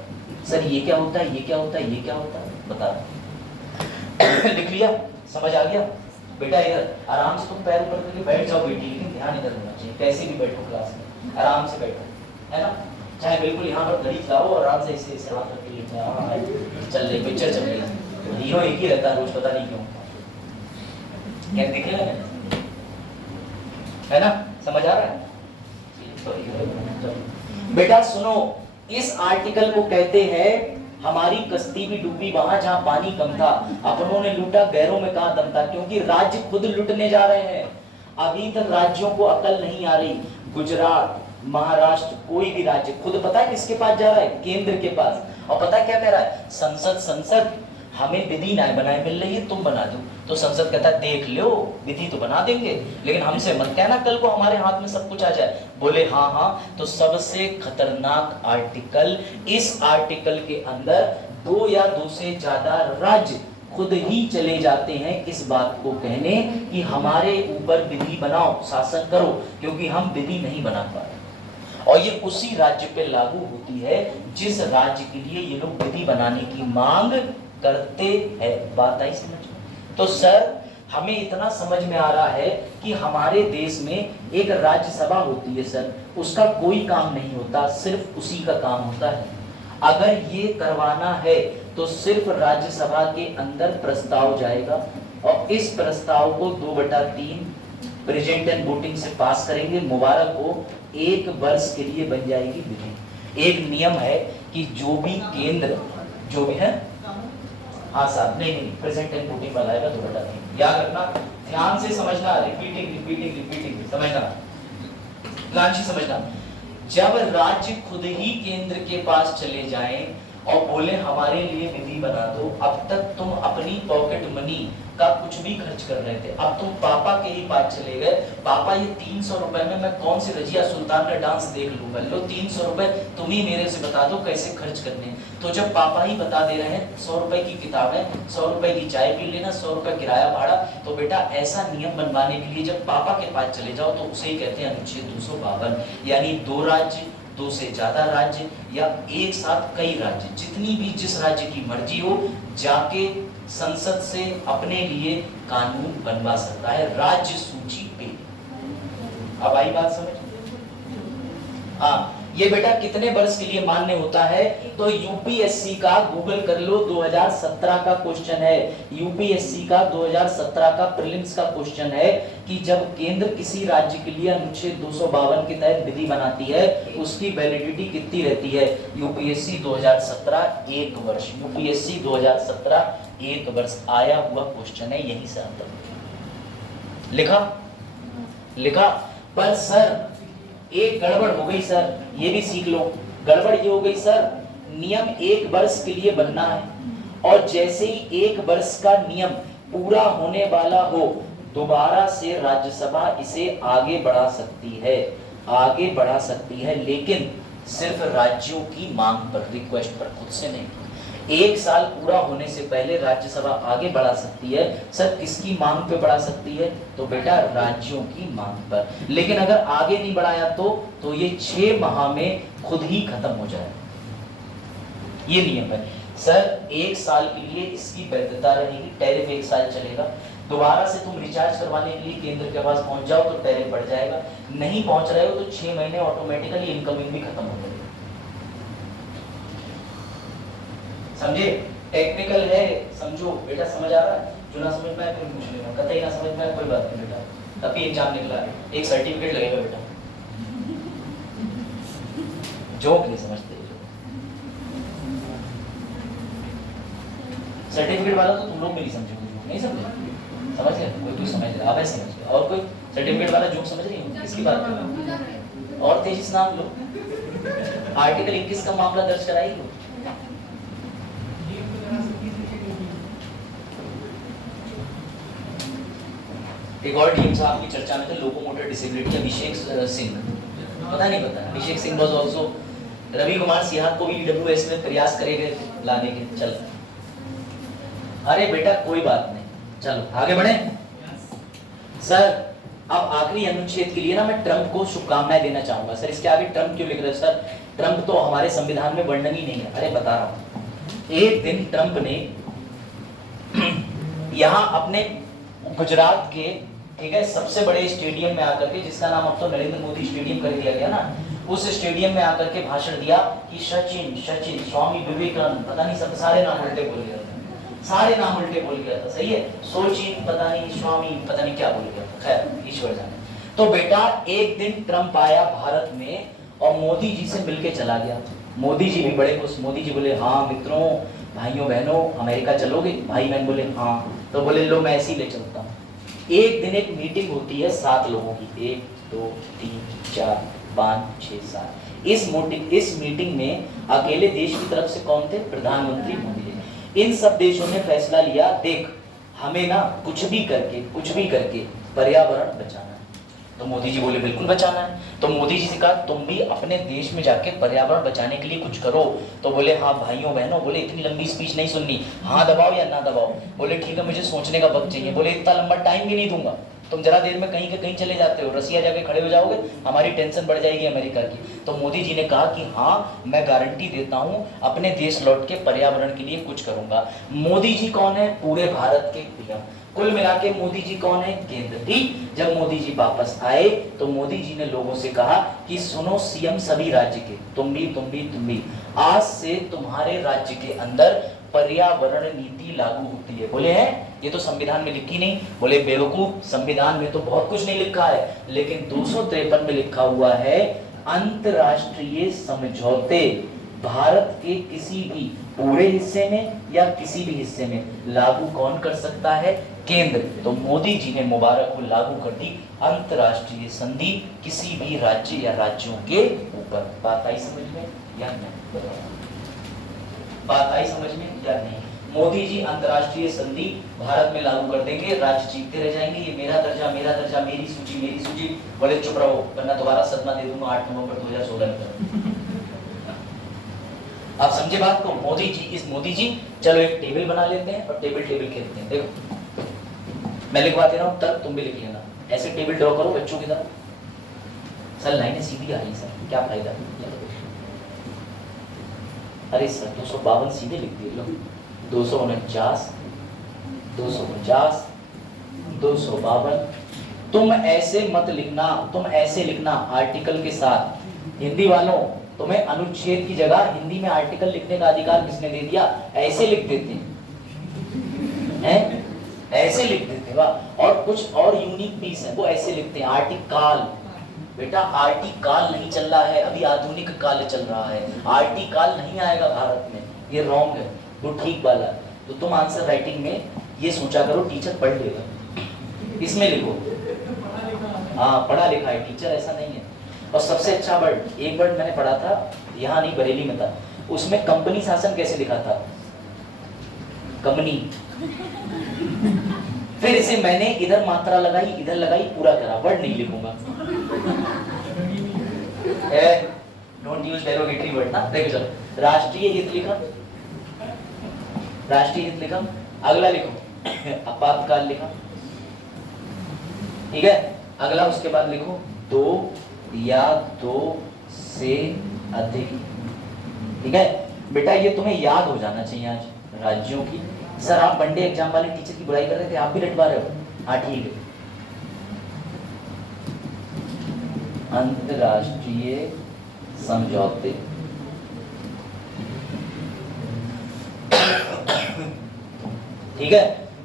सर ये क्या होता है, ये क्या होता है, ये क्या होता है, बता। लिख लिया? समझ आ गया? बेटा इधर आराम से तुम पैर ऊपर करके बैठ जाओ बेटी, लेकिन ध्यान इधर होना चाहिए। कैसे भी बैठो क्लास में, आराम से बैठो, है ना? चाहे बिल्कुल यहाँ पर घड़ी चलाओ और आराम से इसे हाथ रख के लेटे चल रही पिक्चर चल रही। हीरो एक ही रहता है रोज, पता नहीं क्यों। क्या दिखेगा है ना? समझ आ रहा है? बेटा सुनो, इस आर्टिकल को कहते हैं हमारी कश्ती भी डूबी वहां जहां पानी कम था, अपनों ने लूटा गैरों में कहां दम था। क्योंकि राज्य खुद लुटने जा रहे हैं। अभी तक राज्यों को अकल नहीं आ रही। गुजरात, महाराष्ट्र, कोई भी राज्य खुद पता है किसके पास जा रहा है? केंद्र के पास। और पता है क्या कह रहा है? संसद हमें विधि न्याय बनाए मिल रही है, तुम बना दो। तो संसद कहता है देख लो, विधि तो बना देंगे, लेकिन हमसे मत कहना कल को हमारे हाथ में सब कुछ आ जाए। बोले हाँ हाँ। तो सबसे खतरनाक आर्टिकल, इस आर्टिकल के अंदर 2 या 2 से ज्यादा राज्य खुद ही चले जाते हैं इस बात को कहने कि हमारे ऊपर विधि बनाओ, शासन करो, क्योंकि हम विधि नहीं बना पा रहे। और ये उसी राज्य पे लागू होती है जिस राज्य के लिए ये लोग विधि बनाने की मांग करते हैं। बात आई समझ में? तो सर हमें इतना समझ में आ रहा है कि हमारे देश में एक राज्यसभा होती है सर, उसका कोई काम नहीं होता, सिर्फ उसी का काम होता है। अगर ये करवाना है तो सिर्फ राज्यसभा के अंदर प्रस्ताव जाएगा और इस प्रस्ताव को 2/3 प्रेजेंट एंड वोटिंग से पास करेंगे। मुबारक हो, 1 वर्ष के लिए बन जाएगी विधि। एक नियम है कि जो भी केंद्र जो भी है, हाँ साहब, नहीं प्रेजेंट एंड वोटिंग वाला आएगा 2/3। याद रखना, ध्यान से समझना, रिपीटिंग समझना, ध्यान से समझना। जब राज्य खुद ही केंद्र के पास चले जाएं और बोले हमारे लिए विधि बना दो, अब तक तुम अपनी पॉकेट मनी का कुछ भी खर्च कर रहे थे, अब तुम पापा के ही पास चले गए। पापा ये 300 रुपए में मैं कौन सी रजिया सुल्तान का डांस देख लूंगा, लो 300 रुपए तुम ही मेरे से बता दो कैसे खर्च करने। तो जब पापा ही बता दे रहे हैं 100 रुपए की किताबें, 100 रुपए की चाय पी लेना, 100 रुपए किराया भाड़ा, तो बेटा ऐसा नियम बनवाने के लिए जब पापा के पास चले जाओ तो उसे ही कहते हैं अनुच्छेद 252। यानी 2 राज्य, 2 से ज्यादा राज्य या एक साथ कई राज्य, जितनी भी जिस राज्य की मर्जी हो, जाके संसद से अपने लिए कानून बनवा सकता है राज्य सूची पे। अब आई बात समझ? हाँ, ये बेटा कितने वर्ष के लिए मान्य होता है? तो यूपीएससी का गूगल कर लो, 2017 का क्वेश्चन है। यूपीएससी का 2017 का प्रीलिम्स का क्वेश्चन है कि जब केंद्र किसी राज्य के लिए अनुच्छेद 252 के तहत विधि बनाती है, उसकी वैलिडिटी कितनी रहती है? यूपीएससी 2017 1 वर्ष, यूपीएससी 2017 1 वर्ष आया हुआ क्वेश्चन है, यही से आता है। लिखा। पर सर एक गड़बड़ हो गई सर, ये भी सीख लो। गड़बड़ ये हो गई सर, नियम 1 वर्ष के लिए बनना है और जैसे ही 1 वर्ष का नियम पूरा होने वाला हो, दोबारा से राज्यसभा इसे आगे बढ़ा सकती है, लेकिन सिर्फ राज्यों की मांग पर, रिक्वेस्ट पर, खुद से नहीं। 1 साल पूरा होने से पहले राज्यसभा आगे बढ़ा सकती है। सर किसकी मांग पे बढ़ा सकती है? तो बेटा राज्यों की मांग पर। लेकिन अगर आगे नहीं बढ़ाया तो ये 6 माह में खुद ही खत्म हो जाए, ये नियम है। सर 1 साल के लिए इसकी वैधता रहेगी, टैरिफ 1 साल चलेगा। दोबारा से तुम रिचार्ज करवाने के लिए केंद्र के पास पहुंच जाओ तो टैरिफ बढ़ जाएगा, नहीं पहुंच रहे हो तो 6 महीने ऑटोमेटिकली इनकमिंग भी खत्म हो जाएगी। समझे? टेक्निकल है, समझो बेटा, समझ आ रहा है? जो ना समझ में आए फिर पूछ लेना, कतई ना समझ में आए कोई बात नहीं बेटा, तभी एग्जाम निकला है, एक सर्टिफिकेट लगेगा बेटा। जोक नहीं समझते, सर्टिफिकेट वाला तो तुम लोग भी नहीं समझोगे, नहीं समझे? समझ गए? कोई समझ रहा, आप ऐसे समझ गए। और कोई सर्टिफिकेट वाला जोक समझ रही हो? किसकी बात कर रहे हो? और तेजी से नाम लो। आर्टिकल 21 का मामला दर्ज कराई लो। एक और टीम साहब की चर्चा में थे, लोकोमोटर डिसेबिलिटी, अभिषेक सिंह, पता नहीं पता, अभिषेक सिंह वाज आल्सो, रवि कुमार सिहाग को भी ईडब्ल्यूएस में प्रयास करेंगे लाने के। चल अरे बेटा कोई बात नहीं, चलो आगे बढ़े। सर अब आखिरी अनुच्छेद के लिए ना मैं ट्रंप को शुभकामनाएं देना चाहूंगा। सर इसके आगे ट्रंप क्यों लिख रहे हो? सर ट्रंप तो हमारे संविधान में वर्णन ही नहीं है। अरे बता रहा हूं, एक दिन ट्रंप ने यहाँ अपने गुजरात के, ठीक है, सबसे बड़े स्टेडियम में आकर के, जिसका नाम अब तो नरेंद्र मोदी स्टेडियम कर दिया गया ना, उस स्टेडियम में आकर के भाषण दिया कि सचिन स्वामी विवेकानंद, पता नहीं सब सारे नाम उल्टे बोल गया था, सारे नाम उल्टे बोल गया था, सही है, सोचिन पता नहीं, स्वामी पता नहीं क्या बोल गया था, खैर ईश्वर जाने। तो बेटा एक दिन ट्रंप आया भारत में और मोदी जी से मिलके चला गया। मोदी जी भी बड़े खुश, मोदी जी बोले हाँ मित्रों, भाइयों बहनों, अमेरिका चलोगे? भाई बहन बोले हाँ। तो बोले लो मैं ऐसे ही ले चलता हूँ। एक दिन एक मीटिंग होती है 7 लोगों की, 1 2 3 4 5 6 7। इस मीटिंग में अकेले देश की तरफ से कौन थे? प्रधानमंत्री मोदी जी। इन सब देशों ने फैसला लिया, देख हमें ना कुछ भी करके पर्यावरण बचाना है। तो मोदी जी बोले बिल्कुल बचाना है। तो मोदी जी से कहा तुम भी अपने देश में जाके पर्यावरण बचाने के लिए कुछ करो। तो बोले हाँ भाइयों बहनों, बोले इतनी लंबी स्पीच नहीं सुननी, हाँ दबाओ या ना दबाओ। बोले ठीक है मुझे सोचने का वक्त चाहिए। बोले इतना लंबा टाइम भी नहीं दूंगा, तुम जरा देर में कहीं के कहीं चले जाते हो, रसिया जाके खड़े हो जाओगे, हमारी टेंशन बढ़ जाएगी अमेरिका की। तो मोदी जी ने कहा कि हाँ मैं गारंटी देता हूँ अपने देश लौट के पर्यावरण के लिए कुछ करूंगा। मोदी जी कौन है? पूरे भारत के पीएम। कुल मिला के मोदी जी कौन है? केंद्र। ठीक, जब मोदी जी वापस आए तो मोदी जी ने लोगों से कहा कि सुनो सीएम सभी राज्य के, तुम भी, आज से तुम्हारे राज्य के अंदर पर्यावरण नीति लागू होती है। बोले हैं ये तो संविधान में लिखी नहीं। बोले बेवकूफ, संविधान में तो बहुत कुछ नहीं लिखा है, लेकिन 253 में लिखा हुआ है अंतरराष्ट्रीय समझौते भारत के किसी भी पूरे हिस्से में या किसी भी हिस्से में लागू कौन कर सकता है? केंद्र। तो मोदी जी ने मुबारक को लागू कर दी अंतरराष्ट्रीय संधि किसी भी राज्य या राज्यों के ऊपर। बात आई समझ में या नहीं? बात आई समझ में या नहीं? मोदी जी अंतरराष्ट्रीय संधि भारत में लागू कर देंगे, राज्य जीतते रह जाएंगे, ये मेरा दर्जा, मेरी सूची। बोले चुप रहो वरना दोबारा सदमा दे दूंगा 8 नवंबर 2016 में। आप समझे बात को? मोदी जी चलो एक टेबल बना लेते हैं और टेबल खेलते हैं। देखो मैं लिखवा दे रहा हूं, तब तुम भी लिख लेना। ऐसे टेबल ड्रॉ करो बच्चों की तरह। सर लाइनें सीधी आ रही सर, क्या फायदा? अरे सर 252 सीधे लिख दिए लो, 249, 250, 252। तुम ऐसे मत लिखना, तुम ऐसे लिखना आर्टिकल के साथ। हिंदी वालों तुम्हें अनुच्छेद की जगह हिंदी में आर्टिकल लिखने का अधिकार किसने दे दिया? ऐसे लिख देते हैं, ऐसे लिख देते। वाह, और कुछ और यूनिक पीस है वो ऐसे लिखते हैं आर्टिकल। बेटा आर्टिकल नहीं चल रहा है, अभी आधुनिक काल चल रहा है, आर्टिकल नहीं आएगा भारत में, ये रॉन्ग है, वो ठीक वाला है। तो तुम आंसर राइटिंग में ये सोचा करो टीचर पढ़ लेगा, इसमें लिखो। हाँ पढ़ा लिखा है टीचर, ऐसा नहीं है। और सबसे अच्छा वर्ड, एक वर्ड मैंने पढ़ा था, यहाँ नहीं बरेली में था, उसमें कंपनी शासन कैसे लिखा था? कंपनी। फिर इसे मैंने इधर मात्रा लगाई, इधर लगाई, पूरा करा, वर्ड नहीं लिखूंगा। डोंट यूज डेरोगेटरी वर्ड ना। देखो चलो, राष्ट्रीय हित लिखा, राष्ट्रीय हित लिखा, अगला लिखो आपातकाल लिखा, ठीक है। अगला उसके बाद लिखो 2 या 2 से अधिक, ठीक है। बेटा ये तुम्हें याद हो जाना चाहिए आज राज्यों की। सर आप वनडे एग्जाम वाले टीचर की बुराई कर रहे थे, आप भी रटवा रहे हो? हाँ ठीक है। अंतरराष्ट्रीय समझौते, ठीक है।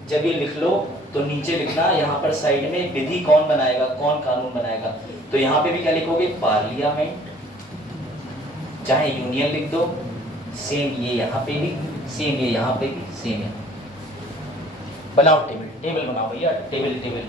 जब ये लिख लो तो नीचे लिखना, यहाँ पर साइड में विधि कौन बनाएगा, कौन कानून बनाएगा। तो यहाँ पे भी क्या लिखोगे? पार्लियामेंट, चाहे यूनियन लिख दो, सेम ये यहाँ पे भी, सेम ये यहाँ पे भी, सेम है। बनाओ टेबल बनाओ भैया, टेबल।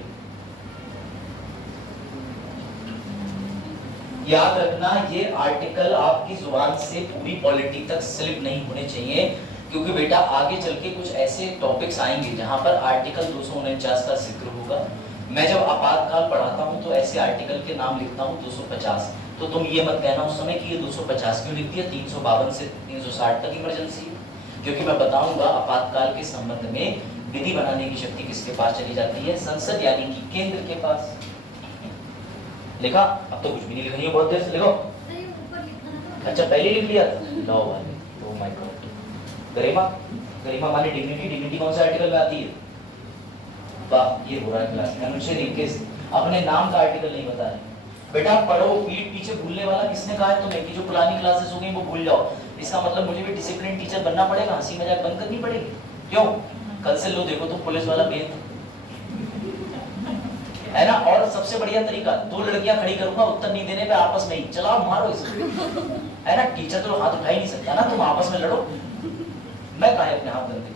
याद रखना ये आर्टिकल आपकी जुबान से पूरी पॉलिटी तक स्लिप नहीं होने चाहिए, क्योंकि बेटा आगे चल के कुछ ऐसे टॉपिक्स आएंगे जहां पर आर्टिकल 249 का जिक्र होगा। मैं जब आपातकाल पढ़ाता हूं तो ऐसे आर्टिकल के नाम लिखता हूं 250, तो तुम ये मत कहना उस समय कि ये 250 क्यों लिख दिया, 352 से 360 तक इमरजेंसी, क्योंकि मैं बताऊंगा आपातकाल के संबंध में विधि बनाने की शक्ति किसके पास चली जाती है? संसद यानी कि केंद्र के पास। लिखा? अब तो कुछ भी नहीं लिखा है, बहुत देर से लिखो। अच्छा पहले लिख लिया था, लो वाले, ओह माय गॉड। गरिमा माने डिग्निटी कौन से आर्टिकल में आती है? वाह ये हो रहा है क्लास में, अनुच्छेद 21 अपने नाम का आर्टिकल नहीं बता रहे। बेटा पढ़ो, पीठ पीछे भूलने वाला किसने कहा है तुम्हें कि जो पुरानी क्लासेस हो गई वो भूल जाओ? इसका मतलब मुझे भी डिसिप्लिन टीचर बनना पड़ेगा, हंसी मजाक बंद करनी पड़ेगी। क्यों? कल से लो देखो तुम पुलिस वाला बेन है ना। और सबसे बढ़िया तरीका, 2 लड़कियां खड़ी करूंगा, उत्तर नहीं देने पे आपस में ही चलाओ मारो इसे, है ना। टीचर तो हाथ उठा ही नहीं सकता ना, तुम आपस में लड़ो, मैं कहा अपने हाथ गंदे।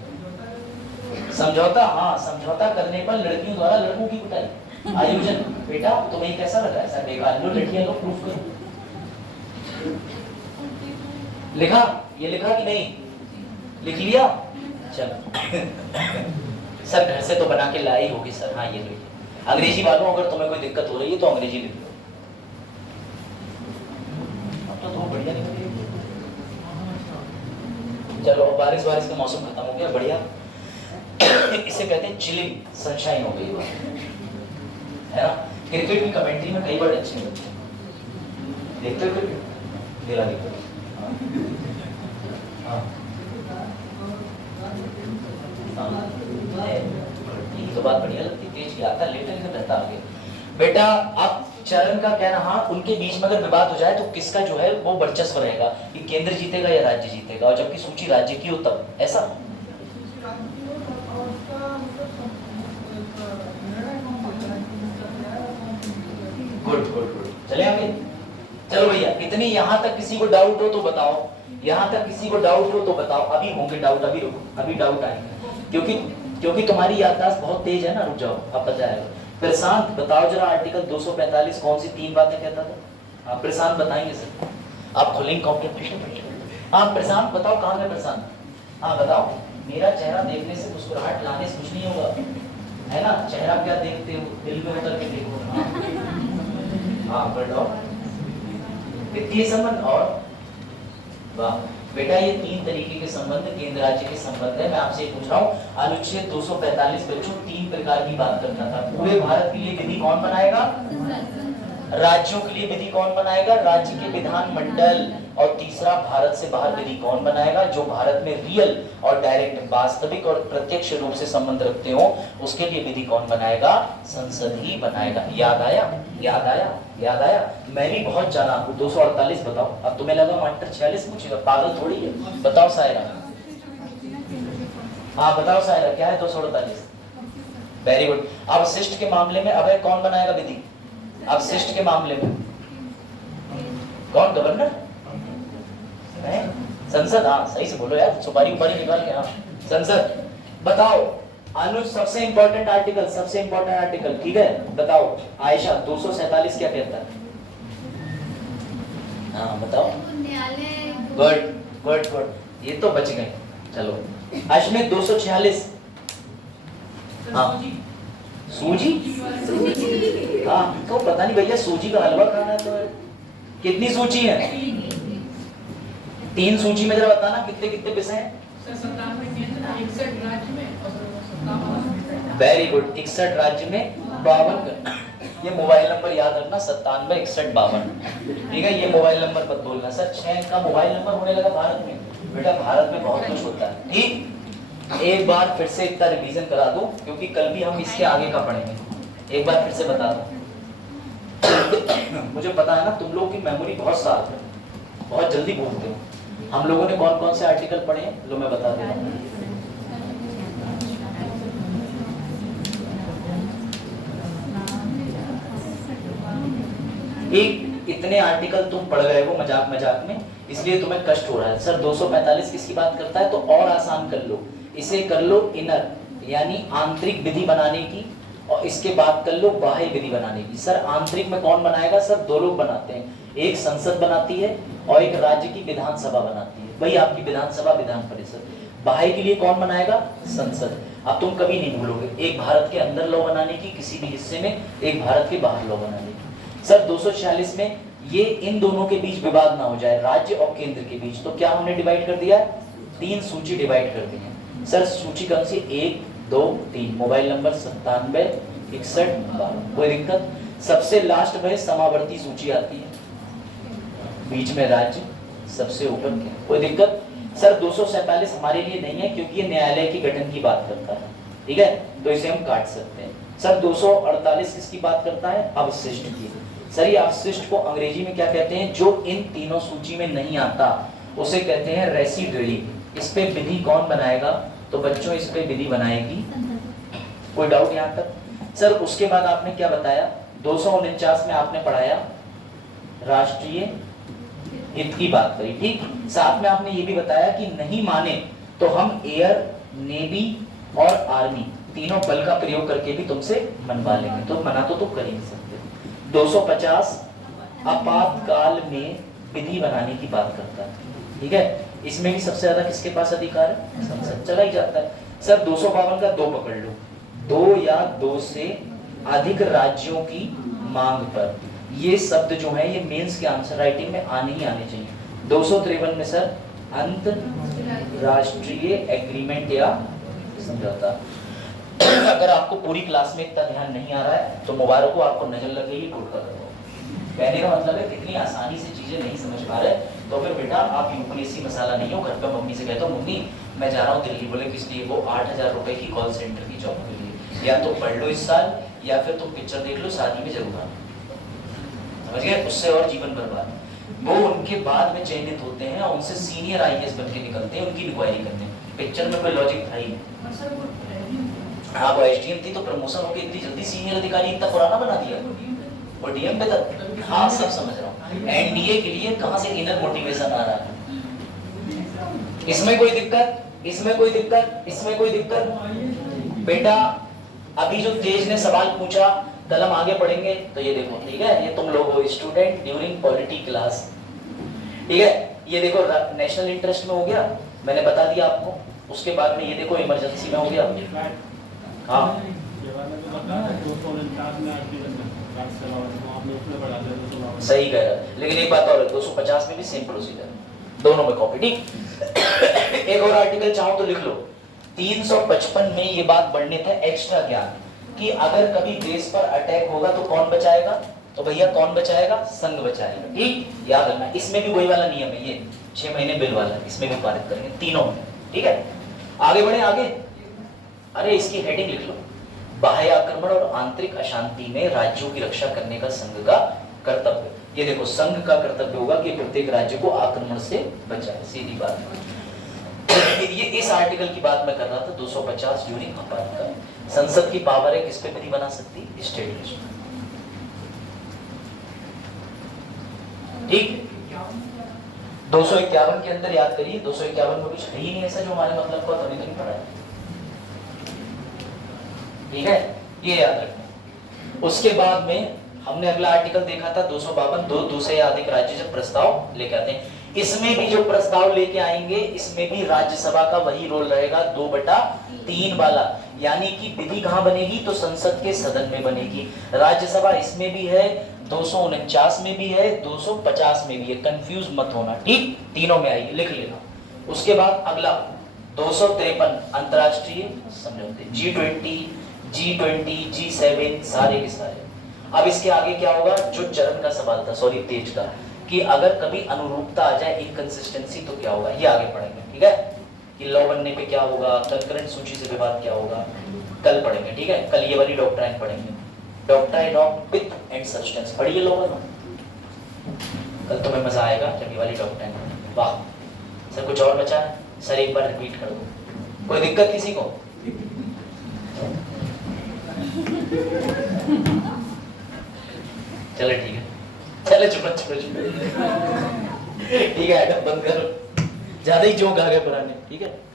समझौता, हाँ समझौता करने पर लड़कियों द्वारा लड़कों की कुटाई आयोजन। बेटा तुम्हें कैसा लगा? ऐसा बेकार लो, लड़कियां लो, प्रूफ करो। लिखा? ये लिखा कि नहीं? लिख लिया? चलो सर घर से तो बना के लाई होगी सर। हाँ ये लो, अंग्रेजी वालों अगर तुम्हें कोई दिक्कत हो रही है तो अंग्रेजी लिख लो। अब तो बढ़िया लिख रही है। चलो बारिश का मौसम खत्म हो गया, बढ़िया। इसे कहते हैं चिलिंग, सनशाइन हो गई है ना। क्रिकेट की कमेंट्री में कई बार अच्छे लगते हैं, देखते हो क्रिकेट? दिला देखो। ये तो बात बढ़िया लगती, तेज की आता लेटर से रहता आगे। बेटा अब चरण का कहना, हाँ उनके बीच में अगर विवाद हो जाए तो किसका जो है वो वर्चस्व रहेगा, कि केंद्र जीतेगा या राज्य जीतेगा, और जबकि सूची राज्य की हो तब ऐसा। गुड गुड गुड, चले आगे। चलो भैया, इतनी यहाँ तक किसी को डाउट हो तो बताओ, यहाँ तक किसी को डाउट हो तो बताओ। अभी होंगे डाउट, अभी रुको, अभी डाउट आएंगे, क्योंकि तुम्हारी याददाश्त बहुत तेज है ना। रुक जाओ, अब पता है। प्रशांत बताओ जरा, आर्टिकल 245 कौन सी 3 बातें कहता था? हाँ प्रशांत बताएंगे सर, आप खोलेंगे कॉम्प्लीमेंटेशन। हाँ प्रशांत बताओ, कहाँ है प्रशांत? हाँ बताओ। मेरा चेहरा देखने से, मुस्कुराहट लाने से कुछ नहीं होगा, है ना। चेहरा क्या देखते हो, दिल में उतर के देखो। हाँ बढ़ो, वित्तीय संबंध और वाह बेटा, ये 3 तरीके के संबंध केंद्र राज्य के संबंध है। मैं आपसे पूछ रहा हूँ, अनुच्छेद 245 बच्चों 3 प्रकार की बात करता था। पूरे भारत के लिए विधि कौन बनाएगा? राज्यों के लिए विधि कौन बनाएगा? राज्य के विधानमंडल। और तीसरा, भारत से बाहर विधि कौन बनाएगा? जो भारत में रियल और डायरेक्ट, वास्तविक और प्रत्यक्ष रूप से संबंध रखते हो, उसके लिए विधि कौन बनाएगा? संसद ही बनाएगा। याद आया? याद आया? याद आया? मैं भी बहुत जाना हूँ। 248 बताओ। अब तुम्हें लगा मास्टर 46 पूछेगा, पागल थोड़ी है। बताओ सायरा। हाँ बताओ सायरा, क्या है 248? Very good. अब शिष्ट के मामले में अब कौन बनाएगा विधि? अब शिष्ट के मामले में कौन? गवर्नर? संसद। हाँ सही से बोलो यार, सुपारी उपारी निकाल के। हाँ संसद। बताओ सबसे इंपॉर्टेंट आर्टिकल, सबसे इंपॉर्टेंट आर्टिकल, ठीक है बताओ आयशा, 247 क्या कहता है? हाँ बताओ। गुड गुड गुड, ये तो बच गए। चलो अश्मित 246। हाँ सूजी। हाँ तो पता नहीं भैया, सूजी का हलवा खाना तो है। कितनी सूची है? 3 सूची में जरा बताना कितने कितने विषय हैं? वेरी गुड, 61 राज्य में 52। ये मोबाइल नंबर याद रखना, 97 61 52। ठीक है, ये मोबाइल नंबर मत बोलना। सर 6 का मोबाइल नंबर होने लगा भारत में। बेटा भारत में बहुत कुछ होता है। ठीक, एक बार फिर से इतना रिवीजन करा दूं, क्योंकि कल भी हम इसके आगे का पढ़ेंगे। एक बार फिर से बता दूं। मुझे पता है ना तुम लोगों की मेमोरी बहुत शार्प है, बहुत जल्दी भूलते हो। हम लोगों ने कौन कौन से आर्टिकल पढ़े हैं लो मैं बता देता हूँ। एक इतने आर्टिकल तुम पढ़ गए हो मजाक मजाक में, इसलिए तुम्हें कष्ट हो रहा है। सर 245 किसकी बात करता है? तो और आसान कर लो, इसे कर लो इनर यानी आंतरिक विधि बनाने की, और इसके बाद कर लो बाह्य विधि बनाने की। सर आंतरिक में कौन बनाएगा? सर 2 लोग बनाते हैं, एक संसद बनाती है और एक राज्य की विधानसभा बनाती है। वही आपकी विधानसभा, विधान परिषद। बाह्य के लिए कौन बनाएगा? संसद। अब तुम कभी नहीं भूलोगे, एक भारत के अंदर लॉ बनाने की किसी भी हिस्से में, एक भारत के बाहर लॉ बनाने की। सर 246 में ये इन दोनों के बीच विवाद ना हो जाए, राज्य और केंद्र के बीच, तो क्या हमने डिवाइड कर दिया? 3 सूची डिवाइड कर दी है। सर सूची कौन सी? 1 2 3। Mobile number 97 61 12। कोई दिक्कत? सबसे लास्ट में समावर्ती सूची आती है, बीच में राज्य, सबसे ऊपर क्या? कोई दिक्कत? सर 247 हमारे लिए नहीं है, क्योंकि ये न्यायालय के गठन की बात करता है। ठीक है, तो इसे हम काट सकते हैं। सर 248 किसकी बात करता है? अवशिष्ट की। सर ये अवशिष्ट को अंग्रेजी में क्या कहते हैं? जो इन तीनों सूची में नहीं आता उसे कहते हैं रेसिडुअरी। इस पे विधि कौन बनाएगा? तो बच्चों इस पे विधि बनाएगी। कोई डाउट यहाँ तक? सर उसके बाद आपने क्या बताया? 249 में आपने पढ़ाया राष्ट्रीय हित की बात करी। ठीक, साथ में आपने ये भी बताया कि नहीं माने तो हम एयर, नेवी और आर्मी तीनों बल का प्रयोग करके भी तुमसे मनवा लेंगे। तो मना तो तुम कर ही नहीं सकते। 250 आपातकाल में विधि बनाने की बात करता है। ठीक है, इसमें भी सबसे ज्यादा किसके पास अधिकार है? संसद। चला ही जाता है। सर 252 का 2 पकड़ लो, 2 या 2 से अधिक राज्यों की मांग पर, ये शब्द जो है ये मेंस के आंसर राइटिंग में आने ही आने चाहिए। 253 में सर अंतरराष्ट्रीय एग्रीमेंट या समझौता। अगर आपको पूरी क्लास में इतना ध्यान नहीं आ रहा है तो मुबारक हो, आपको नजर लग गई, टोटका करो। कहने का मतलब है कितनी आसानी से चीजें नहीं समझ पा रहे तो फिर बेटा आप यूपीएससी मसाला नहीं हो, घर पे मम्मी से कहता हूँ मम्मी मैं जा रहा हूँ दिल्ली, बोले किस लिए? वो 8,000 रुपए की कॉल सेंटर की जॉब के लिए। या तो पढ़ लो इस साल या फिर तुम पिक्चर देख लो, शादी में जरूर आना। समझ गए? उससे और जीवन बर्बाद। वो उनके बाद में चयनित होते हैं और उनसे सीनियर आईएएस बन के निकलते हैं, उनकी इंक्वायरी करते हैं। पिक्चर में कोई लॉजिक था ही नहीं। हाँ वो एसडीएम थी तो प्रमोशन होकर इतनी जल्दी सीनियर अधिकारी इतना पुराना बना दिया वो डीएम पे तक। हाँ सब समझ रहा हूँ। एनडीए के लिए कहाँ से इनर मोटिवेशन आ रहा है? इसमें कोई दिक्कत? इसमें कोई दिक्कत? इसमें कोई दिक्कत? बेटा अभी जो तेज ने सवाल पूछा, कल हम आगे पढ़ेंगे तो ये देखो, ठीक है? ये तुम लोग हो स्टूडेंट ड्यूरिंग पॉलिटी क्लास, ठीक है? ये देखो नेशनल इंटरेस्ट में हो गया, मैंने बता दिया आपको। उसके बाद में ये देखो इमरजेंसी में हो गया। हाँ सही कह रहा है, लेकिन एक बात और है, 250 में भी सेम प्रोसीजर, दोनों में कॉपी। ठीक। एक और आर्टिकल चाहो तो लिख लो। 355 में ये बात वर्णित है, एक्स्ट्रा ज्ञान, कि अगर कभी देश पर अटैक होगा तो कौन बचाएगा? तो भैया कौन बचाएगा? संघ बचाएगा। ठीक, याद रखना। इसमें भी वही वाला नियम है, ये 6 महीने बिल वाला, इसमें भी पारित करेंगे तीनों में। ठीक है, आगे बढ़े आगे। अरे इसकी हेडिंग लिख लो, बाह्य आक्रमण और आंतरिक अशांति में राज्यों की रक्षा करने का संघ का कर्तव्य। ये देखो, संघ का कर्तव्य होगा कि प्रत्येक राज्य को आक्रमण से बचाए, सीधी बात है। ये इस आर्टिकल की बात मैं कर रहा था, 250 ड्यूरिंग आपातकाल। संसद की पावर है किस पे विधि बना सकती? State list. ठीक, 251 के अंदर याद करिए, 251 में कुछ है ही नहीं ऐसा जो हमारे मतलब को अभी तो नहीं पड़ा है। ठीक है, ये याद रखना। उसके बाद में हमने अगला आर्टिकल देखा था 252, 2 से अधिक राज्य जब प्रस्ताव लेके आते हैं। इसमें भी जो प्रस्ताव लेके आएंगे इसमें भी राज्यसभा का वही रोल रहेगा, 2/3 वाला। यानी कि विधि कहां बनेगी? तो संसद के सदन में बनेगी। राज्यसभा इसमें भी है, 249 में भी है, 250 में भी है, कंफ्यूज मत होना। ठीक, तीनों में आएगी, लिख लेना। उसके बाद अगला 253 अंतरराष्ट्रीय समझौते, G20, G7 सारे के सारे। अब इसके आगे क्या होगा? जो चरण का सवाल था, सॉरी तेज का, कि अगर कभी अनुरूपता आ जाए, इनकंसिस्टेंसी, तो क्या होगा? ये आगे पढ़ेंगे। ठीक है, कि लॉ बनने पे क्या होगा, कंकरेंट सूची से विवाद क्या होगा, कल पढ़ेंगे। ठीक है, कल ये वाली डॉक्ट्राइन पढ़ेंगे, doctrine of with and substance. पढ़िए लॉ बनो, कल तुम्हें मजा आएगा जब ये वाली डॉक्ट्राइन पढ़ेंगे। वाह सर, कुछ और बचा? सर एक बार रिपीट कर दो, कोई दिक्कत किसी को? चलो ठीक है, चलो चुप। ठीक है, बंद करो, ज्यादा ही जोक आ गए पुराने। ठीक है।